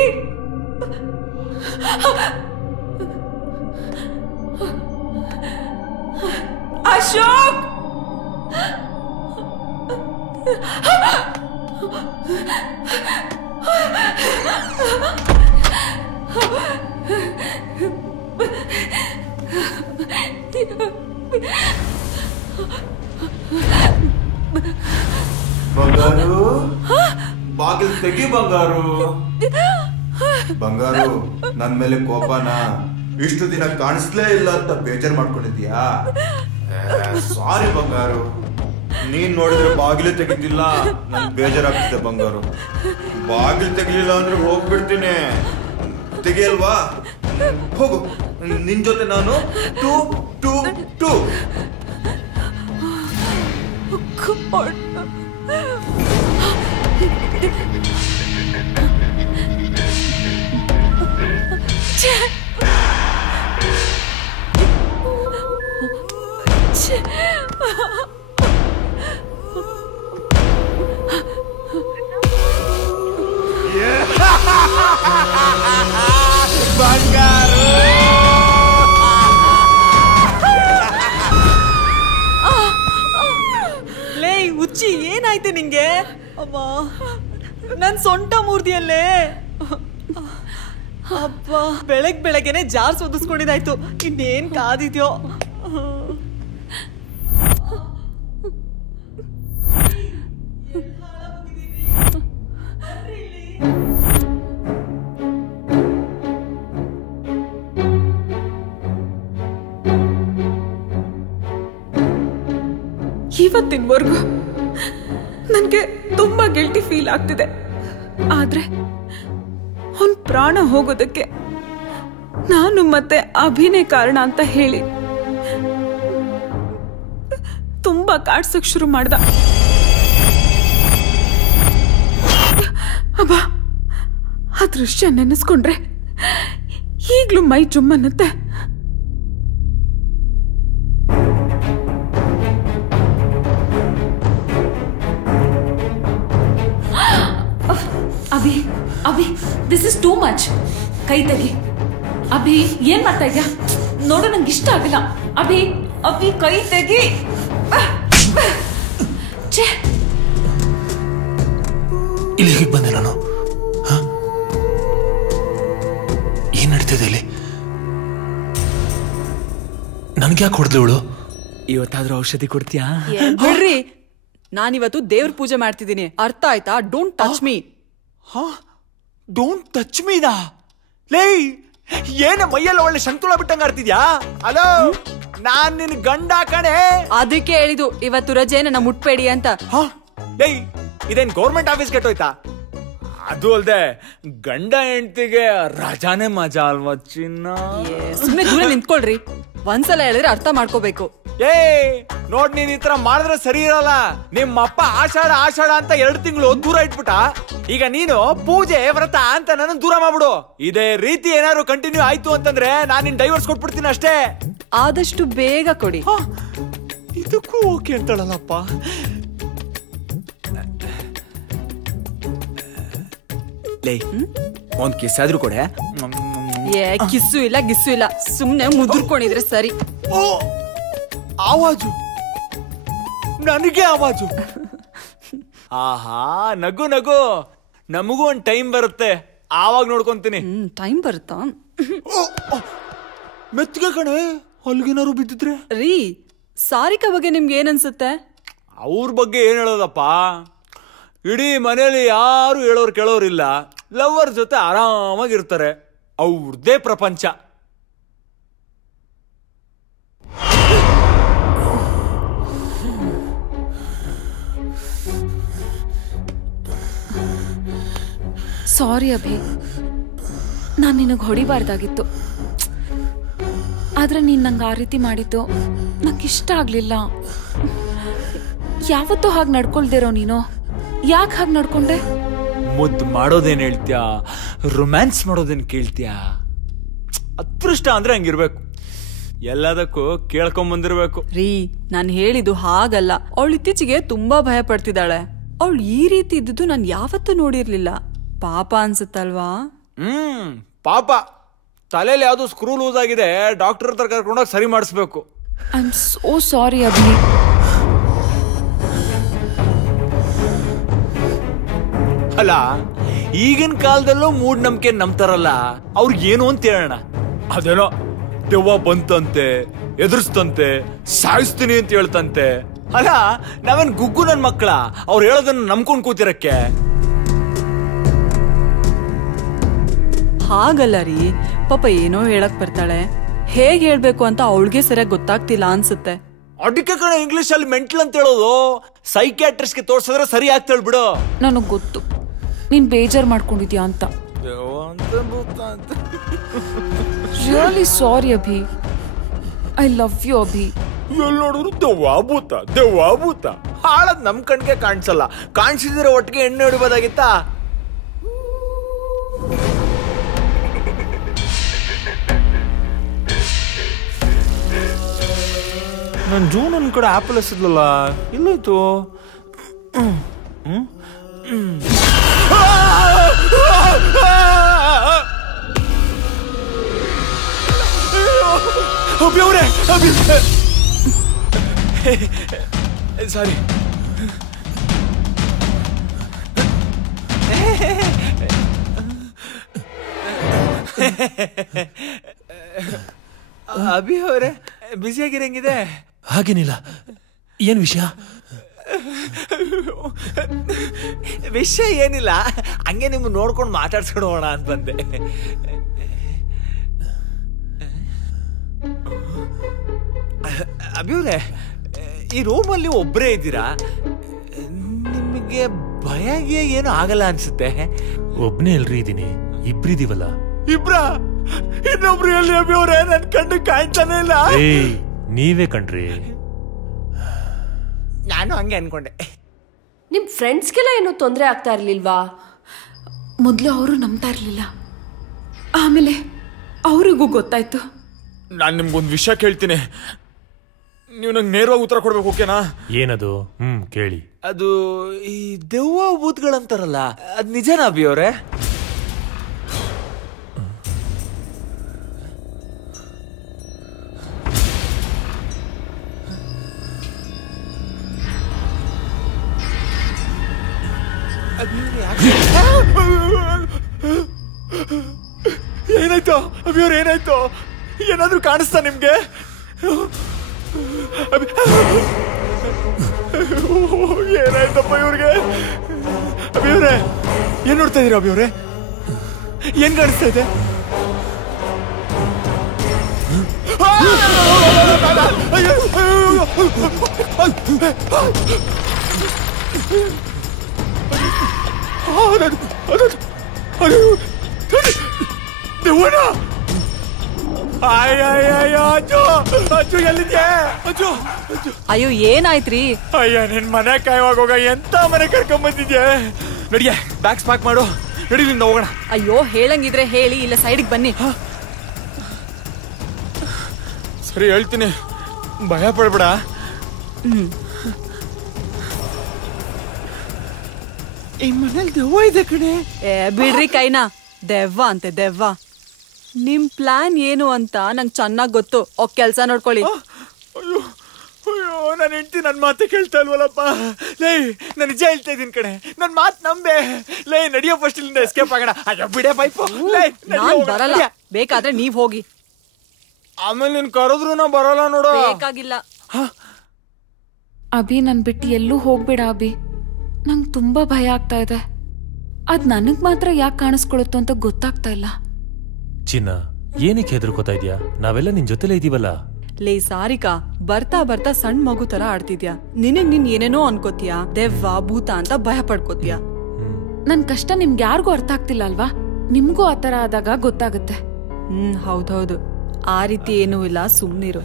ಅಶೋಕ್ ಬಂಗಾರು, ಬಾಗಿಲು ತೆಗಿ ಬಂಗಾರು. ಬಂಗಾರು, ನನ್ ಮೇಲೆ ಕೋಪನ ಇಷ್ಟು ದಿನ ಕಾಣಿಸ್ಲೇ ಇಲ್ಲ ಅಂತ ಬೇಜಾರ್ ಮಾಡ್ಕೊಂಡಿದ್ಯಾ? ಸಾರಿ ಬಂಗಾರು, ನೀನ್ ನೋಡಿದ್ರೆ ಬಾಗಿಲು ತೆಗಿತಿಲ್ಲ, ನನ್ ಬೇಜಾರಾಗ್ತಿದೆ ಬಂಗಾರು. ಬಾಗಿಲು ತೆಗಿಲಿಲ್ಲ ಅಂದ್ರೆ ಹೋಗ್ಬಿಡ್ತೀನಿ. ತೆಗಿಯಲ್ವಾ? ಹೋಗು, ನಿನ್ ಜೊತೆ ನಾನು 2 2 2. ಬಂಗಾರು, ಲೇ ಹುಚ್ಚಿ, ಏನಾಯ್ತು ನಿಂಗೆ? ಅಮ್ಮ, ನನ್ ಸೊಂಟ ಮೂರ್ದಿಯಲ್ಲೇ. ಅಪ್ಪ, ಬೆಳಗ್ಗೆನೆ ಜಾರ್ ಸೋದಿಸ್ಕೊಂಡಿದ್ದಾಯ್ತು. ಇನ್ನೇನ್ ಕಾದಿದ್ಯೋ. ಇವತ್ತಿನವರೆಗೂ ನನಗೆ ತುಂಬಾ ಗಿಲ್ಟಿ ಫೀಲ್ ಆಗ್ತಿದೆ. ಆದ್ರೆ ಅವನ್ ಪ್ರಾಣ ಹೋಗೋದಕ್ಕೆ ನಾನು ಮತ್ತೆ ಅಭಿನೇ ಕಾರಣ ಅಂತ ಹೇಳಿ ತುಂಬಾ ಕಾಡ್ಸಕ್ ಶುರು ಮಾಡ್ದ. ಅಬ್ಬ, ಆ ದೃಶ್ಯ ನೆನೆಸ್ಕೊಂಡ್ರೆ ಈಗ್ಲೂ ಮೈ ಜುಮ್ಮನ್ನತ್ತೆ. Abhi Abhi, this is too much. ಕೈ ತೆಗಿ. ಅಭಿ, ಏನ್ ಮಾಡ್ತಾ ಇದ್ಯಾ? ನೋಡು, ನಂಗೆ ಇಷ್ಟ ಆಗಿಲ್ಲ. ಅಭಿ ಅಭಿ, ಕೈ ತೆಗಿ. ಇಲ್ಲಿ ಹೇಗೆ ಬಂದೆ ನಾನು? ಏನ್ ನಡೀತಿದೆ ಇಲ್ಲಿ? ನನ್ಗೆ ಯಾಕೆ ಹೊಡೆದ್ಲು ಇವಳು? ಇವತ್ತಾದ್ರೂ ಔಷಧಿ ಕೊಡ್ತೀಯಾ? ಬಿಡ್ರಿ, ನಾನಿವತ್ತು ದೇವ್ರ ಪೂಜೆ ಮಾಡ್ತಿದ್ದೀನಿ, ಅರ್ಥ ಆಯ್ತಾ? Don't touch me. Don't touch ಮೀನಾ? ಲೇ, ಏನ ಮೈಯೆಲ್ಲ ಒಳ್ಳೆ ಸಂತುಳ ಬಿಟ್ಟಂಗ ಆಡ್ತಿದ್ಯಾ? ಹಲೋ, ನಾನ್ ನಿನ್ ಗಂಡ ಕಣೆ. ಅದಕ್ಕೆ ಹೇಳಿದು ಇವತ್ತು ರಜೆ, ನನ್ನ ಮುಟ್ಬೇಡಿ ಅಂತ. ಲೇ, ಇದೇನ್ ಗೌರ್ಮೆಂಟ್ ಆಫೀಸ್ ಕೆಟ್ಟೋಯ್ತಾ? ಅದು ಅಲ್ದೆ ಗಂಡ ಹೆಂಡತಿಗೆ ರಜಾನೆ ಮಜಾ ಅಲ್ವಾ ಚಿನ್ನ? ಸುಮ್ಮನೆ ದೂರ ನಿಂತ್ಕೊಳ್ರಿ, ಒಂದ್ಸಲ ಹೇಳಿದ್ರೆ ಅರ್ಥ ಮಾಡ್ಕೋಬೇಕು. ನೋಡ್, ನೀನ್ ಈ ತರ ಮಾಡಿದ್ರೆ ಸರಿ ಇರಲ್ಲ. ನಿಮ್ಮ ಅಪ್ಪ ಆಷಾಢ ಆಷಾಢ ಅಂತ 2 ತಿಂಗಳು ದೂರ ಇಟ್ಬಿಟ್ಟ. ಈಗ ನೀನು ಪೂಜೆ ವ್ರತ ಅಂತ ನನ್ನ ದೂರ ಮಾಡ್ಬಿಡು. ಇದೇ ರೀತಿ ಏನಾದ್ರು ಕಂಟಿನ್ಯೂ ಆಯ್ತು ಅಂತಂದ್ರೆ ನಾನು ನಿನ್ ಡೈವರ್ಸ್ ಕೊಟ್ಬಿಡ್ತೀನಿ ಅಷ್ಟೇ. ಆದಷ್ಟು ಬೇಗ ಕೊಡಿ. ಇದಕ್ಕೂ ಓಕೆ ಅಂತಾಳಲ್ಲಪ್ಪ. ಲೇ, ಒಂದ್ ಕಿಸ್ ಆದ್ರೂ ಕೊಡೆ. ಕಿಸ್ಸು ಇಲ್ಲ ಗಿಸ್ಸು ಇಲ್ಲ, ಸುಮ್ನೆ ಮುದುರ್ಕೊಂಡಿದ್ರೆ ಸರಿ. ಆವಾಜು, ನನಗೆ ಆವಾಜು. ಆಹಾ, ನಗು ನಗು. ನಮಗೂ ಒಂದ್ ಟೈಮ್ ಬರುತ್ತೆ, ಆವಾಗ ನೋಡ್ಕೊಂತೀನಿ. ಟೈಮ್ ಬರುತ್ತಾ? ಮೆತ್ತಿಗೆ ಕಣೆ, ಹೊಲ್ಗೇನಾರು ಬಿದ್ದಿದ್ರೆ. ರೀ, ಸಾರಿಕಾ ಬಗ್ಗೆ ನಿಮ್ಗೆ ಏನನ್ಸುತ್ತೆ? ಅವ್ರ ಬಗ್ಗೆ ಏನ್ ಹೇಳೋದಪ್ಪ, ಇಡೀ ಮನೇಲಿ ಯಾರು ಹೇಳೋರು ಕೇಳೋರಿಲ್ಲ. ಲವರ್ ಜೊತೆ ಆರಾಮಾಗಿರ್ತಾರೆ, ಅವ್ರದೇ ಪ್ರಪಂಚ. ಸಾರಿ ಅಭಿ, ನಾನು ನಿನಗೆ ಹೊಡಿಬಾರ್ದಾಗಿತ್ತು. ಆದ್ರೆ ನೀನು ನಂಗೆ ಆ ರೀತಿ ಮಾಡಿದ್ದು ನಂಗೆ ಇಷ್ಟ ಆಗ್ಲಿಲ್ಲ. ಯಾವತ್ತೂ ಹಾಗೆ ನಡ್ಕೊಳ್ದಿರೋ ನೀನು ಯಾಕೆ ಹಾಗೆ ನಡ್ಕೊಂಡೆ? ಮುದ್ದು ಮಾಡೋದೇನ್ ಹೇಳ್ತೀಯಾ, ರೊಮ್ಯಾನ್ಸ್ ಮಾಡೋದೇನ್ ಕೇಳ್ತೀಯಾ? ಅದೃಷ್ಟ ಅಂದ್ರೆ ಹಂಗಿರ್ಬೇಕು, ಎಲ್ಲದಕ್ಕೂ ಕೇಳ್ಕೊಂಬಂದಿರ್ಬೇಕು. ರೀ, ನಾನು ಹೇಳಿದ್ದು ಹಾಗಲ್ಲ. ಅವಳು ಇತ್ತೀಚೆಗೆ ತುಂಬಾ ಭಯ ಪಡ್ತಿದ್ದಾಳೆ. ಅವಳು ಈ ರೀತಿ ಇದ್ದಿದ್ದು ನಾನು ಯಾವತ್ತೂ ನೋಡಿರ್ಲಿಲ್ಲ. ಪಾಪ ಅನ್ಸುತ್ತಲ್ವಾ? ಪಾಪ. ತಲೆಯಲ್ಲಿ ಯಾವ್ದು ಸ್ಕ್ರೂ ಲೂಸ್ ಆಗಿದೆ, ಡಾಕ್ಟರ್ ಹತ್ರ ಕರ್ಕೊಂಡೋಗಿ ಸರಿ ಮಾಡಿಸ್ಬೇಕು. I am so sorry Abhi. ಅಲ್ಲ, ಈಗಿನ ಕಾಲದಲ್ಲೂ ಮೂಢನಂಬಿಕೆ ನಂಬ್ತಾರಲ್ಲ, ಅವ್ರಿಗೇನು ಅಂತ ಹೇಳೋಣ. ಅದೇನೋ ದೆವ್ವ ಬಂತಂತೆ, ಎದುರಿಸ್ತಂತೆ, ಸಾಯಿಸ್ತೀನಿ ಅಂತ ಹೇಳ್ತಂತೆ. ಅಲ್ಲ, ನಾವೇನ್ ಗುಗ್ಗು ನನ್ ಮಕ್ಕಳ ಅವ್ರು ಹೇಳೋದನ್ನ ನಂಬ್ಕೊಂಡ್ ಕೂತಿರಕ್ಕೆ? ಹಾಗಲ್ಲ ರೀ, ಪಾಪ ಏನೋ ಹೇಳಕ್ ಬರ್ತಾಳೆ. ಹೇಗ್ ಹೇಳ್ಬೇಕು ಅಂತ ಅವಳಿಗೆ ಸರಿಯಾಗಿ ಗೊತ್ತಾಗ್ತಿಲ್ಲ ಅನ್ಸುತ್ತೆ. ಅದಕ್ಕೆ ಕಣ ಇಂಗ್ಲಿಷ್ ಅಲ್ಲಿ ಮೆಂಟಲ್ ಅಂತ ಹೇಳೋದು. ಸೈಕ್ಯಾಟ್ರಿಸ್ಟ್ಗೆ ತೋರ್ಸಿದ್ರೆ ಸರಿ ಆಗ್ತಾಳ್ ಬಿಡು. ನನಗ್ ಗೊತ್ತು ನೀನ್ ಬೇಜಾರ್ ಮಾಡ್ಕೊಂಡಿದ್ಯಾ ಅಂತ. Really sorry Abhi. I love you Abhi. ಎಲ್ಲಿ ನೋಡಿದ್ರು ದೆವ್ವ ಭೂತ ಹಾಳದ್ ನಮ್ ಕಣ್ಗೆ ಕಾಣಿಸಲ್ಲ. ಕಾಣಿಸಿದ್ರೆ ಒಟ್ಟಿಗೆ ಎಣ್ಣೆ ಹೊಡಿಬೋದಾಗಿತ್ತಾ? ನನ್ ಜೂನ್ ಒಂದ್ ಕಡೆ ಆಪಲ್ ಎಸಿದ್ಲಲ್ಲ, ಎಲ್ಲೋಯ್ತು? ಅಭಿ ಅವ್ರೆ, ಅಭಿ ಸಾರಿ. ಅಭಿ ಅವರೇ, ಬ್ಯುಸಿಯಾಗಿರಂಗಿದೆ. ಹಾಗೇನಿಲ್ಲ, ಏನ್ ವಿಷಯ? ವಿಷಯ ಏನಿಲ್ಲ, ಹಂಗೆ ನಿಮ್ಗೆ ನೋಡ್ಕೊಂಡು ಮಾತಾಡ್ಸ್ಕೊಡೋಣ ಅಂತ ಬಂದೆ. ಅಭಿವ್ರೆ, ಈ ರೂಮಲ್ಲಿ ಒಬ್ಬರೇ ಇದ್ದೀರಾ, ನಿಮಗೆ ಭಯಗೆ ಏನು ಆಗಲ್ಲ ಅನ್ಸುತ್ತೆ? ಒಬ್ನೇ ಎಲ್ರಿ ಇದೀನಿ, ಇಬ್ರಿದೀವಲ್ಲ. ಇಬ್ರ? ಇನ್ನೊಬ್ರು ಎಲ್ಲಿ ಅಭಿವ್ರೆ? ನನ್ ಕಣ್ಣು ಕಾಣ್ತಾನೆ ಇಲ್ಲ. ನೀವೇ ಕಣ್ರಿ. ನಾನು ಹಂಗೆ ಅನ್ಕೊಂಡೆ. ನಿಮ್ ಫ್ರೆಂಡ್ಸ್ಗೆಲ್ಲ ಏನೋ ತೊಂದರೆ ಆಗ್ತಾ ಇರ್ಲಿಲ್ವಾ? ಮೊದಲು ಅವರು ನಂಬ್ತಾ ಇರ್ಲಿಲ್ಲ, ಆಮೇಲೆ ಅವ್ರಿಗೂ ಗೊತ್ತಾಯ್ತು. ನಾನು ನಿಮ್ಗೊಂದು ವಿಷಯ ಕೇಳ್ತೀನಿ, ನೀವು ನಂಗೆ ನೇರವಾಗಿ ಉತ್ತರ ಕೊಡ್ಬೇಕು, ಓಕೆನಾ? ಏನದು? ಕೇಳಿ. ಅದು ಈ ದೆವ್ವ ಭೂತ್ಗಳಂತಾರಲ್ಲ, ಅದ್ ನಿಜನಾ ಅಭಿ ಅವ್ರೆ? ಏನಾಯ್ತು ಅಭಿಯವ್ರ? ಏನಾಯ್ತು? ಏನಾದ್ರೂ ಕಾಣಿಸ್ತಾ ನಿಮ್ಗೆ? ಏನಾಯ್ತಪ್ಪ ಇವ್ರಿಗೆ? ಅಭಿ ಅವ್ರೆ, ಏನ್ ನೋಡ್ತಾ ಇದೀರ? ಅಭಿ ಅವ್ರೆ, ಏನ್ ಕಾಣಿಸ್ತಾ ಇದೆ? ದೇವಣ್ಣ! ಅಜ್ಜು ಎಲ್ಲಿದ್ಯಾ? ಅಜ್ಜು ಅಯ್ಯೋ ಏನಾಯ್ತ್ರಿ? ಅಯ್ಯ ನಿನ್ ಮನೆ ಕಾಯುವಾಗ ಹೋಗ ಎಂತ ಮನೆ ಕರ್ಕೊಂಡ್ ಬಂದಿದ್ಯಾ? ನಡಿಯ ಬ್ಯಾಗ್ಸ್ ಪ್ಯಾಕ್ ಮಾಡು, ನಡಿ ನಿಂದ ಹೋಗೋಣ. ಅಯ್ಯೋ ಹೇಳಂಗಿದ್ರೆ ಹೇಳಿ, ಇಲ್ಲ ಸೈಡ್ಗೆ ಬನ್ನಿ. ಸರಿ ಹೇಳ್ತೀನಿ, ಭಯ ಪಡ್ಬೇಡ. ಈ ಮನೇಲಿ ದೆವ್ವ ಇದೆ ಕಣೆ. ಬಿಡ್ರಿ ಕೈನಾ, ದೆವ್ವ ಅಂತೆ ದೆವ್ವ. ನಿಮ್ ಪ್ಲಾನ್ ಏನು ಅಂತ ನಂಗೆ ಚೆನ್ನಾಗ್ ಗೊತ್ತು. ಕೆಲ್ಸ ನೋಡ್ಕೊಳ್ಳಿ. ಅಯ್ಯೋ ಅಯ್ಯೋ, ನನ್ನ ಹೆಂಡತಿ ನನ್ನ ಮಾತೆ ಕೇಳ್ತಾ ಇಲ್ವಲ್ಲಪ್ಪ. ಲೇ ನಾನು ನಿಜ ಹೇಳ್ತಾ ಇದ್ದೀನಿ ಕಣೆ, ನನ್ನ ಮಾತು ನಂಬೆ. ಲೇ ನಡಿಯೋ ಫಸ್ಟ್ ಇಲ್ಲಿಂದ ಎಸ್ಕೇಪ್ ಆಗೋಣ. ಅಯ್ಯೋ ಬಿಡೆ ಪೈಪು. ನಾನ್ ಬರಲ್ಲ, ಬೇಕಾದ್ರೆ ನೀವ್ ಹೋಗಿ. ಆಮೇಲೆ ನೀನ್ ಕರೆದ್ರು ನಾ ಬರಲ್ಲ ನೋಡು. ಬೇಕಾಗಿಲ್ಲ. ಅಭಿ ನನ್ ಬಿಟ್ಟು ಎಲ್ಲೂ ಹೋಗ್ಬೇಡ ಅಭಿ, ನಂಗೆ ತುಂಬಾ ಭಯ ಆಗ್ತಾ ಇದೆ. ಅದ್ ನನಗ್ ಮಾತ್ರ ಯಾಕೆ ಕಾಣಿಸ್ಕೊಳುತ್ತೋ ಅಂತ ಗೊತ್ತಾಗ್ತಾ ಇಲ್ಲ. ಚಿನ್ನ, ಏನಕ್ಕೆ ಹೆದರ್ಕೋತಾ ಇದ್ಯಾ? ನಾವೆಲ್ಲ ನಿನ್ ಜೊತೆಲೇ ಇದೀವಲ್ಲ. ಲೇ ಸಾರಿಕಾ, ಬರ್ತಾ ಬರ್ತಾ ಸಣ್ಣ ಮಗು ತರ ಆಡ್ತಿದ್ಯಾ. ನಿನಗ್ ನೀನ್ ಏನೇನೋ ಅನ್ಕೋತೀಯ, ದೆವ್ವ ಭೂತ ಅಂತ ಭಯ ಪಡ್ಕೋತೀಯ. ನನ್ ಕಷ್ಟ ನಿಮ್ಗೆ ಯಾರಿಗೂ ಅರ್ಥ ಆಗ್ತಿಲ್ಲ ಅಲ್ವಾ? ನಿಮ್ಗೂ ಆತರ ಆದಾಗ ಗೊತ್ತಾಗುತ್ತೆ. ಹೌದೌದು, ಆ ರೀತಿ ಏನೂ ಇಲ್ಲ, ಸುಮ್ನಿರು.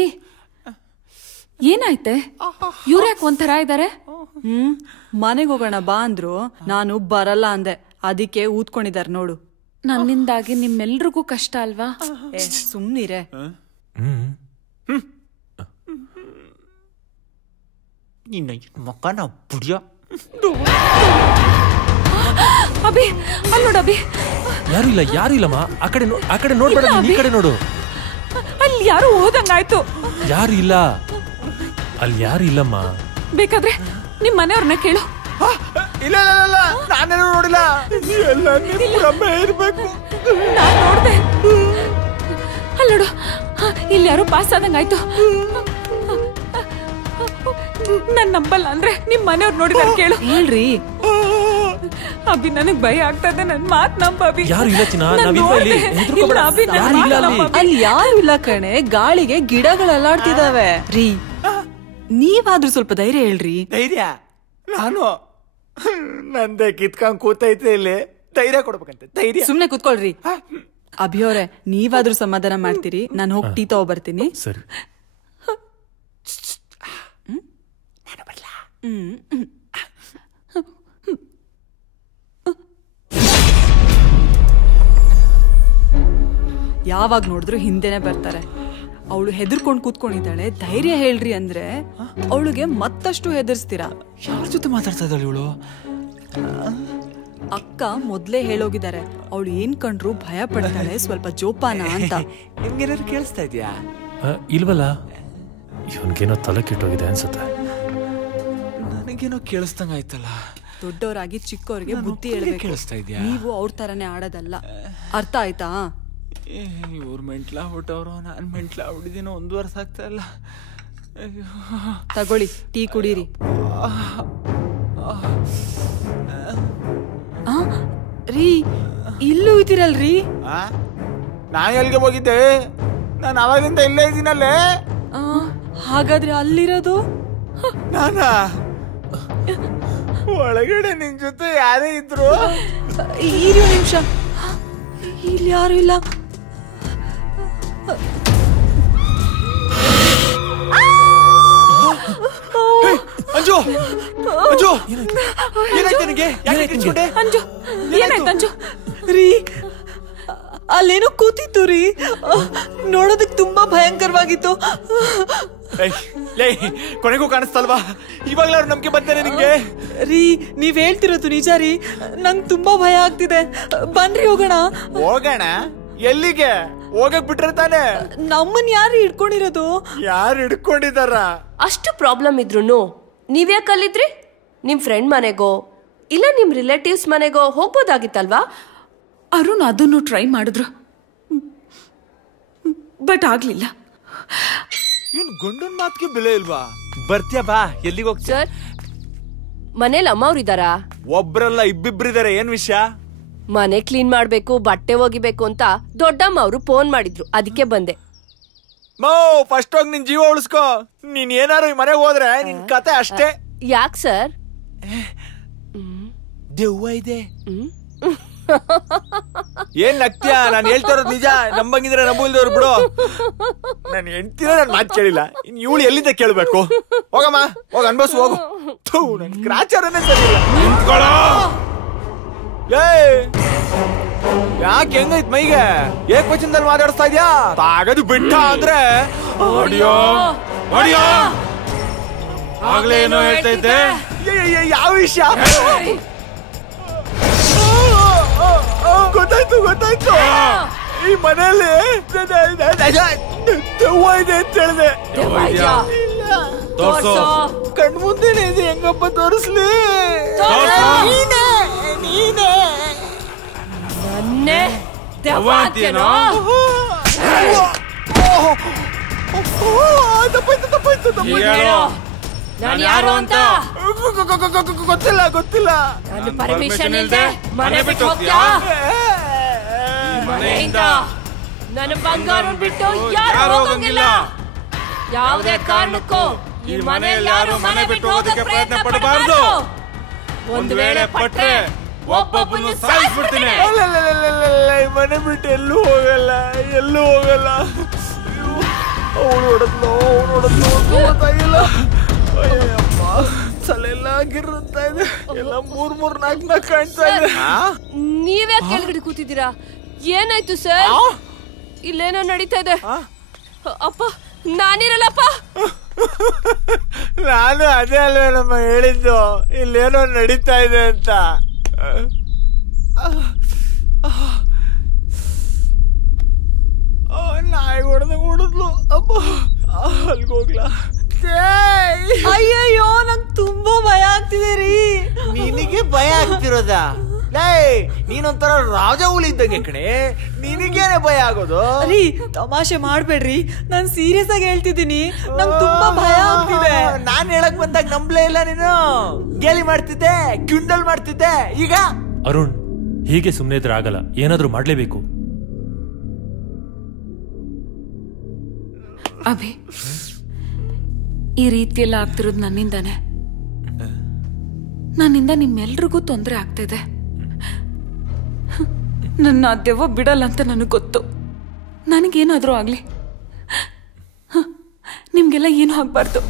ಏ ಏನಾಯ್ತೆ? ಇವ್ರ್ಯಾಕ್ ಒಂಥರ ಇದಾರೆ? ಮನೆಗೆ ಹೋಗೋಣ ಬಾ ಅಂದ್ರು, ನಾನು ಬರಲ್ಲ ಅಂದೆ. ಅದಕ್ಕೆ ಊದ್ಕೊಂಡಿದಾರ ನೋಡು. ನನ್ನಿಂದಾಗಿ ನಿಮ್ಮೆಲ್ರಿಗೂ ಕಷ್ಟ ಅಲ್ವಾ? ಸುಮ್ನಿರೆ. ನಿನ್ನ ಮಕ್ಕನ ಬುಡಿಯ. ಅಭಿ ಅಲ್ಲಿ ನೋಡು ಅಭಿ. ಯಾರು ಇಲ್ಲ, ಯಾರು ಇಲ್ಲಮ್ಮ. ಆ ಕಡೆ ನೋಡ್ಬೇಡ, ಈ ಕಡೆ ನೋಡು. ಅಲ್ಲಿ ಯಾರು ಹೋದಂಗಾಯ್ತು. ಯಾರು ಇಲ್ಲ, ಅಲ್ಲಿ ಯಾರು ಇಲ್ಲಮ್ಮ. ಬೇಕಾದ್ರೆ ನಿಮ್ ಮನೆಯವ್ರನ್ನ ಕೇಳು. ಇಲ್ಲ ಇಲ್ಲ ಇಲ್ಲ, ನಾನೇನು ನೋಡಿಲ್ಲ. ಎಲ್ಲ ನಿಮ್ಮೇ ಇರ್ಬೇಕು. ನಾನ್ ನೋಡ್ದೆ. ಅಲ್ಲಿ ನೋಡು, ಇಲ್ಲಿ ಯಾರು ಪಾಸ್ ಆದಂಗಾಯ್ತು. ನನ್ ನಂಬಲ್ಲ ಅಂದ್ರೆ ನಿಮ್ ಮನೆಯವ್ರು ನೋಡಿದಾರೆ ಕೇಳು. ಹೇಳ್ರಿ ಅಭಿ, ನನಗ್ ಭಯ ಆಗ್ತಾ ಇದೆ. ನನ್ ಮಾತ್ ನಂಬ ಅಭಿ. ಯಾರು ಇಲ್ಲ ಚಿನ್ನ, ನಾವಿಲ್ವಾ ಇಲ್ಲಿ? ಹೆದ್ರುಕೋಬೇಡ. ಯಾರು ಇಲ್ಲ ಅಲ್ಲಿ. ಅಲ್ಲಿ ಯಾರು ಇಲ್ಲ ಕಣೆ, ಗಾಳಿಗೆ ಗಿಡಗಳು ಅಲ್ಲಾಡ್ತಿದಾವೆ. ರೀ ನೀವಾದ್ರೂ ಸ್ವಲ್ಪ ಧೈರ್ಯ ಹೇಳ್ರಿ. ಧೈರ್ಯ? ನಾನು ನಂದೇ ಕಿತ್ಕೊಂಡ್ ಕೂತೈತೆ ಇಲ್ಲಿ. ಧೈರ್ಯ ಕೊಡ್ಬೇಕಂತೆ. ಧೈರ್ಯ ಸುಮ್ನೆ ಕುತ್ಕೊಳ್ರಿ. ಅಭಿಯವರೇ, ನೀವಾದ್ರೂ ಸಮಾಧಾನ ಮಾಡ್ತೀರಿ. ನಾನು ಹೋಗಿ ಟೀ ತಗೋಬರ್ತೀನಿ. ಸರಿ. ಯಾವಾಗ ನೋಡಿದ್ರು ಹಿಂದೆನೆ ಬರ್ತಾರೆ. ಅವಳು ಹೆದರ್ಕೊಂಡ್ ಕೂತ್ಕೊಂಡಿದ್ದಾಳೆ. ಧೈರ್ಯ ಹೇಳ್ರಿ ಅಂದ್ರೆ ಅವಳಿಗೆ ಮತ್ತಷ್ಟು ಹೆದರ್ಸ್ತೀರಾ. ಯಾರ ಜೊತೆ ಮಾತಾಡ್ತಾ ಇದ್ದಾಳೆ ಇವಳು? ಅಕ್ಕ ಮೊದ್ಲೇ ಹೇಳೋಗಿದ್ದಾರೆ, ಅವಳು ಏನ್ ಕಂಡ್ರು ಭಯ ಪಡ್ತಾಳೆ, ಸ್ವಲ್ಪ ಜೋಪಾನ ಅಂತ. ನಿಮ್ಗೇನಾದ್ರು ಕೇಳಿಸ್ತಾ ಇದ್ಯಾ? ಇಲ್ವಲ್ಲ, ಇವನ್ಗೇನೋ ತಲೆ ಕೆಟ್ಟೋಗಿದೆ ಅನ್ಸುತ್ತೆ. ನನಗೇನೋ ಕೇಳಿಸ್ದಂಗ ಆಯ್ತಲ್ಲ. ದೊಡ್ಡವರಾಗಿ ಚಿಕ್ಕವರಿಗೆ ಬುದ್ಧಿ ಹೇಳ್ಬೇಕು. ಕೇಳಿಸ್ತಾ ಇದ್ಯಾ? ನೀವು ಅವ್ರ ತರನೇ ಆಡೋದಲ್ಲ. ಅರ್ಥ ಆಯ್ತಾ? ಇವ್ರು ಮೆಂಟ್ಲ ಹೊಟ್ಟವ್ರು, ನಾನು ಮೆಂಟ್ಲ ಹೊಡಿದಿನೋ 1 ವರ್ಷ ಆಗ್ತಾ ಇಲ್ಲ. ತಗೊಳ್ಳಿ, ಟೀ ಕುಡೀರಿ. ರೀ ಇಲ್ಲೂ ಇದ್ದೀರಲ್ರಿ? ನಾ ಎಲ್ಲಿಗೆ ಹೋಗಿದ್ದೆ? ನಾನು ಅವಾಗಿಂದ ಇಲ್ಲೇ ಇದ್ದೀನಲ್ಲೇ. ಹಾಗಾದ್ರೆ ಅಲ್ಲಿರೋದು ನಾನಾ? ಒಳಗಡೆ ನಿನ್ ಜೊತೆ ಯಾರೇ ಇದ್ರು? ಇರಿ ಒಂದು ನಿಮಿಷ, ಇಲ್ಲಿ ಯಾರು ಇಲ್ಲ. ಅಂಜು, ಅಂಜು, ಏನಾಯ್ತು ನಿನಗೆ? ಅಂಜು, ಏನಾಯ್ತು ಅಂಜು? ರೀ ಅಲ್ಲೇನೋ ಕೂತಿತ್ತು ರೀ, ನೋಡೋದಕ್ ತುಂಬಾ ಭಯಂಕರವಾಗಿತ್ತು. ಕೊನೆಗೂ ಕಾಣಿಸ್ತಲ್ವಾ? ಇವಾಗ್ಲಾರು ನಂಬಿಕೆ ಬಂತೇನೆ ನಿಂಗೆ? ರೀ ನೀವ್ ಹೇಳ್ತಿರೋದು ನಿಜ ರೀ, ನಂಗ್ ತುಂಬಾ ಭಯ ಆಗ್ತಿದೆ. ಬನ್ರಿ ಹೋಗೋಣ. ಹೋಗೋಣ? ಎಲ್ಲಿಗೆ? ಹೋಗಕ್ ಬಿಟ್ರೆ ತಾನೆ? ನಮ್ಮನ್ ಯಾರು ಹಿಡ್ಕೊಂಡಿರೋದು? ಯಾರು ಹಿಡ್ಕೊಂಡಿದಾರ? ಅಷ್ಟು ಪ್ರಾಬ್ಲಮ್ ಇದ್ರು ನೀವ್ಯಾಕೆ ಅಲ್ಲಿದ್ರಿ? ನಿಮ್ ಫ್ರೆಂಡ್ ಮನೆಗೋ ಇಲ್ಲ ನಿಮ್ ರಿಲೇಟಿವ್ಸ್ ಮನೆಗೋ ಹೋಗ್ಬೋದಾಗಿತ್ತಲ್ವಾ? ಅರುಣ್ ಅದನ್ನು ಟ್ರೈ ಮಾಡಿದ್ರು, ಬಟ್ ಆಗ್ಲಿಲ್ಲ. ಏನ್ ಗಂಡನ್ ಮಾತಿಗೆ ಬೆಲೆ ಇಲ್ವಾ? ಬರ್ತೀಯ ಬಾ. ಎಲ್ಲಿಗೆ ಹೋಗ್ತೀಯ? ಸರ್, ಮನೇಲಿ ಅಮ್ಮ ಅವ್ರಿದಾರಾ? ಒಬ್ರಲ್ಲ ಇಬ್ಬಿಬ್ರಿದಾರೆ. ಏನ್ ವಿಷಯ? ಮನೆ ಕ್ಲೀನ್ ಮಾಡ್ಬೇಕು, ಬಟ್ಟೆ ಒಗಿಬೇಕು ಅಂತ ದೊಡ್ಡಮ್ಮ ಅವರು ಫೋನ್ ಮಾಡಿದ್ರು, ಅದಕ್ಕೆ ಬಂದೆ. ಫಸ್ಟ್ ಹೋಗಿ ನಿನ್ ಜೀವ ಉಳಿಸ್ಕೋ. ನೀನ್ ಏನಾರು ಈ ಮನೆಗೆ ಹೋದ್ರೆ ನಿನ್ ಕತೆ ಅಷ್ಟೇ. ಯಾಕೆ ಸರ್? ದೆವ್ವ ಇದೆ. ಏನ್ ನಗ್ತೀಯ? ನಾನು ಹೇಳ್ತಾ ಇರೋದು ನಿಜ. ನಂಬಂಗಿದ್ರೆ ನಂಬಿಲ್ದವ್ರು ಬಿಡು. ನಾನು ಹೆಂಡ್ತಿರ ನನ್ ಮಾತು ಕೇಳಿಲ್ಲ, ಇನ್ ಇವಳು ಎಲ್ಲಿಂದ ಕೇಳ್ಬೇಕು? ಹೋಗಮ್ಮ, ಹೋಗ ಅನ್ಭವ್ಸು, ಹೋಗು. ನನ್ ಗ್ರಾಚಾರನೇ ಸರಿ ಇಲ್ಲ. ಯಾಕೆ ಹೆಂಗೈತ್ ಮೈಗೆ? ಏಕವಚನದಲ್ಲಿ ಮಾತಾಡಿಸ್ತಾ ಇದ್ಯಾ? ತಾಗದು ಬಿಟ್ಟ ಅಂದ್ರೆ ಆಗ್ಲೇ ಏನೋ ಹೇಳ್ತಾ ಇದ್ದೆ. ಯಾವ ವಿಷಯ? ಗೊತ್ತಾಯ್ತು. ಈ ಮನೆಯಲ್ಲಿ ದೆವ್ವ ಇದೆ ಅಂತ ಹೇಳಿದೆ. ಕಣ್ ಮುಂದೆನೆ ಇದೆ, ಹೆಂಗಪ್ಪ ತೋರಿಸ್ಲಿ? ನೀನೇ ನನ್ನೇ ದೆವ್ವ ಅಂತೀನೋ? ತಪ್ಪಾಯ್ತು. ನಾನು ಯಾರು ಅಂತ ಗೊತ್ತಿಲ್ಲ. ನಾನು ಪರ್ಮಿಷನ್ ಇಲ್ಲದೆ ಮನೆ ಬಿಟ್ಟು ಹೋಗ್ತೀಯಾ? ಮನೆಯಿಂದ ನನ್ನ ಬಂಗಾರನ್ ಬಿಟ್ಟು ಯಾರು ಹೋಗಂಗಿಲ್ಲ. ಯಾವುದೇ ಕಾರಣಕ್ಕೂ ಈ ಮನೆಯಲ್ಲಿ ಯಾರು ಮನೆ ಬಿಟ್ಟು ಹೋಗಕ್ಕೆ ಪ್ರಯತ್ನ ಪಡಬಾರ್ದು. ಒಂದು ವೇಳೆ ಪಟ್ರೆ ಒಬ್ಬೊಬ್ಬನು ಸಾಯಿಸ್ಬಿಡ್ತೀನಿ. ಮನೆ ಬಿಟ್ಟು ಎಲ್ಲೂ ಹೋಗಲ್ಲ. ಅವನು ಹೊಡೆದ್ಲು ಗೊತ್ತಾಗಿಲ್ಲ. ಅಯ್ಯಪ್ಪ, ತಲೆಲ್ಲ ಗಿರುತ್ತಾ ಇದೆ. ಎಲ್ಲ 3-4 ಕಾಣ್ತಾ ಇದೆ. ನೀವೇ ಕೆಳಗಡೆ ಕೂತಿದ್ದೀರಾ? ಏನಾಯ್ತು ಸರ್? ಇಲ್ಲೇನೋ ನಡೀತಾ ಇದೆ. ಅಪ್ಪ, ನಾನಿರಲ್ಲಪ್ಪ. ನಾನು ಅದೇ ಅಲ್ವೇ ನಮ್ಮ ಹೇಳಿದ್ದು, ಇಲ್ಲೇನೋ ನಡೀತಾ ಇದೆ ಅಂತ. ನಾಯಿ ಹೊಡೆದ್ಲು. ಅಪ್ಪ, ಅಲ್ಗೋಗ್ಲಾ? ಅಯ್ಯಯ್ಯೋ, ನಂಗೆ ತುಂಬಾ ಭಯ ಆಗ್ತಿದೆ ರೀ. ನಿನಗೆ ಭಯ ಆಗ್ತಿರೋದಾ? ನೀನೊಂಥರ ರಾಜ ಹುಲಿ ಇದ್ದಂಗೆ ಕಣೆ. ನಿನಗೇನೆ ಭಯ ಆಗೋದು? ರೀ, ತಮಾಷೆ ಮಾಡ್ಬೇಡ್ರಿ, ನಾನ್ ಸೀರಿಯಸ್ ಆಗಿ ಹೇಳ್ತಿದ್ದೀನಿ. ನಂಗೆ ತುಂಬಾ ಭಯ ಆಗ್ತಿದೆ. ನಾನ್ ಹೇಳಕ್ ಬಂದಾಗ ನಂಬ್ಲೇ ಇಲ್ಲ ನೀನು. ಗೇಲಿ ಮಾಡ್ತಿದ್ದೆ, ಕ್ಯುಂಡಲ್ ಮಾಡ್ತಿದ್ದೆ. ಈಗ ಅರುಣ್, ಹೀಗೆ ಸುಮ್ಮನೆ ಇದ್ರೆ ಆಗಲ್ಲ, ಏನಾದ್ರೂ ಮಾಡ್ಲೇಬೇಕು. ಅಭಿ, ಈ ರೀತಿಯೆಲ್ಲ ಆಗ್ತಿರೋದು ನನ್ನಿಂದಾನೆ. ನನ್ನಿಂದ ನಿಮ್ಮೆಲ್ರಿಗೂ ತೊಂದರೆ ಆಗ್ತಿದೆ. ನನ್ನ ದೆವ್ವ ಬಿಡಲ್ಲ ಅಂತ ನನಗೆ ಗೊತ್ತು. ನನಗೇನಾದ್ರೂ ಆಗ್ಲಿ, ನಿಮ್ಗೆಲ್ಲ ಏನೂ ಆಗ್ಬಾರ್ದು.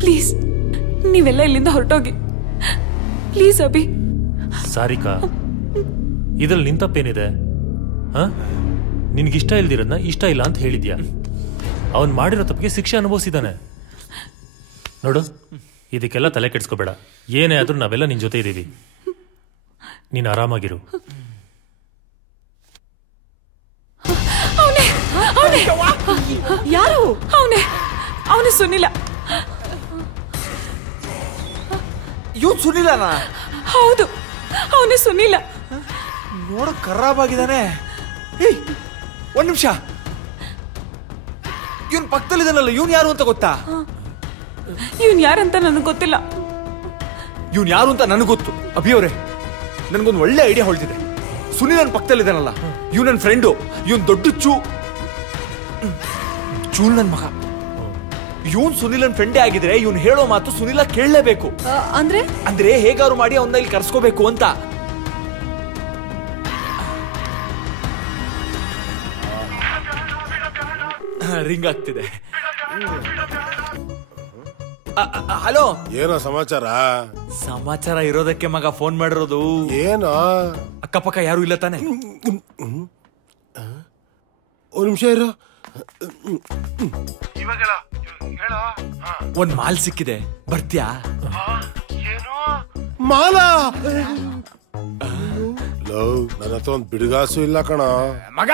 ಪ್ಲೀಸ್, ನೀವೆಲ್ಲ ಇಲ್ಲಿಂದ ಹೊರಟೋಗಿ ಪ್ಲೀಸ್. ಅಭಿ, ಸಾರಿಕಾ, ಇದ್ರಲ್ಲಿ ನಿನ್ ತಪ್ಪೇನಿದೆ? ನಿನ್ಗಿಷ್ಟ ಇಲ್ದಿರೋದ್ನ ಇಷ್ಟ ಇಲ್ಲ ಅಂತ ಹೇಳಿದ್ಯಾ? ಅವನ್ ಮಾಡಿರೋ ತಪ್ಪಿಗೆ ಶಿಕ್ಷೆ ಅನುಭವಿಸಿದಾನೆ. ನೋಡು, ಇದಕ್ಕೆಲ್ಲ ತಲೆ ಕೆಡ್ಸ್ಕೋಬೇಡ. ಏನೇ ಆದ್ರೂ ನಾವೆಲ್ಲ ನಿನ್ ಜೊತೆ ಇದ್ದೀವಿ. ನೀನ್ ಆರಾಮಾಗಿರು. ಯಾರು? ಅವನೇ ಸುನಿಲ. ಇವ್ ಸುನಿಲನ? ಹೌದು, ಅವನೇ ಸುನಿಲ. ನೋಡ ಖರಾಬಾಗಿದ್ದಾನೆ. ಒಂದ್ ನಿಮಿಷ, ಇವನ್ ಪಕ್ಕದಲ್ಲಿದ್ದಾನಲ್ಲ, ಇವನ್ ಯಾರು ಅಂತ ಗೊತ್ತಾ? ಇವನ್ ಯಾರಂತ ನನಗೆ ಗೊತ್ತಿಲ್ಲ. ಇವನ್ ಯಾರು ಅಂತ ನನಗೆ ಗೊತ್ತು. ಅಭಿಯವರೇ, ನನ್ಗೊಂದು ಒಳ್ಳೆ ಐಡಿಯಾ ಹೊಳ್ತಿದೆ. ಸುನಿಲ್ ನನ್ನ ಪಕ್ಕದಲ್ಲಿದ್ದಾನಲ್ಲ, ಇವ್ ನನ್ನ ಫ್ರೆಂಡು. ಇವನ್ ದೊಡ್ಡ ಚೂಲ್ ನನ್ ಮಗ. ಇವನ್ ಸುನಿಲನ್ ಫ್ರೆಂಡೇ ಆಗಿದ್ರೆ ಇವನ್ ಹೇಳೋ ಮಾತು ಸುನಿಲ ಕೇಳಲೇಬೇಕು. ಅಂದ್ರೆ ಹೇಗಾರು ಮಾಡಿ ಅವನ್ನ ಇಲ್ಲಿ ಕರ್ಸ್ಕೋಬೇಕು ಅಂತ. ರಿಂಗ್ ಆಗ್ತಿದೆ. ಹಲೋ, ಏನೋ ಸಮಾಚಾರ? ಸಮಾಚಾರ ಇರೋದಕ್ಕೆ ಮಗ ಫೋನ್ ಮಾಡಿರೋದು. ಏನೋ ಅಕ್ಕಪಕ್ಕ ಯಾರು ಇಲ್ಲ ತಾನೆ? ಒಂದ್ ನಿಮಿಷ ಇರೋ. ಒಂದ್ ಮಾಲ್ ಸಿಕ್ಕಿದೆ, ಬರ್ತ್ಯಾ? ಮಾಲ? ನನ್ನ ಹತ್ರ ಒಂದ್ ಬಿಡುಗಾಸು ಇಲ್ಲ ಕಣ ಮಗ.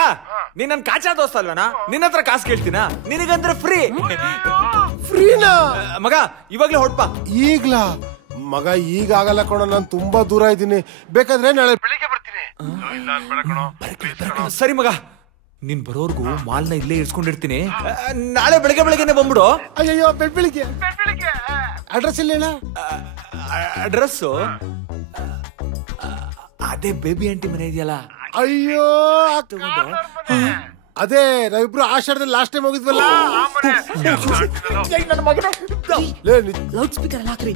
ನೀನ್ ನನ್ ಕಾಚಾ ದೋಸ್ತ ಅಲ್ವನಾ? ನಿನ್ನ ಹತ್ರ ಕಾಸು ಕೇಳ್ತೀನಾ? ನಿನಗಂದ್ರೆ ಫ್ರೀನಾ ಮಗ? ಇವಾಗ್ಲೇ ಹೊಡ್ಪ. ಈಗ್ಲಾ ಮಗ? ಈಗ ಆಗಲ್ಲ ಕಣ, ನಾನ್ ತುಂಬಾ ದೂರ ಇದ್ದೀನಿ. ಬೇಕಾದ್ರೆ ನಾಳೆ ಬೆಳಿಗ್ಗೆ ಬರ್ತೀನಿ. ಸರಿ ಮಗ, ನೀನ್ ಬರೋರ್ಗು ಮಾಲ್ನ ಇಲ್ಲೇ ಇರ್ಸ್ಕೊಂಡಿರ್ತೀನಿ. ನಾಳೆ ಬೆಳಗ್ಗೆನೆ ಬಂದ್ಬಿಡು. ಅಯ್ಯೋ ಬೆಳಿಗ್ಗೆ ಅಡ್ರೆಸ್ ಇಲ್ಲ ಹೇಳ. ಅಡ್ರೆಸ್ಸು ಅದೇ ಬೇಬಿ ಆಂಟಿ ಮನೆ ಇದೆಯಲ್ಲ. ಅಯ್ಯೋ ಅದೇ ನಾವಿಬ್ರು ಆಷಾಢದಲ್ಲಿ ಲಾಸ್ಟ್ ಟೈಮ್ ಹೋಗಿದ್ವಲ್ಲ. ಲೌಡ್ ಸ್ಪೀಕರ್ ಅಲ್ಲಿ ಹಾಕ್ರಿ.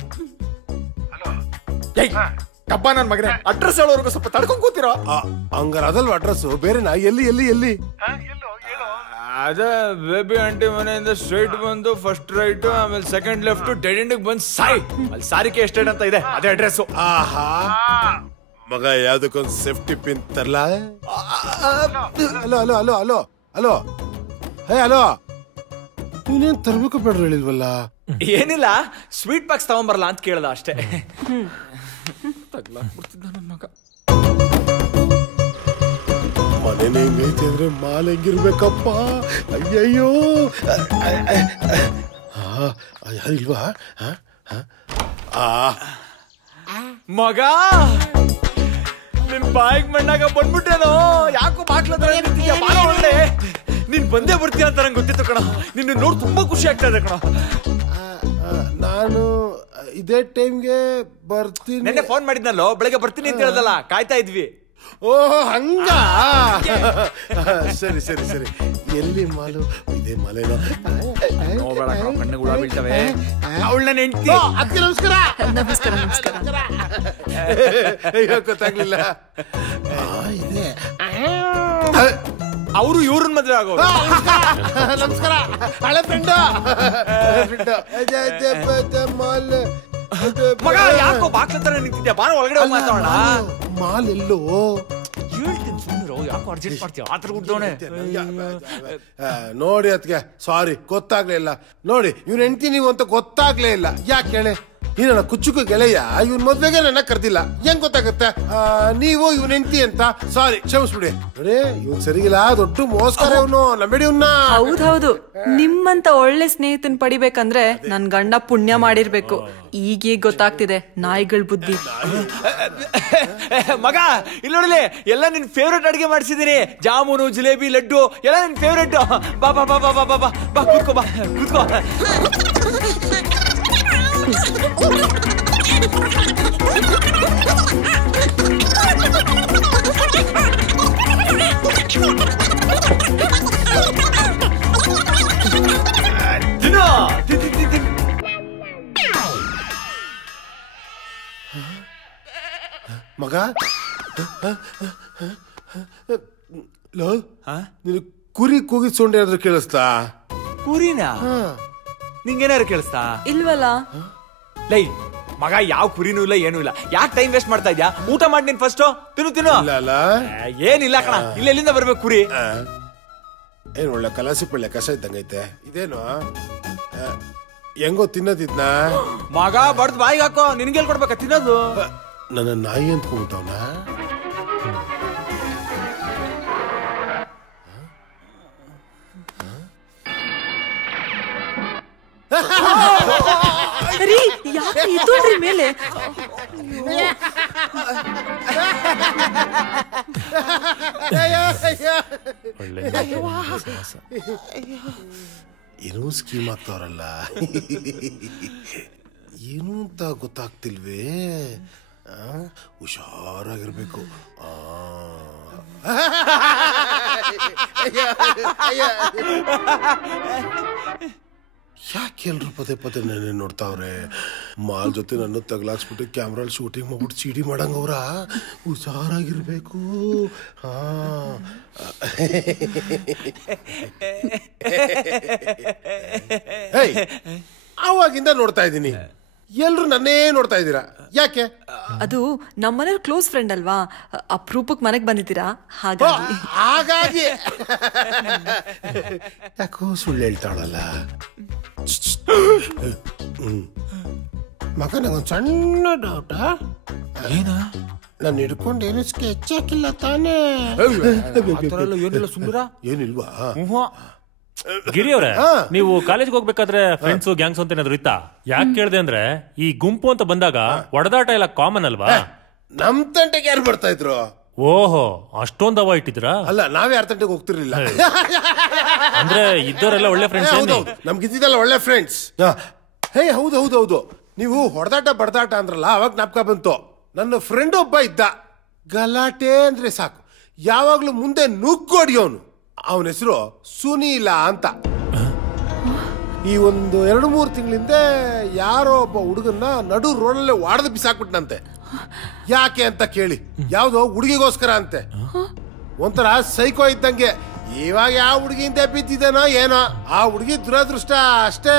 ಕಬ್ಬ ನನ್ ಮಗನೇ, ಅಡ್ರೆಸ್ ಹೇಳೋರ್ಗು ಸ್ವಲ್ಪ ತಡ್ಕೊಂಡ್ ಕೂತಿರೋ. ಹಂಗಾರ ಅದಲ್ವಾ ಅಡ್ರೆಸ್ ಬೇರೆನಾ? ಎಲ್ಲಿ ಎಲ್ಲಿ ಎಲ್ಲಿ? ಅದೇ ಬೇಬಿ ಆಂಟಿ ಮನೆಯಿಂದ ಸ್ಟ್ರೈಟ್ ಬಂದು ಫಸ್ಟ್ ರೈಟ್, ಆಮೇಲೆ ಸೆಕೆಂಡ್ ಲೆಫ್ಟ್, ಡೆಡ್ ಎಂಡಿಗೆ ಬಂದು ಸಾಯಿ ಅಲ್ಲಿ ಸಾರಿಗೆ ಎಸ್ಟೇಟ್ ಅಂತ ಇದೆ, ಅದೇ ಅಡ್ರೆಸ್. ಆಹಾ ಮಗ ಯಾವ್ದಕ್ಕೊಂದು ಸೇಫ್ಟಿ ಪಿನ್ ತರ್ಲ. Hello hello hello hello hello hey hello, ನೀನೇನ್ ತರ್ಬೇಕು ಬೇಡ್ರ ಹೇಳಿಲ್ವಲ್ಲ? ಏನಿಲ್ಲ, ಸ್ವೀಟ್ ಬಾಕ್ಸ್ ತಗೊಂಬರಲ್ಲ ಅಂತ ಕೇಳ್ದ ಅಷ್ಟೇ. ತಗ್ಲಾಕ್ಬಿಡ್ತಿದ್ದ ನನ್ ಮಗ. ಮನೇನೆ ಹೆಂಗೈತೆ ಅಂದ್ರೆ ಮಾಲ್ ಹೆಂಗಿರ್ಬೇಕಪ್ಪ. ಅಯ್ಯಯ್ಯೋ ಯಾರಿಲ್ವಾ? ಮಗ ನಿನ್ ಬಾಯಿಗೆ ಮಣ್ಣಾಗ ಬಂದ್ಬಿಟ್ಟೇನೋ. ಯಾಕೋ ಬಾಕ್ಲದ ಒಳ್ಳೆ ನೀನ್ ಬಂದೇ ಬರ್ತೀಯ ಅಂತ ನಂಗೆ ಗೊತ್ತಿತ್ತು ಕಣ. ನಿನ್ನ ನೋಡಿ ತುಂಬಾ ಖುಷಿ ಆಗ್ತಾ ಇದೆ ಕಣ. ನಾನು ಇದೇ ಟೈಮ್ಗೆ ಬರ್ತೀನಿ. ನೆನ್ನೆ ಫೋನ್ ಮಾಡಿದ್ನಲ್ಲೋ, ಬೆಳಗ್ಗೆ ಬರ್ತೀನಿ ಅಂತ ಹೇಳ್ದಲ್ಲ, ಕಾಯ್ತಾ ಇದ್ವಿ. ಓಹೋ ಹಂಗ. ಸರಿ ಸರಿ ಸರಿ. ಎಲ್ಲಿ ಮಾಲು? ಇದೇ ಮಾಲೇನೋ. ಕಣ್ಣಿಗೆ ಹುಳ ಬೀಳ್ತವೆ. ಅವಳನ್ನ ಹೆಂಡ್ತಿ. ಅದಕ್ಕೆ ನಮಸ್ಕಾರ. ನಮಸ್ಕಾರ ನಮಸ್ಕಾರ. ಗೊತ್ತಾಗ್ಲಿಲ್ಲ. ಅವರು ಇವ್ರನ್ನ ಮದ್ವೆ ಆಗೋರು. ನಮಸ್ಕಾರ ಹಳೆ ಫ್ರೆಂಡ್. ಮಗ ಯಾಕೋ ಬಾಕ್ಲ ತರ ನಿಂತಿದ್ಯಾ? ಬಾರ ಒಳಗಡೆ ಮಾತಾಡೋಣ. ಮಾಲ್ ಎಲ್ಲೋ ಹೇಳ್ತೀನಿ ಸುಮ್ಮನೆ. ಯಾಕೋ ಅರ್ಜೆಂಟ್ ಮಾಡ್ತೀಯ? ಆತರ ಗುಡ್ಡೋಣೆ ನೋಡಿ. ಅದಕ್ಕೆ ಸಾರಿ, ಗೊತ್ತಾಗ್ಲೇ ಇಲ್ಲ. ನೋಡಿ ಇವ್ನ ಹೆಂಡ್ತಿ ನೀವು ಅಂತ ಗೊತ್ತಾಗ್ಲೇ ಇಲ್ಲ. ಯಾಕೆ ಹೇಳಿ? ಈ ನನ್ನ ಕುಚ್ಚುಕು ಗೆಳೆಯ ಇವನ್ ಮದ್ವೆಗೆ ನನ್ನ ಕರ್ದಿಲ್ಲ, ಹೆಂಗ್ ಗೊತ್ತಾಗತ್ತೆ? ನೀವು ಇವನ್ ಹೆಂಡ್ತಿ ಅಂತ. ಸಾರಿ, ಕ್ಷಮಿಸ್ಬಿಡಿ. ನೋಡಿ ಇವನ್ ಸರಿಗಿಲ್ಲ, ದೊಡ್ಡ ಮೋಸ್ಕರ ಇವನು. ನಂಬೇಡಿ ಇವ್ನ. ಹೌದೌದು, ನಿಮ್ಮಂತ ಒಳ್ಳೆ ಸ್ನೇಹಿತನ್ ಪಡಿಬೇಕಂದ್ರೆ ನನ್ ಗಂಡ ಪುಣ್ಯ ಮಾಡಿರ್ಬೇಕು. ಈಗೀಗ ಗೊತ್ತಾಗ್ತಿದೆ ನಾಯಿಗಳ ಬುದ್ಧಿ. ಮಗ ಇಲ್ಲಿ ನೋಡಲಿ, ಎಲ್ಲ ನಿನ್ ಫೇವ್ರೇಟ್ ಅಡಿಗೆ ಮಾಡಿಸಿದೀನಿ. ಜಾಮೂನು, ಜಿಲೇಬಿ, ಲಡ್ಡು ಎಲ್ಲ ನಿನ್ ಫೇವ್ರೇಟ್. ಬಾ ಬಾ ಬಾ ಬಾ ಬಾ ಬಾ ಬಾ ಕೂತ್ಕೋ. ಬಾ ಕೂತ್ಕೋ. ಮಗ ನೀನು ಕುರಿ ಕೂಗಿ ಸೊಂಡೆ ಏನಾದ್ರು ಕೇಳಿಸ್ತಾ? ಕುರಿನಾ? ನಿಂಗೇನಾರು ಕೇಳಿಸ್ತಾ? ಇಲ್ವಲ್ಲ. ಲೈ ಮಗ, ಯಾವ ಕುರಿನೂ ಇಲ್ಲ, ಏನೂ ಇಲ್ಲ. ಯಾಕೆ ಟೈಮ್ ವೇಸ್ಟ್ ಮಾಡ್ತಾ ಇದ್ಯಾ? ಊಟ ಮಾಡಿ ನೀನ್ ಫಸ್ಟ್. ತಿನ್ನು. ಏನಿಲ್ಲ ಕಣ, ಇಲ್ಲೆಲ್ಲಿಂದ ಬರ್ಬೇಕು ಕುರಿ? ಏನ್ ಒಳ್ಳೆ ಕಲಾಸಿ ಪಳ್ಳೆ ಕಸ ಇದ್ದಂಗೈತೆ. ಇದೇನು ಹೆಂಗೋ ತಿನ್ನೋದಿದ್ನ? ಮಗ ಬಡ್ದು ಬಾಯಿಗೆ ಹಾಕೋ. ನಿನ್ಗೆಲ್ ಕೊಡ್ಬೇಕ ತಿನ್ನೋದು? ನನ್ನ ನಾಯಿ ಅಂದ್ಕೊಂಬಿಟ್ಟವನ. ಯಾಕೆ ಎತ್ತೋಳ್ರಿ ಮೇಲೆ? ಏನೋ ಸ್ಕೀಮ್ ಆಗ್ತಾವ್ರಲ್ಲ, ಏನು ಅಂತ ಗೊತ್ತಾಗ್ತಿಲ್ವೇ. ಹುಷಾರಾಗಿರ್ಬೇಕು. ಯಾಕೆ ಎಲ್ರು ಪದೇ ಪದೇ ನೆನೆ ನೋಡ್ತಾವ್ರೆ? ಮಾಲ್ ಜೊತೆ ನನ್ನ ತಗ್ಲಾಕ್ಸ್ಬಿಟ್ಟು ಕ್ಯಾಮ್ರಲ್ಲಿ ಶೂಟಿಂಗ್ ಮಾಡ್ಬಿಟ್ಟು ಸಿಡಿ ಮಾಡಂಗವ್ರ. ಹುಷಾರಾಗಿರ್ಬೇಕು. ಅವಾಗಿಂದ ನೋಡ್ತಾ ಇದ್ದೀನಿ, ಎಲ್ರು ನನ್ನೇ ನೋಡ್ತಾ ಇದ್ದೀರಾ, ಯಾಕೆ? ಅದು ನಮ್ಮನೇಲಿ ಕ್ಲೋಸ್ ಫ್ರೆಂಡ್ ಅಲ್ವಾ, ಅಪ್ರೂಪಕ್ಕೆ ಮನೆಗೆ ಬಂದಿದ್ದೀರಾ, ಹಾಗಾಗಿ. ಹಾಗಾಗಿ ಯಾಕೋ ಸುಳ್ಳು ಹೇಳ್ತಾಳಲ್ಲ. ಮಗ ನಂಗೊಂದು ಸಣ್ಣ ಡೌಟ. ಏನ? ನಾನು ಹಿಡ್ಕೊಂಡು ಏನು ಸ್ಕೆಚ್ ಹಾಕಿಲ್ಲ ತಾನೇ? ಏನಿಲ್ವಾ? ಗಿರಿ ಅವ್ರೆ, ನೀವು ಕಾಲೇಜ್ಗೆ ಹೋಗ್ಬೇಕಾದ್ರೆ ಫ್ರೆಂಡ್ಸ್ ಗ್ಯಾಂಗ್ಸ್ ಅಂತ ಏನಾದ್ರು ಇತ್ತಾ? ಯಾಕೆ ಕೇಳಿದೆ ಅಂದ್ರೆ, ಈ ಗುಂಪು ಅಂತ ಬಂದಾಗ ಒಡದಾಟ ಎಲ್ಲ ಕಾಮನ್ ಅಲ್ವಾ? ನಮ್ ತಂಟೆಗೆ ಯಾರು ಬರ್ತಾ ಇದ್ರು? ಓಹೋ, ಅಷ್ಟೊಂದ್ ದವ ಇಟ್ಟಿದ್ರಾ? ಅಲ್ಲ, ನಾವೇ 6 ಗಂಟೆಗೆ ಹೋಗ್ತಿರ್ಲಿಲ್ಲ. ಅಂದ್ರೆ ಇದ್ದವರೆಲ್ಲ ಒಳ್ಳೆ ಫ್ರೆಂಡ್ಸ್. ನಮ್ಗಿದ್ದಿದ್ದಲ್ಲ ಒಳ್ಳೆ ಫ್ರೆಂಡ್ಸ್. ಹೇ, ಹೌದು. ನೀವು ಹೊಡೆದಾಟ ಬಡದಾಟ ಅಂದ್ರಲ್ಲ, ಅವಾಗ ಜ್ಞಾಪಕ ಬಂತು. ನನ್ನ ಫ್ರೆಂಡ್ ಒಬ್ಬ ಇದ್ದ, ಗಲಾಟೆ ಅಂದ್ರೆ ಸಾಕು, ಯಾವಾಗ್ಲೂ ಮುಂದೆ ನುಗ್ಗೋಡಿಯೋನು. ಅವನ ಹೆಸರು ಸುನೀಲ ಅಂತ. ಈ ಒಂದು 2-3 ತಿಂಗಳಿಂದ ಯಾರೋ ಒಬ್ಬ ಹುಡುಗನ್ನ ನಡು ರೋಡಲ್ಲೇ ವಾಡದ ಬಿಸಾಕ್ಬಿಟ್ನಂತೆ. ಯಾಕೆ ಅಂತ ಕೇಳಿ, ಯಾವ್ದೋ ಹುಡುಗಿಗೋಸ್ಕರ ಅಂತೆ. ಒಂಥರ ಸೈಕೋ ಇದ್ದಂಗೆ. ಇವಾಗ ಯಾವ ಹುಡುಗಿಯಿಂದ ಬಿದ್ದಿದ್ದಾನೋ ಏನೋ, ಆ ಹುಡುಗಿ ದುರದೃಷ್ಟ ಅಷ್ಟೇ.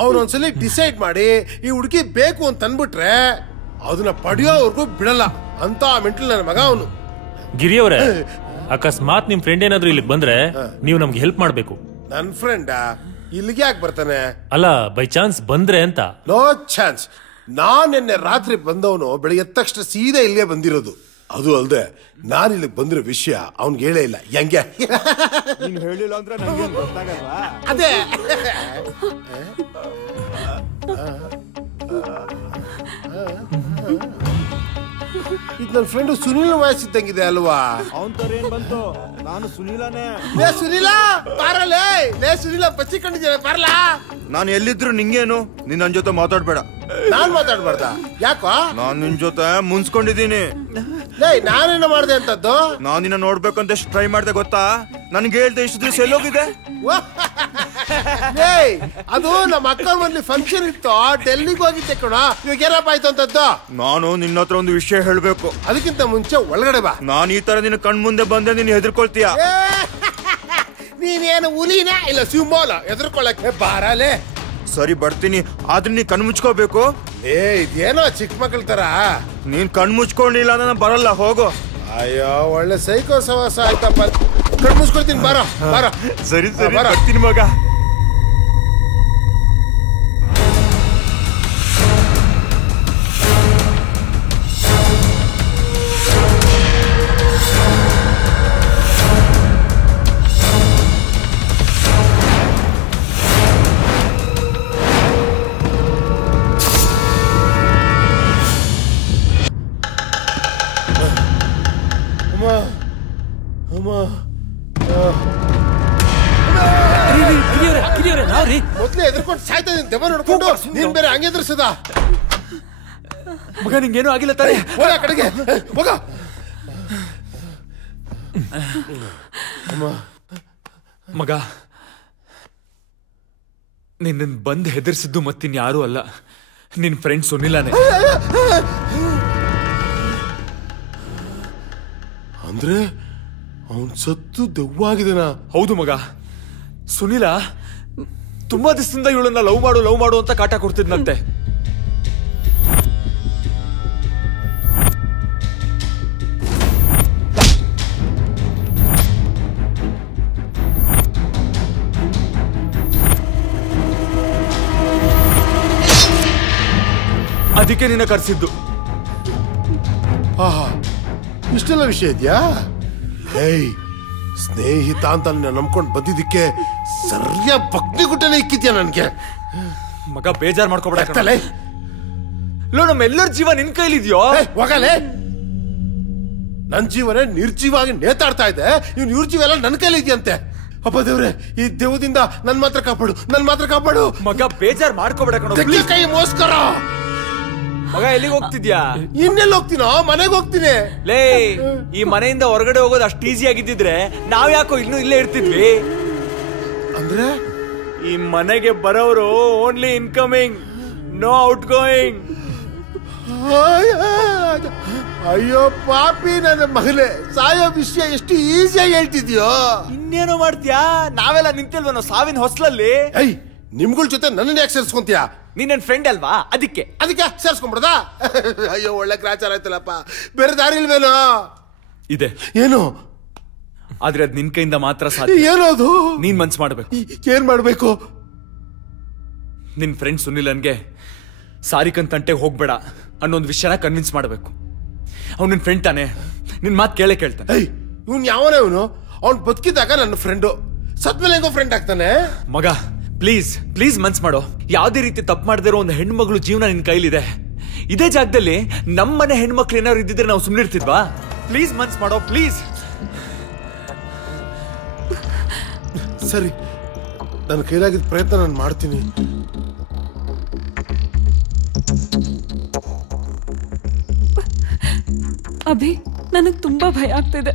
ಅವನೊಂದ್ಸಲಿ ಡಿಸೈಡ್ ಮಾಡಿ ಈ ಹುಡುಗಿ ಬೇಕು ಅಂತ ಅಂದ್ಬಿಟ್ರೆ ಅದನ್ನ ಪಡೆಯೋವರೆಗೂ ಬಿಡಲ್ಲ ಅಂತ ಮೆಂಟಲ್ ನನ್ನ ಮಗ ಅವನು. ಗಿರಿಯವರೇ, ಅಕಸ್ಮಾತ್ ನಿಮ್ ಫ್ರೆಂಡ್ ಏನಾದ್ರು ಇಲ್ಲಿಗೆ ಬಂದ್ರೆ ನೀವು ನಮ್ಗೆ ಹೆಲ್ಪ್ ಮಾಡ್ಬೇಕು. ನನ್ ಫ್ರೆಂಡ್ ಇಲ್ಲಿಗೆ ಯಾಕೆ ಬರ್ತಾನೆ? ಅಲ್ಲ, ಬೈ ಚಾನ್ಸ್ ಬಂದ್ರೆ ಅಂತ. No chance. ನಾನ್ ನಿನ್ನೆ ರಾತ್ರಿ ಬಂದವನು ಬೆಳಿಗ್ಗೆ ಎದ್ದ ತಕ್ಷಣ ಸೀದಾ ಇಲ್ಲಿಗೆ ಬಂದಿರೋದು. ಅದು ಅಲ್ದೆ ನಾನು ಇಲ್ಲಿಗೆ ಬಂದಿರೋ ವಿಷಯ ಅವ್ನ್ಗೆ ಹೇಳೇ ಇಲ್ಲ. ಹೆಂಗೆ ನೀನ್ ಹೇಳಿಲ್ಲ ಅಂದ್ರೆ ನಂಗೆ ಗೊತ್ತಾಗಲ್ವಾ? ಅದೇ ಇದು ನನ್ನ ಫ್ರೆಂಡ್ ಸುನೀಲ್ ವಾಯ್ಸ್ ಇದ್ದಂಗಿದೆ ಅಲ್ವಾ? ಅವನ್ ತರ ಏನ್ ಬಂತು? ನಾನು ಸುನೀಲನೇ. ಲೇ ಸುನೀಲ, ಬಾರಲೇ. ಲೇ ಸುನೀಲ, ಬಚ್ಚಿಕೊಂಡಿದ್ದೀರ, ಬಾರಲ. ನಾನು ಎಲ್ಲಿದ್ರು ನಿಂಗೇನು? ನೀನ್ ನನ್ ಜೊತೆ ಮಾತಾಡ್ಬೇಡ. ನಾನ್ ಮಾತಾಡ್ಬಾರ್ದ? ಯಾಕೋ? ನಾನ್ ನಿನ್ ಜೊತೆ ಮುನ್ಸ್ಕೊಂಡಿದ್ದೀನಿ. ಲೇ, ನಾನೇನು ಮಾಡ್ದೆ ಅಂತದ್ದು? ನಾನ್ ನಿನ್ನ ನೋಡ್ಬೇಕಂತ ಎಷ್ಟು ಟ್ರೈ ಮಾಡ್ದೆ ಗೊತ್ತಾ? ನನ್ಗೆ ಹೇಳ್ದೆ ಇಷ್ಟು ದಿವಸ ಎಲ್ಲೋಗಿದೆ? ಅದು ನಮ್ಮ ಅಕ್ಕ ಮನೇಲಿ ಫಂಕ್ಷನ್ ಇತ್ತು, ಡೆಲ್ಲಿಗೆ ಹೋಗಿದ್ದೆ ಕಣ. ಇವಾಗ ಏನಪ್ಪ ಆಯ್ತು ಅಂತದ್ದು? ನಾನು ನಿನ್ನ ಹತ್ರ ಒಂದು ವಿಷಯ ಹೇಳ್ಬೇಕು. ಅದಕ್ಕಿಂತ ಮುಂಚೆ ಒಳಗಡೆ ಬಾ. ನಾನು ಈ ತರ ನಿನ್ನ ಕಣ್ ಮುಂದೆ ಬಂದೆ ನೀನ್ ಹೆದರ್ಕೊಳ್ತೀಯ. ನೀನೇನು ಹುಲಿನ ಇಲ್ಲ ಸಿಂಹನ ಹೆದರ್ಕೊಳ್ಳಕ್ಕೆ? ಬಾರಲೇ. ಸರಿ, ಬರ್ತೀನಿ, ಆದ್ರೆ ನೀನ್ ಕಣ್ ಮುಚ್ಕೋಬೇಕು. ಇದೇನೋ ಚಿಕ್ಕ ಮಕ್ಳ ತರ. ನೀನ್ ಕಣ್ ಮುಚ್ಕೊಂಡಿಲ್ಲ ನಾನು ಬರಲ್ಲ, ಹೋಗು. ಅಯ್ಯೋ, ಒಳ್ಳೆ ಸೈಕೋ ಸವಾಸ ಆಯ್ತಪ್ಪ. ಕಣ್ ಮುಚ್ಕೊಳ್ತೀನಿ, ಬಾರ. ಸರಿ ಬರ್ತೀನಿ ಮಗ. ಮೊದ್ಲೇ ಎದ್ರಕೊಂಡು ಸಾಯ್ತಾ ಇದೀನಿ, ದೆವ್ವ ನೋಡ್ಕೊಂಡು. ನೀನ್ ಬೇರೆ ಹಂಗೆ ಎದುರಿಸದ ಮಗ? ನಿಂಗೇನು ಆಗಿಲ್ಲ ತಾನೆ? ಹೋಗ ಕಡೆಗೆ ಹೋಗ. ಮಗ, ನಿನ್ನ ಬಂದ್ ಹೆದರ್ಸಿದ್ದು ಮತ್ತಿನ್ಯಾರೂ ಅಲ್ಲ, ನಿನ್ ಫ್ರೆಂಡ್ ಸುನಿಲಾನೆ. ಅಂದ್ರೆ ಅವನ್ ಸತ್ತು ದೆವ್ವಾಗಿದನ? ಹೌದು ಮಗ. ಸುನಿಲ ತುಂಬಾ ದಿವಸದಿಂದ ಇವಳನ್ನ ಲವ್ ಮಾಡು ಅಂತ ಕಾಟ ಕೊಡ್ತಿದ್ನಂತೆ. ಅದಕ್ಕೆ ನಿನ್ನ ಕರೆಸಿದ್ದು. ಇಷ್ಟೆಲ್ಲ ವಿಷಯ ಇದೆಯಾ? ಹೇಯ್, ಸ್ನೇಹಿತ ಅಂತ ನಂಬ್ಕೊಂಡು ಬಂದಿದ್ದಕ್ಕೆ ಸರಿಯ ಭಕ್ತಿ ಗುಟ್ಟನೆ ಇಕ್ಕಿದ್ಯಾ ನನ್ಗೆ. ಮಗ, ಬೇಜಾರ್ ಮಾಡ್ಕೊಬೇಡ. ನಮ್ಮೆಲ್ಲರ ಜೀವ ನಿನ್ ಕೈಲಿದ್ಯೋ? ಹೋಗಲೇ. ನನ್ ಜೀವನೇ ನಿರ್ಜೀವಾಗಿ ನೇತಾಡ್ತಾ ಇದೆ, ಇವ್ನು ಇವ್ರ ಜೀವ ಎಲ್ಲ ನನ್ ಕೈಲಿದ್ಯಂತೆ. ಅಪ್ಪ ದೇವ್ರೆ, ಈ ದೇವದಿಂದ ನನ್ ಮಾತ್ರ ಕಾಪಾಡು. ಮಗ, ಬೇಜಾರ್ ಮಾಡ್ಕೊಬೇಡ ಕಣೋ. ಕೈ ಮೋಸ್ಕರ. ಮಗ, ಎಲ್ಲಿಗೆ ಹೋಗ್ತಿದ್ಯಾ? ಇನ್ನೆಲ್ಲಿ ಹೋಗ್ತೀನೋ? ಮನೆಗೆ ಹೋಗ್ತೀನಿ. ಲೇ, ಈ ಮನೆಯಿಂದ ಹೊರಗಡೆ ಹೋಗೋದು ಅಷ್ಟು ಈಸಿ ಆಗಿದ್ದಿದ್ರೆ ನಾವ್ ಯಾಕೋ ಇನ್ನೂ ಇಲ್ಲೇ ಇರ್ತಿದ್ವಿ. ಅಂದ್ರೆ ಈ ಮನೆಗೆ ಬರೋರು only incoming, no outgoing. ಅಯ್ಯೋ ಪಾಪಿ ನನ್ನ ಮಗನೇ, ಸಾಯೋ ವಿಷಯ ಎಷ್ಟು ಈಸಿಯಾಗಿ ಹೇಳ್ತಿದ್ಯೋ. ಇನ್ನೇನೋ ಮಾಡ್ತೀಯಾ? ನಾವೆಲ್ಲ ನಿಂತಿಲ್ವನೋ ಸಾವಿನ ಹೊಸ್ಲಲ್ಲಿ. ನಿಮ್ಗಳ ಜೊತೆ ನನ್ನ ಯಾಕೆ ಸೇರ್ಸ್ಕೊಂತೀಯ? ನೀನ್ ನನ್ನ ಫ್ರೆಂಡ್ ಅಲ್ವಾ, ಅದಕ್ಕೆ ಸೇರ್ಸ್ಕೊಂಡ್ಬಿಡದ? ಅಯ್ಯೋ, ಒಳ್ಳೆ ಗ್ರಾಚಾರ ಆಯ್ತಲ್ಲಪ್ಪ. ಬೇರೆ ದಾರಿ ಇಲ್ವೇನೋ? ಇದೆ. ಏನು? ಆದ್ರೆ ಅದ್ ನಿನ್ ಕೈಯಿಂದ ಮಾತ್ರ ಸಾಧ್ಯ. ಏನದು? ನೀನ್ ಮನ್ಸ್ ಮಾಡ್ಬೇಕು. ಏನ್ ಮಾಡ್ಬೇಕು? ನಿನ್ ಫ್ರೆಂಡ್ ಸುನಿಲನ್ಗೆ ಸಾರಿಕಂತಂಟೆ ಹೋಗ್ಬೇಡ ಅನ್ನೊಂದು ವಿಷಯನ ಕನ್ವಿನ್ಸ್ ಮಾಡ್ಬೇಕು. ಅವ್ನು ನಿನ್ ಫ್ರೆಂಡ್ ತಾನೆ, ನಿನ್ ಮಾತು ಕೇಳ್ತಾನೆ. ಇವ್ನು ಯಾವನೇ? ಅವ್ನು ಬದುಕಿದಾಗ ನನ್ನ ಫ್ರೆಂಡು, ಸತ್ಮೇಲೆ ಹೆಂಗೋ ಫ್ರೆಂಡ್ ಆಗ್ತಾನೆ? ಮಗ, ಪ್ಲೀಸ್ ಮನ್ಸ್ ಮಾಡೋ. ಯಾವ್ದೇ ರೀತಿ ತಪ್ಪು ಮಾಡದಿರೋ ಒಂದು ಹೆಣ್ಮಗಳು ಜೀವನ ನಿನ್ ಕೈಲಿದೆ. ಇದೇ ಜಾಗದಲ್ಲಿ ನಮ್ಮನೆ ಹೆಣ್ಮಕ್ಳು ಏನಾದ್ರು ಇದ್ದಿದ್ರೆ ನಾವು ಸುಮ್ಮನೆ ಇರ್ತಿದ್ವಾ? ಪ್ಲೀಸ್ ಮನ್ಸ್ ಮಾಡೋ, ಪ್ಲೀಸ್. ಸರಿ, ನನ್ನ ಕೈಲಾಗಿದ್ದ ಪ್ರಯತ್ನ ನಾನು ಮಾಡ್ತೀನಿ. ಅಭಿ, ನನಗ್ ತುಂಬಾ ಭಯ ಆಗ್ತಿದೆ.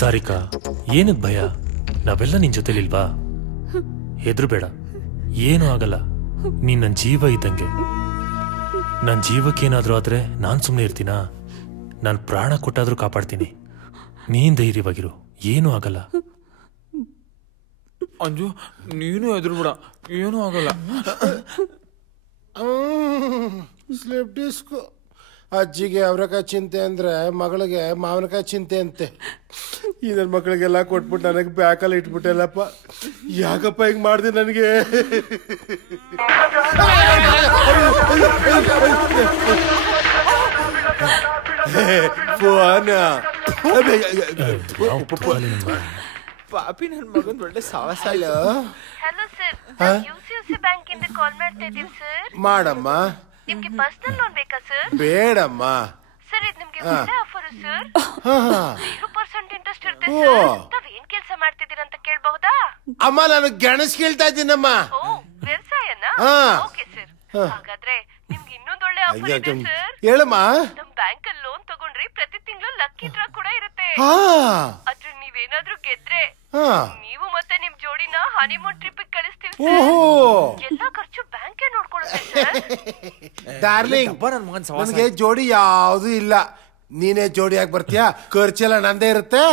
ಸಾರಿಕಾ, ಏನಕ್ ಭಯ? ನಾವೆಲ್ಲ ನಿನ್ ಜೊತೆಲಿಲ್ವಾ? ಹೆದ್ರಬೇಡ, ಏನೂ ಆಗಲ್ಲ. ನೀನ್ ನನ್ ಜೀವ ಇದ್ದಂಗೆ. ನನ್ ಜೀವಕ್ಕೇನಾದ್ರೂ ಆದ್ರೆ ನಾನ್ ಸುಮ್ನೆ ಇರ್ತೀನಾ? ನಾನ್ ಪ್ರಾಣ ಕೊಟ್ಟಾದ್ರೂ ಕಾಪಾಡ್ತೀನಿ. ನೀನ್ ಧೈರ್ಯವಾಗಿರು, ಏನೂ ಆಗಲ್ಲ. ಅಂಜು, ನೀನು ಹೆದ್ರಬೇಡ, ಏನೂ ಆಗಲ್ಲ. Slip disc. ಅಜ್ಜಿಗೆ ಅವರೆಕಾಯಿ ಚಿಂತೆ ಅಂದ್ರೆ ಮಗಳಿಗೆ ಮಾವಿನಕಾಯಿ ಚಿಂತೆ ಅಂತೆ. ಈ ನನ್ನ ಮಕ್ಕಳಿಗೆಲ್ಲ ಕೊಟ್ಬಿಟ್ಟು ನನಗೆ ಬ್ಯಾಕಲ್ಲಿ ಇಟ್ಬಿಟ್ಟೆಲ್ಲಪ್ಪ. ಯಾಕಪ್ಪ ಹಿಂಗ್ ಮಾಡಿದೆ ನನಗೆ? ಪಾಪಿ, ನನ್ನ ಮಗನ್ ಒಳ್ಳೆ ಸಾಹಸ. ಹಲೋ ಸರ್, ಯುಸಿಸಿ ಬ್ಯಾಂಕ್ ಇಂದ ಕಾಲ್ ಮಾಡ್ತಾ ಇದ್ದೀವಿ ಸರ್. ಮಾಡಮ್ಮ. ನಿಮ್ಗೆ ಪರ್ಸನಲ್ ಲೋನ್ ಬೇಕಾ ಸರ್? ಬೇಡಮ್ಮ. ಸರ್, ಇದು ನಿಮ್ಗೆ ಒಳ್ಳೆ ಆಫರ್ ಸರ್. 0% ಇಂಟ್ರೆಸ್ಟ್ ಇರುತ್ತೆ ಸರ್. ತಾವ್ ಏನ್ ಕೆಲಸ ಮಾಡ್ತಿದ್ದೀರಾ ಅಂತ ಕೇಳಬಹುದಾ? ಅಮ್ಮ, ನಾನು ಗೆಣಸ್ ಕೇಳ್ತಾ ಇದ್ದೀನಮ್ಮ. ಓ, ವ್ಯವಸಾಯನಾ? Okay sir. ಹಾಗಾದ್ರೆ ನಿಮ್ಗೆ ಇನ್ನೊಂದು ಒಳ್ಳೆ ಆಫರ್ ಇದೆ ಸರ್. ಹೇಳಮ್ಮ. ನಮ್ ಬ್ಯಾಂಕ್ ಅಲ್ಲಿ ಲೋನ್ ತಗೊಂಡ್ರೆ ಪ್ರತಿ ತಿಂಗಳು ಲಕ್ಕಿ ಡ್ರಾ ಕೂಡ ಇರುತ್ತೆ. ಅದ್ರ ನೀವೇನಾದ್ರೂ ಗೆದ್ರೆ ನೀವು ಮತ್ತೆ ನಿಮ್ ಜೋಡಿನ ಹನಿಮೂನ್ ಟ್ರಿಪ್ ಕಳಿಸ್ತೀವಿ ಸರ್. ಎಲ್ಲ ಖರ್ಚು ಬ್ಯಾಂಕೇ ನೋಡ್ಕೊಳ್ಳುತ್ತೆ ಸರ್. ಡಾರ್ಲಿಂಗ್, ನನಗೆ ಜೋಡಿ ಯಾವ್ದು ಇಲ್ಲ. ನೀನೇ ಜೋಡಿಯಾಗಿ ಬರ್ತೀಯಾ? ಖರ್ಚೆಲ್ಲ ನಂದೇ ಇರುತ್ತೆ.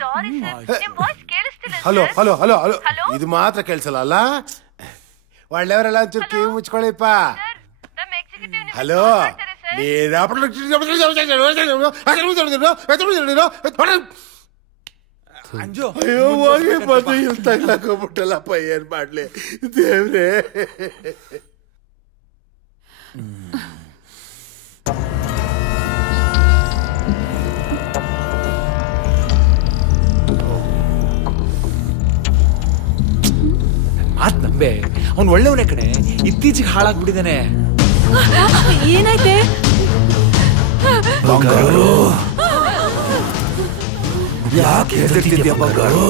ಸಾರಿ ಸರ್, ನಿಮ್ ವಾಯ್ಸ್ ಕೇಳಿಸ್ತಿಲ್ಲ. ಹಲೋ ಹಲೋ ಹಲೋ ಹಲೋ, ಇದು ಮಾತ್ರ ಕೇಳಿಸಲ್ಲ ಅಲ್ಲ? ಒಳ್ಳೆಯವರೆಲ್ಲ ಒಂಚೂರು ಕಿವಿ ಮುಚ್ಕೊಳ್ಳಿಪ್ಪ. ಹಲೋ, ಅಂಜು, ಅಯ್ಯೋ ಹೋಗಿ ಬಂದು ಇಲ್ಲಿ ತಗ್ಲಾಕೋಬಿಟ್ಟಲ್ಲಪ್ಪ. ಏನ್ ಮಾಡ್ಲಿ ದೇವ್ರೆ? ಮಾತ್ ನಂಬೆ, ಅವ್ನು ಒಳ್ಳೆಯವನೇ ಕಣೆ. ಇತ್ತೀಚೆಗೆ ಹಾಳಾಗ್ಬಿಟ್ಟಿದ್ದಾನೆ. ಏನಾಯ್ತೆ? ಬಂಗಾರು, ಯಾಕೆ ಹೆದರ್ತಿದ್ಯಾ ಬಂಗಾರು?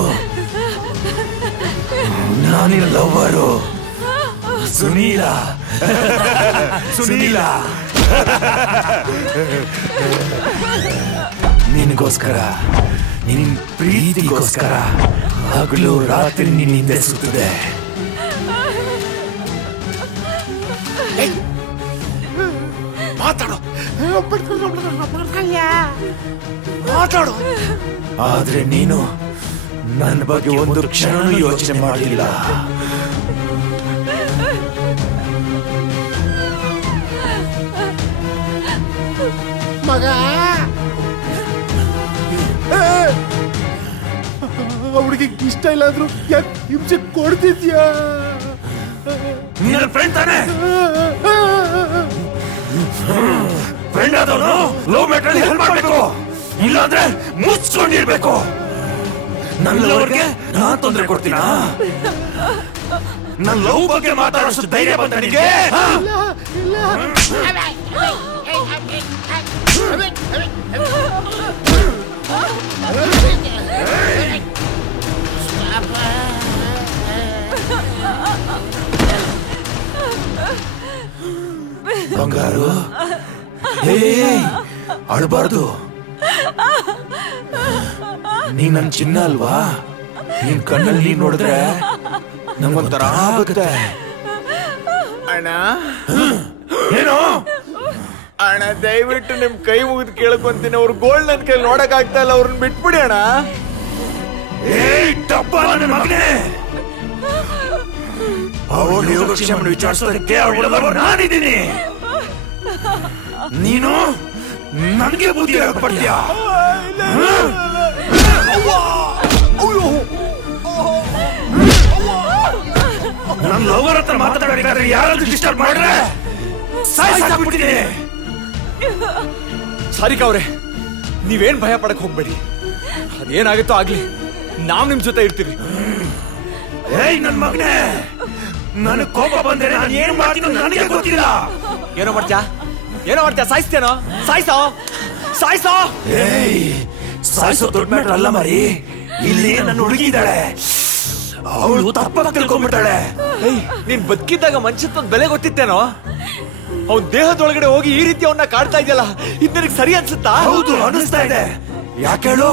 ನಾನಿನ ಲವ್ವರು ಸುನೀಲ. ಸುನೀಲ, ನಿನಗೋಸ್ಕರ, ನಿನ್ ಪ್ರೀತಿಗೋಸ್ಕರ ಹಗಲು ರಾತ್ರಿ ನಿನ್ನಿಂದ ಸುತ್ತದೆ. ಮಾತಾಡು, ಮಾತಾಡು. ಆದ್ರೆ ನೀನು ನನ್ನ ಬಗ್ಗೆ ಒಂದು ಕ್ಷಣ ಯೋಚನೆ ಮಾಡಲಿಲ್ಲ. ಮಗ, ಅವಳಿಗೆ ಇಷ್ಟ ಇಲ್ಲ ಅಂದ್ರು ಯಾಕೆ ಹಿಂಸೆ ಕೊಡ್ತಿದ್ಯಾ? ನಿನ್ನ ಫ್ರೆಂಡ್ ತಾನೆ? ಫ್ರೆಂಡ್ ಆದವನು ಲವ್ ಮ್ಯಾಟರ್ ಹೆಲ್ಪ್ ಮಾಡಬೇಕು, ಇಲ್ಲಾಂದ್ರೆ ಮುಚ್ಕೊಂಡಿರ್ಬೇಕು. ನನ್ನವರಿಗೆ ನಾನ್ ತೊಂದರೆ ಕೊಡ್ತೀನಾ? ನನ್ನ ಲವ್ ಬಗ್ಗೆ ಮಾತಾಡೋಷ್ಟು ಧೈರ್ಯ ಬಂತ ನಿನಗೆ? ಬಂಗಾರು, ಅಳಬಾರ್ದು. ನೀ ನನ್ ಚಿನ್ನ ಅಲ್ವಾ? ನಿನ್ ಕಣ್ಣಲ್ಲಿ ನೀನ್ ನೋಡಿದ್ರೆ ನಂಗೊಂಥರ ಆಗುತ್ತೆ. ಅಣ್ಣ, ಏನು ಅಣ್ಣ, ದಯವಿಟ್ಟು ನಿಮ್ ಕೈ ಮುಗಿದು ಕೇಳ್ಕೊಂತೀನಿ. ಅವ್ರ ಗೋಲ್ಡ್ ನನ್ ಕೈ ನೋಡಕ್ ಆಗ್ತಾ ಇಲ್ಲ, ಅವ್ರನ್ನ ಬಿಟ್ಬಿಡಿ ಅಣ್ಣ. ಅವಳು ಯೋಗಕ್ಷೇಮ ವಿಚಾರಿಸೋದಕ್ಕೆ ನಾನಿದ್ದೀನಿ. ನೀನು ನನಗೆ ಬುದ್ಧಿ ಪಡ್ತೀಯ? ನನ್ನ ಲವರ್ ಹತ್ರ ಮಾತಾಡಬೇಕಾದ್ರೆ ಯಾರಾದ್ರೂ ಡಿಸ್ಟರ್ಬ್ ಮಾಡ್ರೆ ಸಾಯ್ಸಾಕ್ಬಿಡ್ತೀನಿ. ಸಾರಿಕಾ ಅವ್ರೆ, ನೀವೇನ್ ಭಯ ಪಡಕ್ ಹೋಗ್ಬೇಡಿ. ಅದೇನಾಗುತ್ತೋ ಆಗ್ಲಿ, ನಾವ್ ನಿಮ್ ಜೊತೆ ಇರ್ತೀವಿ. ಏಯ್ ನನ್ ಮಗನೇ, ನನಗ್ ಕೋಪ ಬಂದ್ರೆ ನಾನು ಏನ್ ಮಾಡ್ತೀನೋ ನನಗೆ ಗೊತ್ತಿಲ್ಲ. ಏನೋ ಮಾಡ್ತ್ಯಾ? ಏನೋ ಮಾಡ್ತೀಯ? ಸಾಯಿಸ್ತೇನೋ? ಸಾಯಿಸೋ ಸಾಯಿಸೋ. ಸಾಯಿಸೋ ದೊಡ್ಡ ಮ್ಯಾಟ್ರ್ ಅಲ್ಲ ಮರಿ. ಇಲ್ಲಿ ನನ್ನ ಹುಡುಗಿ ಇದ್ದಾಳೆ, ಅವಳು ತಪ್ಪಾಗಿ ತಿಳ್ಕೊಂಡ್ಬಿಟ್ಟಾಳೆ. ನೀನ್ ಬದುಕಿದ್ದಾಗ ಮನುಷ್ಯತ್ವದ ಬೆಲೆ ಗೊತ್ತಿತ್ತೇನೋ? ಅವ್ನ ದೇಹದೊಳಗಡೆ ಹೋಗಿ ಈ ರೀತಿ ಅವನ್ನ ಕಾಡ್ತಾ ಇದೆಯಲ್ಲ, ಇದು ನಿನಗೆ ಸರಿ ಅನ್ಸುತ್ತಾ? ಹೌದು ಅನಿಸ್ತಾ ಇದೆ. ಯಾಕೆ ಹೇಳು?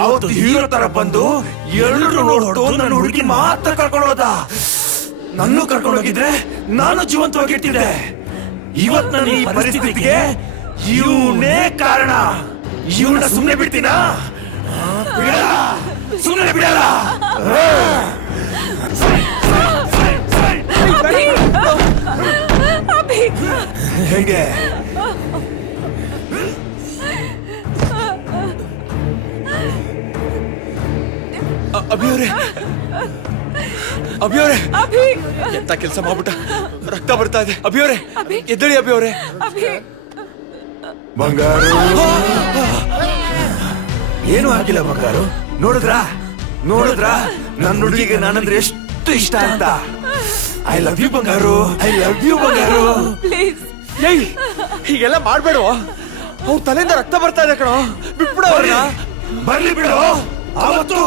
ಅವತ್ತು ಹೀರೋ ತರ ಬಂದು ಎಲ್ಲರೂ ನೋಡ್ತು ನನ್ನ ಹುಡುಗಿ ಮಾತ್ರ ಕರ್ಕೊಂಡು ಹೋದ. ನನ್ನೂ ಕರ್ಕೊಂಡು ಹೋಗಿದ್ರೆ ನಾನು ಜೀವಂತವಾಗಿರ್ತಿದ್ದೆ. ಇವತ್ ನನ್ನ ಈ ಪರಿಸ್ಥಿತಿಗೆ ಇವನೇ ಕಾರಣ. ಇವನ್ನ ಸುಮ್ಮನೆ ಬಿಡ್ತೀನಾ? ಬಿಡಲ್ಲ, ಸುಮ್ಮನೆ ಬಿಡಲ್ಲ. ಹೇಗೆ ಅಭಿಯವರೇ, ಅಭಿಯವರೇ, ಎಂತ ಕೆಲಸ ಮಾಡ್ಬಿಟ್ಟ. ರಕ್ತ ಬರ್ತಾ ಇದೆ. ಅಭಿಯವರೇ ಎದ್ದಳಿ. ಅಭಿಯವರೇ ಬಂಗಾರು ಏನು ಆಗಿಲ್ಲ. ಬಂಗಾರು ನೋಡಿದ್ರಾ ನನ್ನ ಹುಡುಗಿಗೆ ನಾನಂದ್ರೆ ಎಷ್ಟು ಇಷ್ಟ ಅಂತ. ಐ ಲವ್ ಯು ಬಂಗಾರು, ಐ ಲವ್ ಯು ಬಂಗಾರು. ಹೀಗೆಲ್ಲ ಮಾಡ್ಬೇಡ. ಅವ್ರ ತಲೆಯಿಂದ ರಕ್ತ ಬರ್ತಾ ಇದೆ ಕಣೋ. ಬಿಟ್ಬಿಡ. ಬರ್ಲಿ ಬಿಡು. ಅವತ್ತು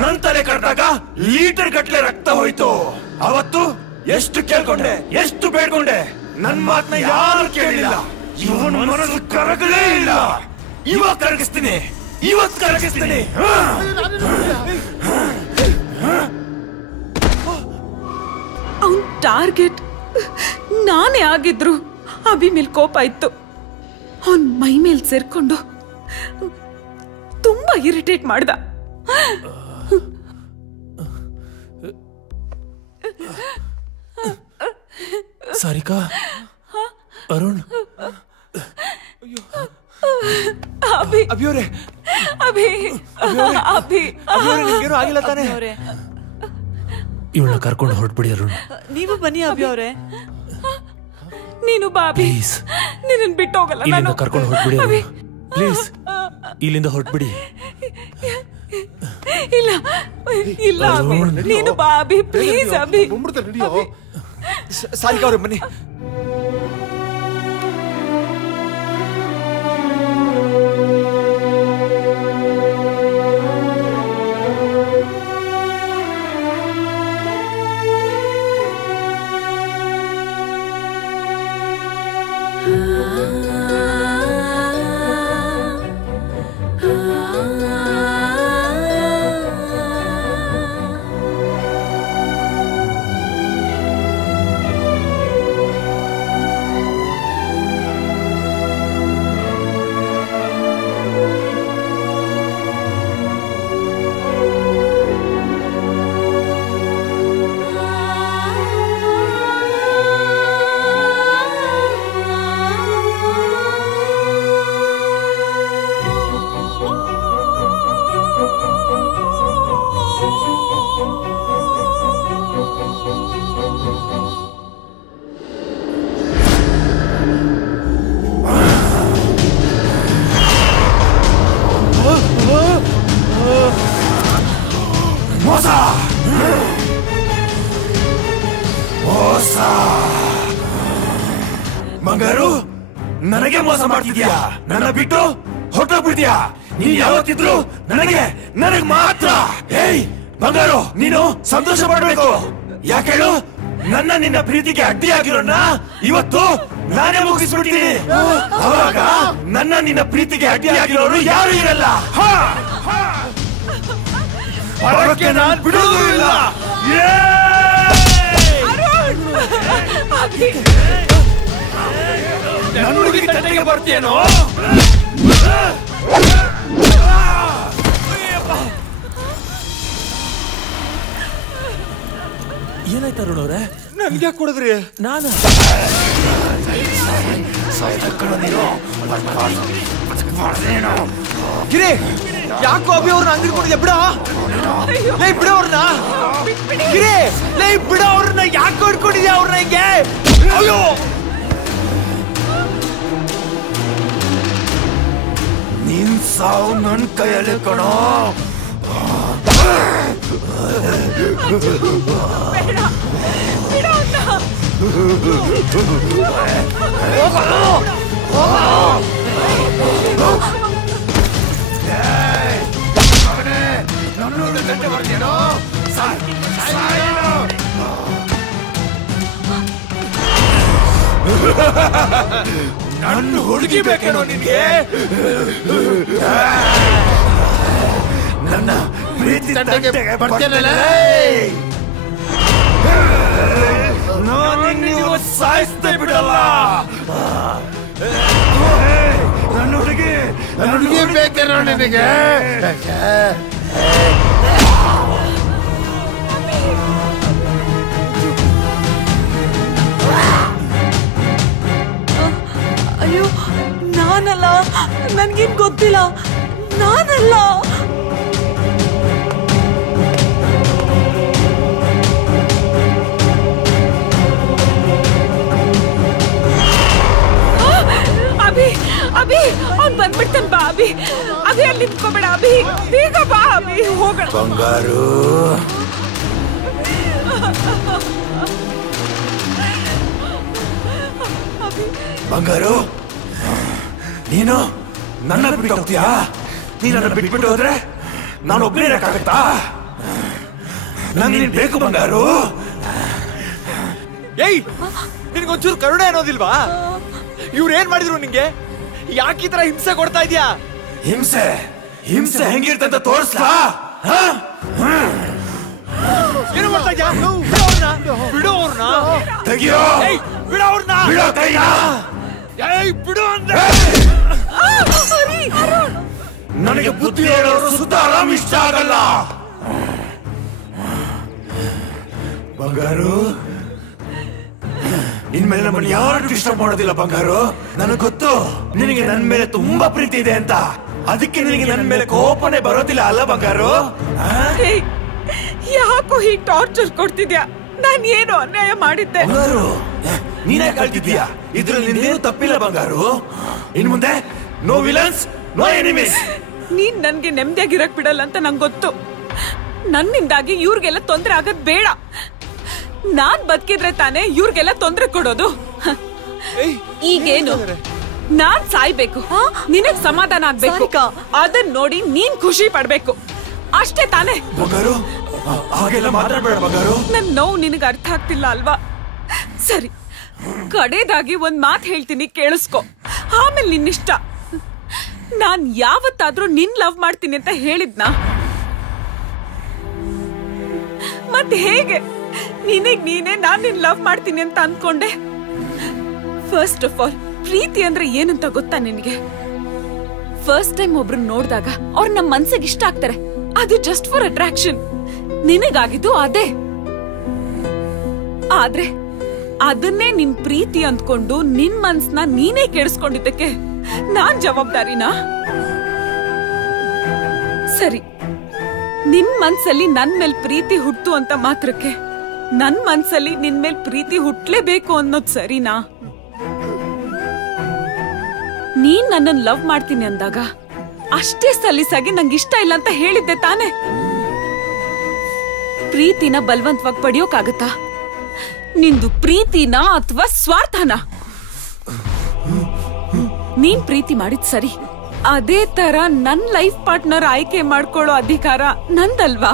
ನನ್ ತಲೆ ಕಟ್ಟಾಗ ಲೀಟರ್ ಗಟ್ಲೆ ರಕ್ತ ಹೋಯ್ತು. ಅವತ್ತು ಎಷ್ಟು ಕೇಳ್ಕೊಂಡೆ, ಎಷ್ಟು ಬೇಡ್ಕೊಂಡೆ. ನನ್ ಮಾತನ್ನ ಯಾರು ಕೇಳಿಲ್ಲ. ಇವನ್ ಮನಸ್ಸು ಕರಗಲೇ ಇಲ್ಲ. ಇವತ್ತು ಕರಗಿಸ್ತೀನಿ. ಅವನ್ ಟಾರ್ಗೆಟ್ ನಾನೇ ಆಗಿದ್ರು ಅಭಿ ಮೇಲ್ ಕೋಪ ಇತ್ತು. ಅವನ್ ಮೈ ಮೇಲ್ ಸೇರ್ಕೊಂಡು ತುಂಬಾ ಇರಿಟೇಟ್ ಮಾಡ್ದ. ಸಾರಿಕಾ, ಅರುಣ್, ಅಭಿಯವರೇ, ನಿಮ್ಗೇನು ಆಗಿಲ್ಲ ತಾನೇ? ಇವಳನ್ನ ಕರ್ಕೊಂಡು ಹೊರಟ್ಬಿಡಿ ಅರುಣ್. ನೀವು ಬನ್ನಿ ಅಭಿಯವರೇ. ನೀನು ಬಾಬಿ, ನೀನನ್ ಬಿಟ್ಟು ಹೋಗಲ್ಲ. ಇಲ್ಲಿಂದ ಕರ್ಕೊಂಡು ಹೊರಟ್ಬಿಡಿ ಅರುಣ್, ಪ್ಲೀಸ್. ಇಲ್ಲಿಂದ ಹೊರಟ್ಬಿಡಿ. ಇಲ್ಲ ಇಲ್ಲ ಅಭಿ, ನೀನು ಬಾಬಿ ಪ್ಲೀಸ್. ಅಭಿ ಸಾರಿಕಾ ಅವ್ರೆ ಬನ್ನಿ. ಬಂಗಾರು, ನನಗೆ ಮೋಸ ಮಾಡ್ತಿದ್ಯಾ? ನನ್ನ ಬಿಟ್ಟು ಹೊರಟೋಗ್ಬಿಡ್ತೀಯಾ? ನೀನ್ ಯಾವತ್ತಿದ್ರು ನನಗೆ ಮಾತ್ರ. ಏಯ್ ಬಂಗಾರು, ನೀನು ಸಂತೋಷ ಪಡ್ಬೇಕು. ಯಾಕೆ ಹೇಳು? ನಿನ್ನ ಪ್ರೀತಿಗೆ ಅಡ್ಡಿಯಾಗಿರೋಣ ಇವತ್ತು ನಾನೇ ಮುಗಿಸ್ಬಿಡ್ತೀನಿ. ಅವಾಗ ನಿನ್ನ ಪ್ರೀತಿಗೆ ಅಡ್ಡಿಯಾಗಿರೋರು ಯಾರು ಇರಲ್ಲ. ಹೊರಕ್ಕೆ ನಾನು ಬಿಡೋದು ಇಲ್ಲ. ನನ್ನ ಹುಡುಗಿಗೆ ತಂಟೆಗೆ ಬರ್ತೀಯೇನೋ? ಏನಾಯ್ತು ಅರುಣ್ ಅವ್ರೆ? ನನ್ಗೆ ಕೊಡಿದ್ರಿ? ನಾನು ಗಿರಿ, ಯಾಕೋ ಅಭಿ ಅವ್ರನ್ನ ಅಂಗಡಿ ಕೊಡಿದ್ಯಾ? ಬಿಡ ಲೈ, ಬಿಡ ಅವ್ರನ್ನ. ಗಿರಿ ಲೈ, ಬಿಡ ಅವ್ರನ್ನ. ಯಾಕೋ ಇಟ್ಕೊಂಡಿದ್ಯಾ ಅವ್ರನ್ನ ಹಿಂಗೆ? ಅಯ್ಯೋ, ನಿನ್ ಸಾವು ನನ್ ಕೈಯಲ್ಲಿ ಕಣೋ. ಹೋಗಲ್ಲ. ನನ್ನ ಹುಡುಗಿ ಬೇಕೇನೋ ನಿನ್ಗೆ? ನನ್ನ ಪ್ರೀತಿ ತಂಟೆಗೆ ಬರ್ತೇನಲ್ಲ, ನಾನು ನೀವು ಸಾಯಿಸ್ತೇ ಬಿಡಲ್ಲ. ನನ್ನ ಹುಡುಗಿ ಬೇಕೇನೋ ನಿನಗೆ? ಅಯ್ಯೋ ನಾನಲ್ಲ, ನನ್ಗೇನ್ ಗೊತ್ತಿಲ್ಲ, ನಾನಲ್ಲ. ಅಭಿ ಅಭಿ ಅವ್ನ್ ಬಂದ್ಬಿಡ್ತಾನೆ ಬಾ ಅಭಿ. ಅಭಿ ಅಲ್ಲಿ ನಿಂತ್ಕೋಬೇಡ ಅಭಿ, ಬೇಗ ಬಾ ಅಭಿ, ಹೋಗೋಣ. ಬಂಗಾರು ಬಂಗಾರು, ನೀನು ನನ್ನ ಬಿಟ್ಟು ಹೋಗ್ತೀಯಾ? ನೀನನ್ನ ಬಿಟ್ಬಿಟ್ಟು ಹೋದ್ರೆ ನಾನು ಒಬ್ಬನೇ ಇರಕ್ಕಾಗತ್ತಾ? ನಂಗೆ ಬೇಕು ಬಂಗಾರು. ಏಯ್, ನಿನ್ಗೊಂಚೂರು ಕರುಣೆ ಅನ್ನೋದಿಲ್ವಾ? ಇವ್ರೇನ್ ಮಾಡಿದ್ರು ನಿಂಗೆ? ಯಾಕೆ ಈ ತರ ಹಿಂಸೆ ಕೊಡ್ತಾ ಇದ್ಯಾ? ಹಿಂಸೆ ಹಿಂಸೆ ಹೆಂಗಿರ್ತಂತ ತೋರಿಸ್ಲಾ? ಏನು ಮಾಡ್ತಾ ಇದ್ಯಾ? ಬಿಡು ಅವ್ರನ್ನ, ತೆಗಿಯೋ, ಬಿಡು ಅವ್ರನ್ನ, ಬಿಡೋ ಕೈನ. ಏಯ್ ಬಿಡು ಅಂದ್ರೆ ನನಗೆ ಬುದ್ಧಿ ಹೇಳೋರು ಸುತ್ತ ಆರಾಮ್ ಇಷ್ಟ ಆಗಲ್ಲ. ಬಂಗಾರು, ಇನ್ಮೇಲೆ ನಮ್ಮನ್ನು ಯಾರು ಡಿಸ್ಟರ್ಬ್ ಮಾಡೋದಿಲ್ಲ ಬಂಗಾರು. ನನಗೆ ಗೊತ್ತು ನಿನಗೆ ನನ್ನ ಮೇಲೆ ತುಂಬಾ ಪ್ರೀತಿ ಇದೆ ಅಂತ, ಅದಕ್ಕೆ ನಿನಗೆ ನನ್ನ ಮೇಲೆ ಕೋಪನೆ ಬರೋದಿಲ್ಲ ಅಲ್ಲ ಬಂಗಾರು? ಯಾಕೋ ಹೀಗ್ ಟಾರ್ಚರ್ ಕೊಡ್ತಿದ್ಯಾ? ನಾನ್ ಏನು ಅನ್ಯಾಯ ಮಾಡಿದ್ದೆ? ಬಂಗಾರು, ನೀನೇ ಕಳ್ತಿದ್ಯಾ, ಇದ್ರಲ್ಲಿ ನಿಂದೇನು ತಪ್ಪಿಲ್ಲ ಬಂಗಾರು. ಇನ್ ಮುಂದೆ ನೋ ವಿಲನ್ಸ್, ನೋ ಎನಿಮೀಸ್. ನೀನ್ ನನ್ಗೆ ನೆಮ್ಮದಿಯಾಗಿರಕ್ ಬಿಡಲ್ಲ ಅಂತ ನಂಗೆ ಗೊತ್ತು. ನನ್ನಿಂದಾಗಿ ಇವ್ರಿಗೆಲ್ಲ ತೊಂದ್ರೆ ಆಗದ್ ಬೇಡ. ನಾನ್ ಬದುಕಿದ್ರೆ ತಾನೇ ಇವ್ರಿಗೆಲ್ಲ ತೊಂದ್ರೆ ಕೊಡೋದು. ಈಗೇನು, ನಾನ್ ಸಾಯ್ಬೇಕು, ನಿನಗ್ ಸಮಾಧಾನ ಆಗ್ಬೇಕು, ಅದನ್ನ ನೋಡಿ ನೀನ್ ಖುಷಿ ಪಡ್ಬೇಕು, ಅಷ್ಟೇ ತಾನೇ? ಬಂಗಾರು, ಹಾಗೆಲ್ಲ ಮಾತಾಡ್ಬೇಡ ಬಂಗಾರು. ನನ್ ನೋವು ನಿನಗೆ ಅರ್ಥ ಆಗ್ತಿಲ್ಲ ಅಲ್ವಾ? ಸರಿ, ಕಡೆದಾಗಿ ಒಂದ್ ಮಾತು ಹೇಳ್ತೀನಿ, ಕೇಳಿಸ್ಕೊ. ಆಮೇಲೆ ನಿನ್ನಿಷ್ಟ. ನಾನ್ ಯಾವತ್ತಾದ್ರೂ ನಿನ್ ಲವ್ ಮಾಡ್ತೀನಿ ಅಂತ ಹೇಳಿದ್ನಾ? ಮತ್ತೆ ಹೇಗೆ ನಿನಗ್ ನೀನೇ ನಾನ್ ನಿನ್ ಲವ್ ಮಾಡ್ತೀನಿ ಅಂತ ಅನ್ಕೊಂಡೆ? ಫಸ್ಟ್ ಆಫ್ ಆಲ್, ಪ್ರೀತಿ ಅಂದ್ರೆ ಏನಂತ ಗೊತ್ತಾ ನಿನಗೆ? ಫಸ್ಟ್ ಟೈಮ್ ಒಬ್ರನ್ನ ನೋಡಿದಾಗ ಅವ್ರು ನಮ್ಮ ಮನ್ಸಿಗೆ ಇಷ್ಟ ಆಗ್ತಾರೆ, ಅದು ಜಸ್ಟ್ ಫಾರ್ ಅಟ್ರಾಕ್ಷನ್. ನಿನಗಾಗಿದ್ದು ಅದೇ. ಆದ್ರೆ ಅದನ್ನೇ ನಿನ್ ಪ್ರೀತಿ ಅಂದ್ಕೊಂಡು ನಿನ್ ಮನ್ಸ್ನ ನೀನೇ ಕೆಡಿಸ್ಕೊಂಡಿದ್ದಕ್ಕೆ ನಾನ್ ಜವಾಬ್ದಾರಿನಾ? ಸರಿ, ನಿನ್ ಮನ್ಸಲ್ಲಿ ನನ್ ಮೇಲ್ ಪ್ರೀತಿ ಹುಟ್ಟು ಅಂತ ಮಾತ್ರಕ್ಕೆ ನನ್ ಮನ್ಸಲ್ಲಿ ನಿನ್ ಮೇಲ್ ಪ್ರೀತಿ ಹುಟ್ಲೇಬೇಕು ಅನ್ನೋದ್ ಸರಿನಾ? ನೀನ್ ನನ್ನನ್ ಲವ್ ಮಾಡ್ತೀನಿ ಅಂದಾಗ ಅಷ್ಟೇ ಸಲೀಸಾಗಿ ನಂಗೆ ಇಷ್ಟ ಇಲ್ಲ ಅಂತ ಹೇಳಿದ್ದೆ ತಾನೆ? ಪ್ರೀತಿನ ಬಲವಂತವಾಗಿ ಪಡೆಯೋಕಾಗತ್ತಾ? ನಿಂದು ಪ್ರೀತಿನ ಅಥವಾ ಸ್ವಾರ್ಥನ? ನೀನ್ ಪ್ರೀತಿ ಮಾಡಿದ್ ಸರಿ, ಅದೇ ತರ ನನ್ ಲೈಫ್ ಪಾರ್ಟ್ನರ್ ಆಯ್ಕೆ ಮಾಡ್ಕೊಳ್ಳೋ ಅಧಿಕಾರ ನಂದಲ್ವಾ?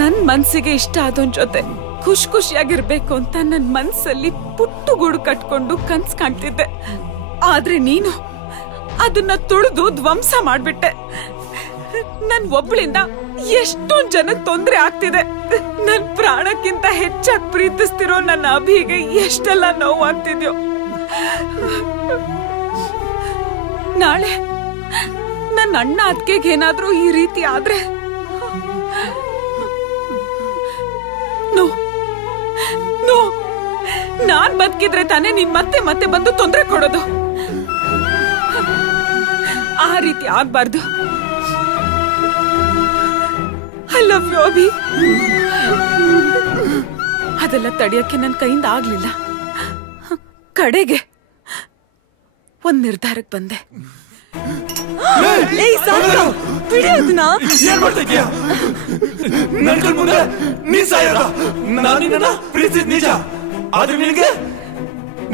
ನನ್ ಮನ್ಸಿಗೆ ಇಷ್ಟ ಆದೋನ್ ಜೊತೆ ಖುಷಿ ಖುಷಿಯಾಗಿರ್ಬೇಕು ಅಂತ ನನ್ ಮನ್ಸಲ್ಲಿ ಪುಟ್ಟು ಗೂಡು ಕಟ್ಕೊಂಡು ಕನ್ಸ್ ಕಾಣ್ತಿದ್ದೆ. ಆದ್ರೆ ನೀನು ಅದನ್ನ ತುಳಿದು ಧ್ವಂಸ ಮಾಡ್ಬಿಟ್ಟೆ. ನನ್ ಒಬ್ಳಿಂದ ಎಷ್ಟೊಂದ್ ಜನಕ್ ತೊಂದ್ರೆ ಆಗ್ತಿದೆ. ನನ್ ಪ್ರಾಣಕ್ಕಿಂತ ಹೆಚ್ಚಾಗಿ ಪ್ರೀತಿಸ್ತಿರೋ ನನ್ನ ಅಭಿಗೆ ಎಷ್ಟೆಲ್ಲ ನೋವಾಗ್ತಿದ್ಯೋ. ನಾಳೆ ನನ್ನ ಅಣ್ಣ ಅದ್ಕೆಗೆ ಏನಾದ್ರೂ ಈ ರೀತಿ ಆದ್ರೆ ನೋ ನೋ, ನಾನ್ ಬದುಕಿದ್ರೆ ತಾನೇ ನೀನ್ ಮತ್ತೆ ಮತ್ತೆ ಬಂದು ತೊಂದ್ರೆ ಕೊಡೋದು. ಆ ರೀತಿ ಆಗ್ಬಾರ್ದು. I love you Abhi. ಅದೆಲ್ಲ ತಡೆಯಕ್ಕೆ ನನ್ನ ಕೈಯಿಂದ ಆಗ್ಲಿಲ್ಲ. ಕಡೆಗೆ ಒಂದ್ ನಿರ್ಧಾರಕ್ಕೆ ಬಂದೆ. ಬಿಡಿ ಅದನ್ನ. ಏನ್ ಮಾಡ್ತಾ ಇದೀಯಾ? ನನ್ ಕಣ್ ಮುಂದೆ ನೀನ್ ಸಾಯೋದ? ನಾನು ನಿನ್ನ ಪ್ರೀತಿಸಿದ ನಿಜ, ಆದ್ರೆ ನಿನಗೆ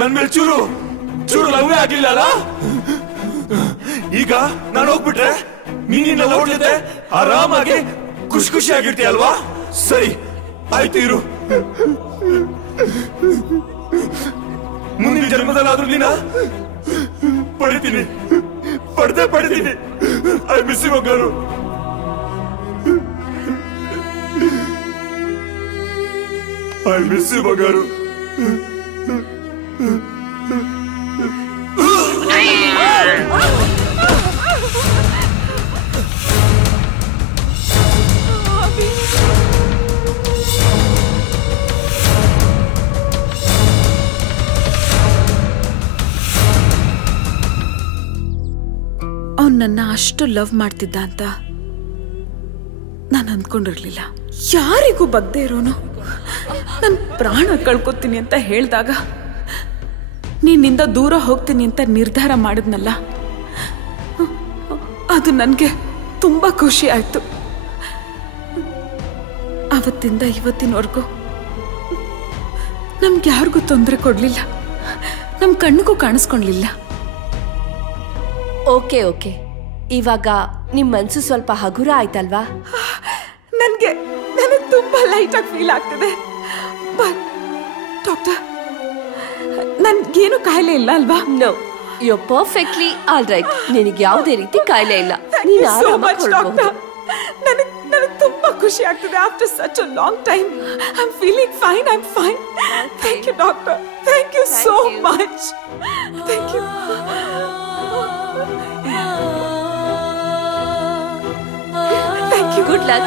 ನನ್ ಮೇಲೆ ಚೂರು ಲವ್ವೇ ಆಗ್ಲಿಲ್ಲ ಅಲ್ಲ? ಈಗ ನಾನು ಹೋಗ್ಬಿಟ್ರೆ ನೀನಿನ್ನ ಲವ್ ಜೊತೆ ಆರಾಮಾಗಿ ಖುಷಿಯಾಗಿರ್ತೀಯ ಅಲ್ವಾ? ಸರಿ ಆಯ್ತು, ಇರು. ಮುಂದಿನ ಜನ್ಮದಲ್ಲಾದ್ರೂ ನೀನ ಪಡಿತೀನಿ. ಐ ಮಿಸ್ ಯು ಬಂಗಾರು. ಐ ಮಿಸ್ ಯು ಬಂಗಾರು. ಅವನ್ ನನ್ನ ಅಷ್ಟು ಲವ್ ಮಾಡ್ತಿದ್ದ ಅಂತ ನಾನು ಅಂದ್ಕೊಂಡಿರ್ಲಿಲ್ಲ. ಯಾರಿಗೂ ಬಗ್ದೇ ಇರೋನು ನನ್ ಪ್ರಾಣ ಕಳ್ಕೊತೀನಿ ಅಂತ ಹೇಳ್ದಾಗ ನಿನ್ನಿಂದ ದೂರ ಹೋಗ್ತೀನಿ ಅಂತ ನಿರ್ಧಾರ ಮಾಡಿದ್ನಲ್ಲ, ಅದು ನನಗೆ ತುಂಬಾ ಖುಷಿ ಆಯ್ತು. ಅವತ್ತಿಂದ ಇವತ್ತಿನವರೆಗೂ ನಮ್ಗೆ ಯಾರಿಗೂ ತೊಂದರೆ ಕೊಡ್ಲಿಲ್ಲ, ನಮ್ ಕಣ್ಣಿಗೂ ಕಾಣಿಸ್ಕೊಳ್ಲಿಲ್ಲ. ಓಕೆ, ಇವಾಗ ನಿಮ್ ಮನ್ಸು ಸ್ವಲ್ಪ ಹಗುರ ಆಯ್ತಲ್ವಾ? ನನಗೆ ತುಂಬಾ ಲೈಟ್ ಆಗಿ ಫೀಲ್ ಆಗ್ತಿದೆ. ಬಟ್ ಡಾಕ್ಟರ್, ನನ್ಗೇನು ಕಾಯಿಲೆ ಇಲ್ಲ ಅಲ್ವಾ? No, you are perfectly all right. ನಿನಗೆ ಯಾವುದೇ ರೀತಿ ಕಾಯಿಲೆ ಇಲ್ಲ. ನೀನು ಆರಾಮಾಗಿ ಹೊರಡಬಹುದು. ನನಗೆ ತುಂಬಾ ಖುಷಿ ಆಗ್ತಿದೆ. After such a long time I am feeling fine. I am fine. Thank you doctor. Thank you so much. Thank you. Thank you. Good luck.